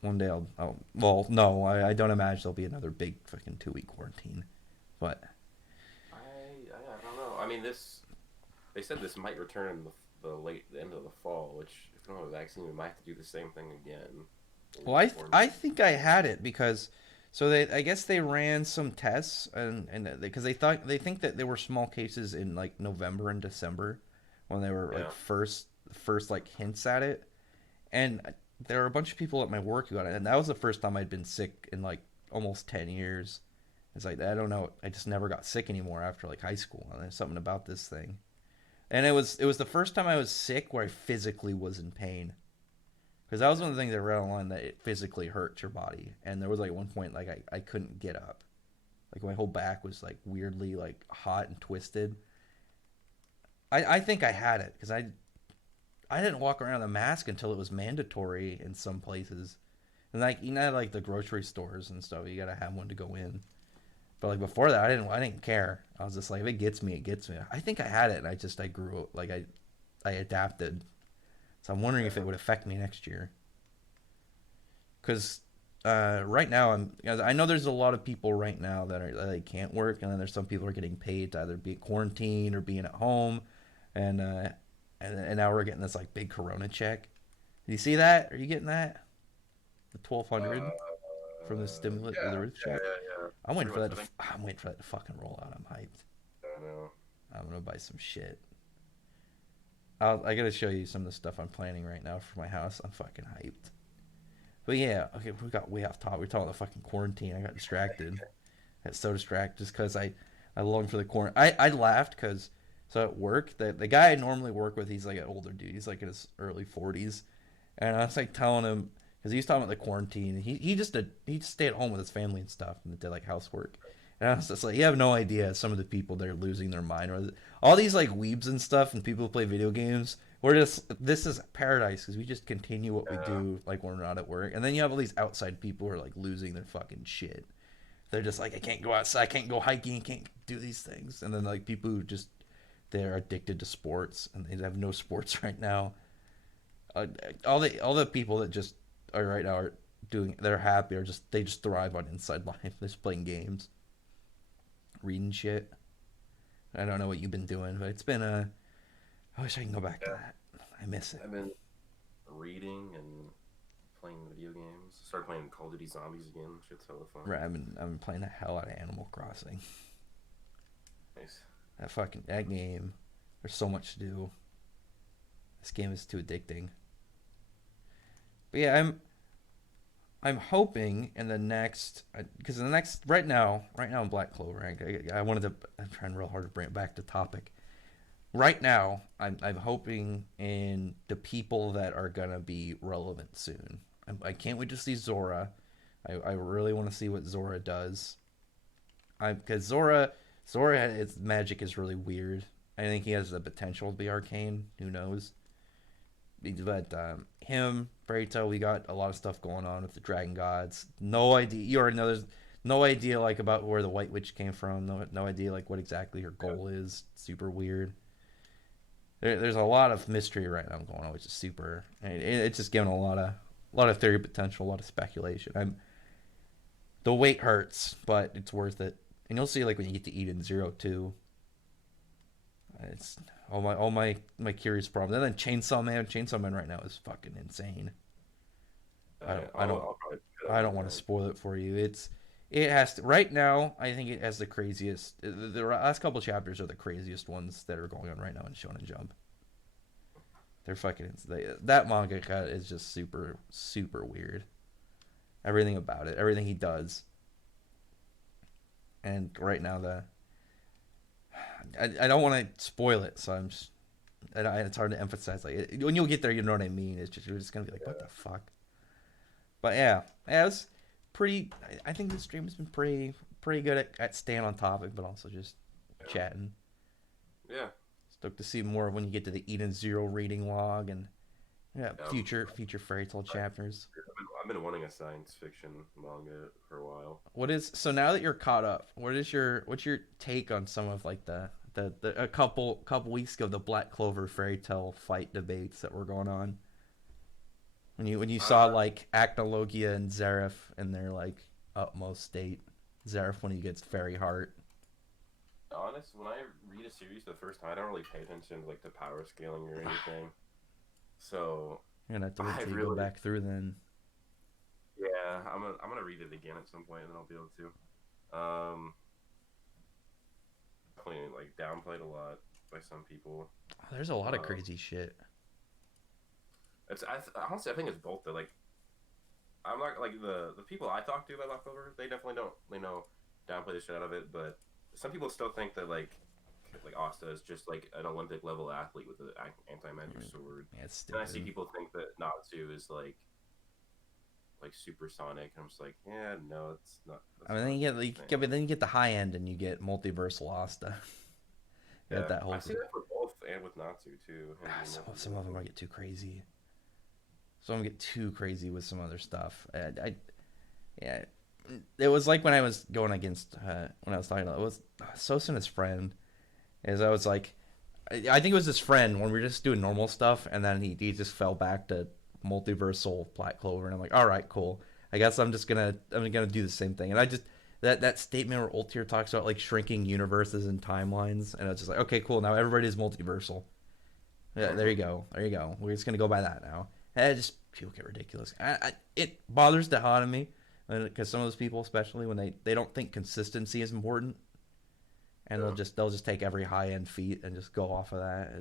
One day I'll well, no, I don't imagine there'll be another big fucking 2 week quarantine. But I don't know. I mean, this they said this might return in the end of the fall, which if we don't have a vaccine, we might have to do the same thing again. well, I think I had it because so they I guess they ran some tests and because they think that there were small cases in like November and December when they were like Yeah, first like hints at it, and there were a bunch of people at my work who got it, and that was the first time I'd been sick in like almost 10 years. It's like I don't know, I just never got sick anymore after like high school, and there's something about this thing, and it was the first time I was sick where I physically was in pain. Because that was one of the things I read online that it physically hurts your body, and there was like one point like I couldn't get up, like my whole back was like weirdly like hot and twisted. I think I had it because I didn't walk around with a mask until it was mandatory in some places, and like you know like the grocery stores and stuff, you gotta have one to go in. But like before that, I didn't care. I was just like if it gets me, it gets me. I think I had it, and I grew like I adapted. So I'm wondering if yeah. it would affect me next year. Because right now I know there's a lot of people right now that they can't work, and then there's some people who are getting paid to either be quarantined or being at home, and and now we're getting this like big Corona check. Do you see that? Are you getting that? The 1,200 from the stimulus or the roof check? Yeah. Pretty much, I think. I'm waiting for that to fucking roll out. I'm hyped. I know. I'm gonna buy some shit. I gotta show you some of the stuff I'm planning right now for my house. I'm fucking hyped. But yeah, okay, we got way off topic. We are talking about fucking quarantine. I got distracted. I got so distracted just because I longed for the quarantine. I laughed because so at work the guy I normally work with, he's like an older dude. He's like in his early 40s, and I was like telling him because he was talking about the quarantine. He just stayed at home with his family and stuff and did like housework. And I was just like, you have no idea some of the people that are losing their mind. Or all these like weebs and stuff and people who play video games. We're just this is paradise because we just continue what we Yeah, do like when we're not at work. And then you have all these outside people who are like losing their fucking shit. They're just like, I can't go outside, I can't go hiking, I can't do these things. And then like people who just they're addicted to sports and they have no sports right now. All the people that just are right now are doing they're happy or just they just thrive on inside life. They're just playing games, reading shit. I don't know what you've been doing, but it's been a. I wish I can go back to yeah. that. I miss it. I've been reading and playing video games. Started playing Call of Duty Zombies again. Shit's hella fun. Right, I've been playing the hell out of Animal Crossing. Nice. That game. There's so much to do. This game is too addicting. But yeah, I'm hoping in the next because the next right now in Black Clover I wanted to I'm trying real hard to bring it back to topic. Right now I'm hoping in the people that are gonna be relevant soon. I can't wait to see Zora. I really want to see what Zora does. I because Zora its magic is really weird. I think he has the potential to be arcane. Who knows? But him, Fairy Tale, we got a lot of stuff going on with the Dragon Gods. No idea. You already know there's no idea like about where the White Witch came from. No idea like what exactly her Yeah. goal is. Super weird. There's a lot of mystery right now going on, which is super. It's just giving a lot of theory potential, a lot of speculation. The wait hurts, but it's worth it. And you'll see like when you get to Eden Zero too. It's all my curious problems. And then Chainsaw Man right now is fucking insane. I Yeah, don't I don't I'll probably pick it up I when don't I'm want to done. spoil it for you. It has to, right now. I think it has the craziest. The last couple chapters are the craziest ones that are going on right now in Shonen Jump. They're fucking that mangaka is just super super weird. Everything about it, everything he does, and right now I don't want to spoil it, so I'm just it's hard to emphasize. Like when you'll get there, you know what I mean. It's just you're just gonna be like, what the Yeah. fuck. But yeah, it was pretty. I think this stream has been pretty good at staying on topic, but also just Yeah. chatting. Yeah. Stoked to see more when you get to the Eden Zero reading log and yeah, Um, future fairy tale I, chapters. I've been wanting a science fiction manga for a while. What is so now that you're caught up? What's your take on some of like the a couple weeks ago the Black Clover fairy tale fight debates that were going on when you saw Uh, like Acnologia and Zareth in their like utmost state. Zareth when he gets fairy heart. Honest, when I read a series the first time, I don't really pay attention to like the power scaling or anything. So You're gonna have to wait I till you go really, back through then. yeah, I'm gonna read it again at some point, and then I'll be able to. Um, Definitely like downplayed a lot by some people. Oh, there's a lot of Um, crazy shit. Honestly, I think it's both. Though. Like I'm not like the people I talk to about Leftover, they definitely don't downplay the shit out of it. But some people still think that like Asta is just like an Olympic level athlete with an anti magic sword. Yeah, it's And I see stupid. people think that Natsu is like supersonic, and I'm just like, yeah, no, it's not. I That's mean, not the thing. but then you get the high end and you get multiversal Asta. You got Yeah, that I whole see that for both and with Natsu too. Him being some of them multiversal. might get too crazy. Some of them get too crazy with some other stuff. Yeah, it was like when I was going against when I was talking about it was Sosa and his friend. Is I was like, I think it was his friend when we were just doing normal stuff, and then he just fell back to multiversal Black Clover, and I'm like, all right, cool. I guess I'm gonna do the same thing, and I just that statement where Ultir talks about like shrinking universes and timelines, and it's just like, okay, cool. Now everybody is multiversal. Yeah, there you go. We're just gonna go by that now. And it just people get ridiculous. It bothers the hell out of me because some of those people, especially when they don't think consistency is important, and Yeah. they'll just take every high end feat and just go off of that.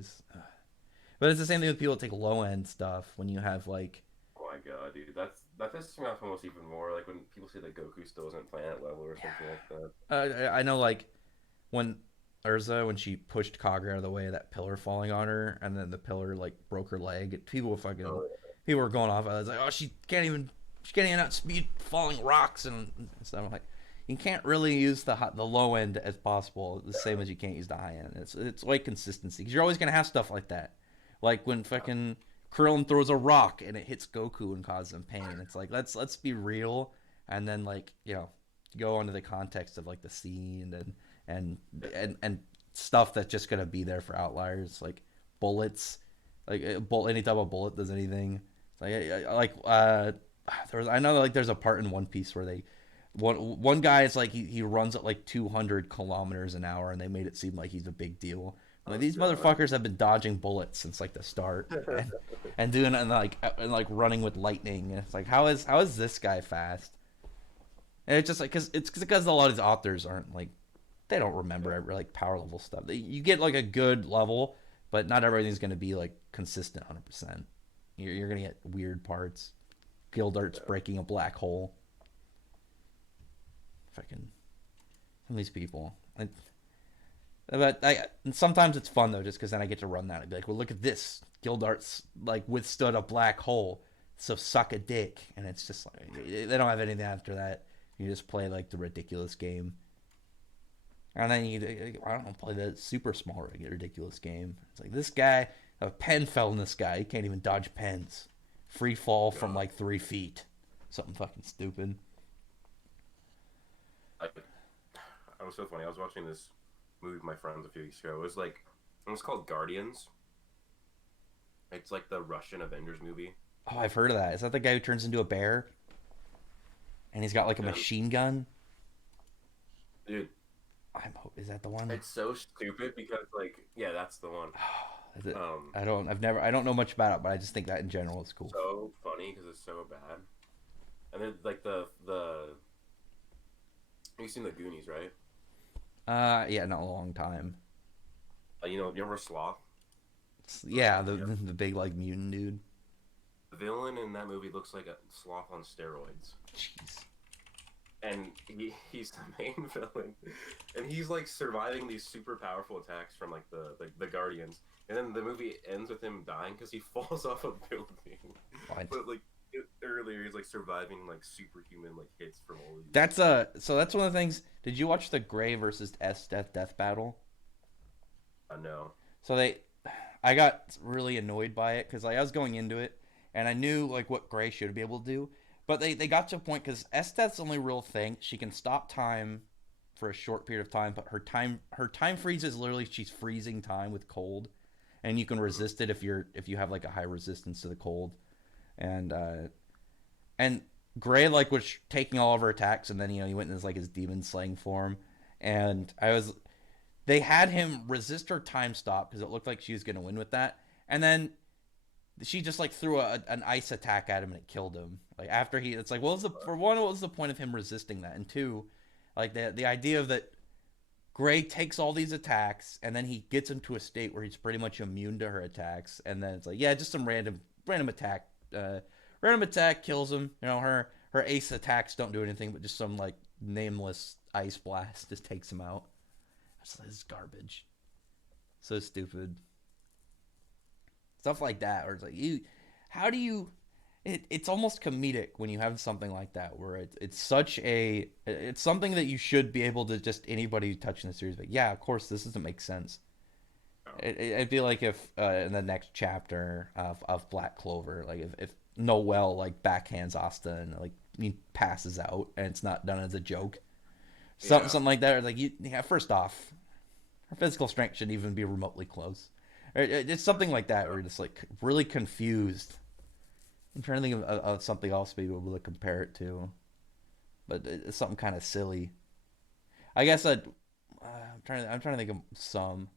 But it's the same thing with people that take low end stuff when you have like Oh my god, dude, that pisses me off almost even more. Like when people say that Goku still isn't planet level or something like that. I know like when Urza when she pushed Kagura out of the way of that pillar falling on her, and then the pillar like broke her leg. Oh People were going off. I was like, oh, she can't even outspeed falling rocks and stuff. I'm like, you can't really use the low end as possible, the same as you can't use the high end. It's like consistency because you're always gonna have stuff like that, like when fucking Krillin throws a rock and it hits Goku and causes him pain. It's like let's be real, and then like go into the context of like the scene and yeah, and stuff that's just gonna be there for outliers like bullets, like any type of bullet does anything. Like I know like there's a part in One Piece where they one guy is like he runs at like 200 kilometers an hour and they made it seem like he's a big deal. Like oh these god. motherfuckers have been dodging bullets since like the start and doing it and like running with lightning. And it's like how is this guy fast? And it's just like it's because a lot of these authors aren't like they don't remember Yeah, every like power level stuff. You get like a good level, but not everything's gonna be like consistent 100%. You're gonna get weird parts. Gildart's yeah. breaking a black hole. Fucking some of these people. And sometimes it's fun though, just because then I get to run that. I'd be like, well, look at this. Gildart's like withstood a black hole, so suck a dick. And it's just like they don't have anything after that. You just play like the ridiculous game, and then I don't know, play the super small ridiculous game. It's like this guy, a pen fell in the sky. He can't even dodge pens. Free fall from God. like 3 feet. Something fucking stupid. I, I was so funny. I was watching this movie with my friends a few weeks ago. It was called Guardians. It's like the Russian Avengers movie. Oh, I've heard of that. Is that the guy who turns into a bear and he's got like a And machine gun? dude, Is that the one? it's so stupid because like yeah, that's the one. Is it? Um, I don't know much about it, but I just think that in general is cool. so funny because it's so bad. And then like the you've seen the Goonies, right? Yeah, not a long time. You know, you remember Sloth? Yeah, the big like mutant dude. The villain in that movie looks like a sloth on steroids, Jeez. and he's the main villain, and he's like surviving these super powerful attacks from like the Guardians, and then the movie ends with him dying because he falls off a building. What? But like earlier, he's like surviving like superhuman like hits from all these. That's so that's one of the things. Did you watch the Gray versus S Death battle? No. So I got really annoyed by it because like I was going into it and I knew like what Gray should be able to do, but they got to a point because Estet's the only real thing. She can stop time for a short period of time, but her time freeze is literally she's freezing time with cold, and you can Mhm. resist it if you have like a high resistance to the cold, and and Gray like was taking all of her attacks, and then he went in his like his demon slaying form, and I was they had him resist her time stop because it looked like she was going to win with that. And then she just like threw an ice attack at him and it killed him. Like after it's like, what was the for one, what was the point of him resisting that? And two, like the idea of that Gray takes all these attacks and then he gets into a state where he's pretty much immune to her attacks, and then it's like, yeah, just some random attack, random attack kills him. Her ace attacks don't do anything, but just some like nameless ice blast just takes him out. This is garbage. So stupid. Stuff like that, or it's like how do you? It's almost comedic when you have something like that, where it's something that you should be able to just anybody touching the series. But yeah, of course, this doesn't make sense. Oh. It'd be like if in the next chapter of Black Clover, like if Noel like backhands Asta and like he passes out and it's not done as a joke, Yeah. something like that. Or like yeah, first off, her physical strength shouldn't even be remotely close. It's something like that where Yeah. you're just like really confused. I'm trying to think of something else to be able to compare it to, but it's something kind of silly. I guess I'm trying to think of some.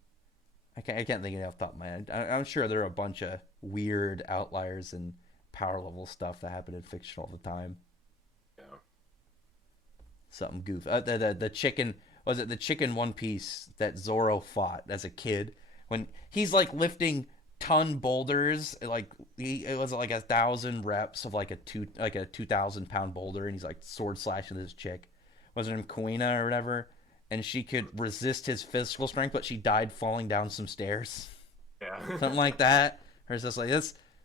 I can't think of it off the top of my head. I'm sure there are a bunch of weird outliers and power level stuff that happen in fiction all the time. Yeah. Something goof. The chicken was it the chicken One Piece that Zoro fought as a kid when he's like lifting ton boulders like it was like 1,000 reps of like a 2,000 pound boulder, and he's like sword slashing this chick. Was it him Kuina or whatever? And she could resist his physical strength, but she died falling down some stairs, Yeah. something like that. Or it's just like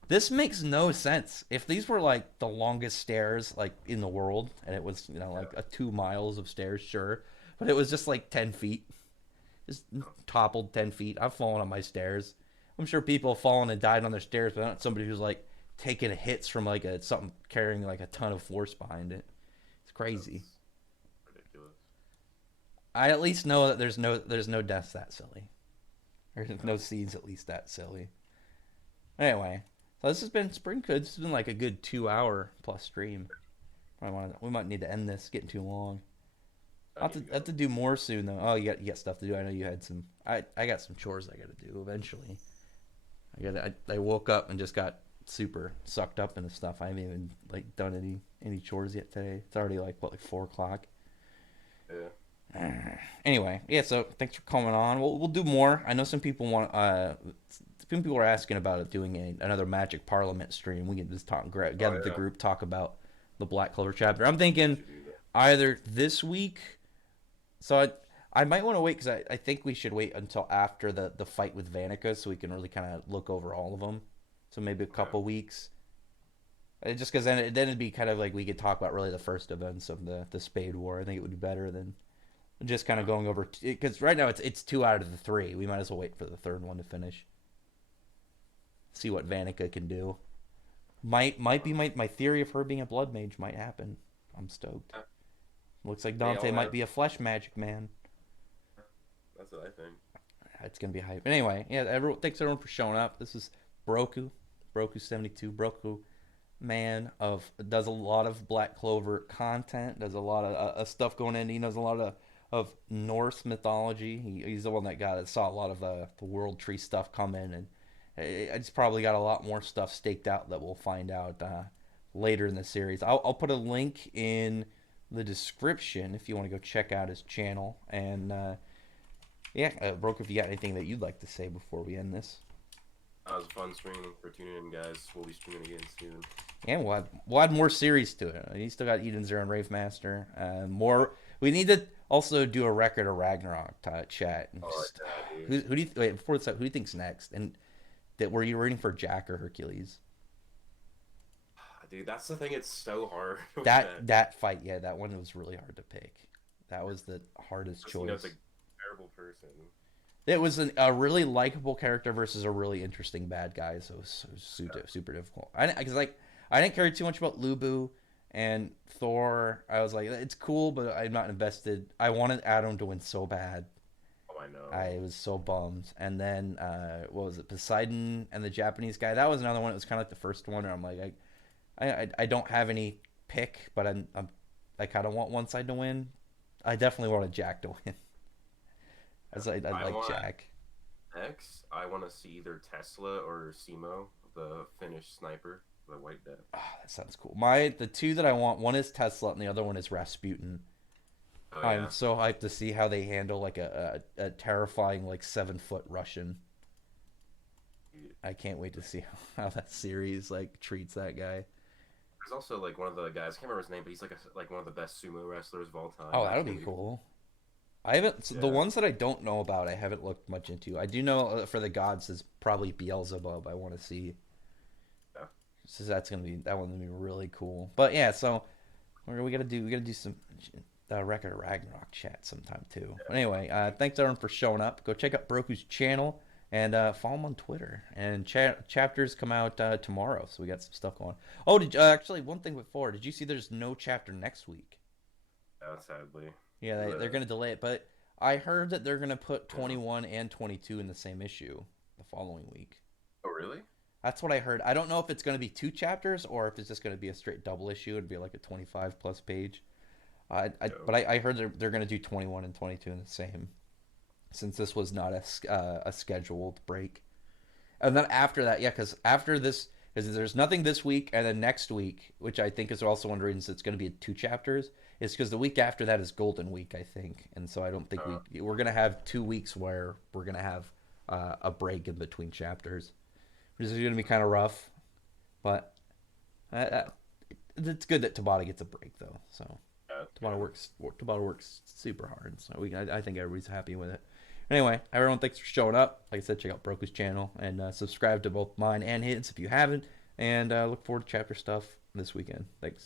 this makes no sense. If these were like the longest stairs like in the world, and it was like Yeah. a 2 miles of stairs, sure, but it was just like 10 feet, just toppled 10 feet. I've fallen on my stairs. I'm sure people have fallen and died on their stairs, but not somebody who's like taking hits from like a something carrying like a ton of force behind it. It's crazy. That's ridiculous. I at least know that there's no deaths that silly. There's no No. scenes at least that silly. Anyway, so this has been spring good. This has been like a good 2 hour plus stream. We might need to end this. It's getting too long. I I'll need to have go. to do more soon though. Oh, you got stuff to do. I know you had some. I got some chores I got to do eventually. I woke up and just got super sucked up into stuff. I haven't even like done any chores yet today. It's already like 4 o'clock. Yeah. Anyway, yeah. So thanks for coming on. We'll do more. I know some people want. Some people are asking about it doing another Magic Parliament stream. We can just Oh gather the yeah. group, talk about the Black Clover chapter. I'm We thinking should do that. either this week. So I might want to wait because I think we should wait until after the fight with Vanica so we can really kind of look over all of them. So maybe a Okay. couple weeks. Just because then it'd be kind of like we could talk about really the first events of the Spade War. I think it would be better than just kind of Yeah. going over because right now it's two out of the three. We might as well wait for the third one to finish. See what Vanica can do. Might be my theory of her being a blood mage might happen. I'm stoked. Yeah. Looks like They Dante all might have. be a flesh magic man. That's what I think. It's gonna be hype. Anyway, yeah, thanks everyone for showing up. This is Broku, Broku 72. Broku, man of does a lot of Black Clover content. Does a lot of stuff going in. He knows a lot of Norse mythology. He's the one that saw a lot of the World Tree stuff come in, and it's probably got a lot more stuff staked out that we'll find out later in the series. I'll put a link in the description if you want to go check out his channel. And yeah, Brooke, if you got anything that you'd like to say before we end this. That was a fun stream for tuning in, guys. We'll be streaming again soon. And we'll add more series to it. You still got Eden Zero and Rave Master. More. We need to also do a record of Ragnarok chat. And Oh, just yeah, dude. who do you wait before this? Who do you think's next? And that were you rooting for Jack or Hercules? Dude, that's the thing. It's so hard with that. That fight, yeah, that one was really hard to pick. That was the hardest Just, it's a choice. terrible person. It was a really likable character versus a really interesting bad guy, so it was super difficult. I because like I didn't care too much about Lubu and Thor. I was like, it's cool, but I'm not invested. I wanted Adam to win so bad. Oh, I know. I was so bummed. And then what was it? Poseidon and the Japanese guy. That was another one. It was kind of like the first one. Where I'm like, I don't have any pick, but I kind of want one side to win. I definitely wanted Jack to win. I I like want Jack. Next. I want to see either Tesla or Simo, the Finnish sniper, the White Death. Oh, that sounds cool. The two that I want, one is Tesla and the other one is Rasputin. Oh I'm yeah. so hyped to see how they handle like a terrifying like 7 foot Russian. I can't wait to see how that series like treats that guy. There's also like one of the guys. I can't remember his name, but he's like one of the best sumo wrestlers of all time. Oh, That's that'll gonna be be cool. I haven't the yeah. ones that I don't know about. I haven't looked much into. I do know for the gods is probably Beelzebub. I want to see. Yeah. So that's gonna be that one's gonna be really cool. But yeah, so we gotta do some record of Ragnarok chat sometime too. But anyway, thanks everyone for showing up. Go check out Broku's channel and follow him on Twitter. And chapters come out tomorrow, so we got some stuff going. Oh, actually one thing before? Did you see there's no chapter next week? Yeah, sadly. Yeah, they're The gonna delay it, but I heard that they're gonna put 21 and 22 in the same issue the following week. oh really? That's what I heard. I don't know if it's going to be 2 chapters or if it's just going to be a straight double issue. It'd be like a 25 plus page. No. But I heard they're going to do 21 and 22 in the same, since this was not a scheduled break. And then after that, yeah, because after this, because there's nothing this week, and then next week, which I think is also one of the reasons it's going to be 2 chapters, is because the week after that is Golden Week, I think, and so I don't think Uh, we're going to have 2 weeks where we're going to have a break in between chapters, which is going to be kind of rough. But uh, uh, it's good that Tabata gets a break though. So yeah, Tabata works super hard. So I think everybody's happy with it. Anyway, everyone, thanks for showing up. Like I said, check out Broku's channel and subscribe to both mine and his if you haven't. And look forward to chapter stuff this weekend. Thanks.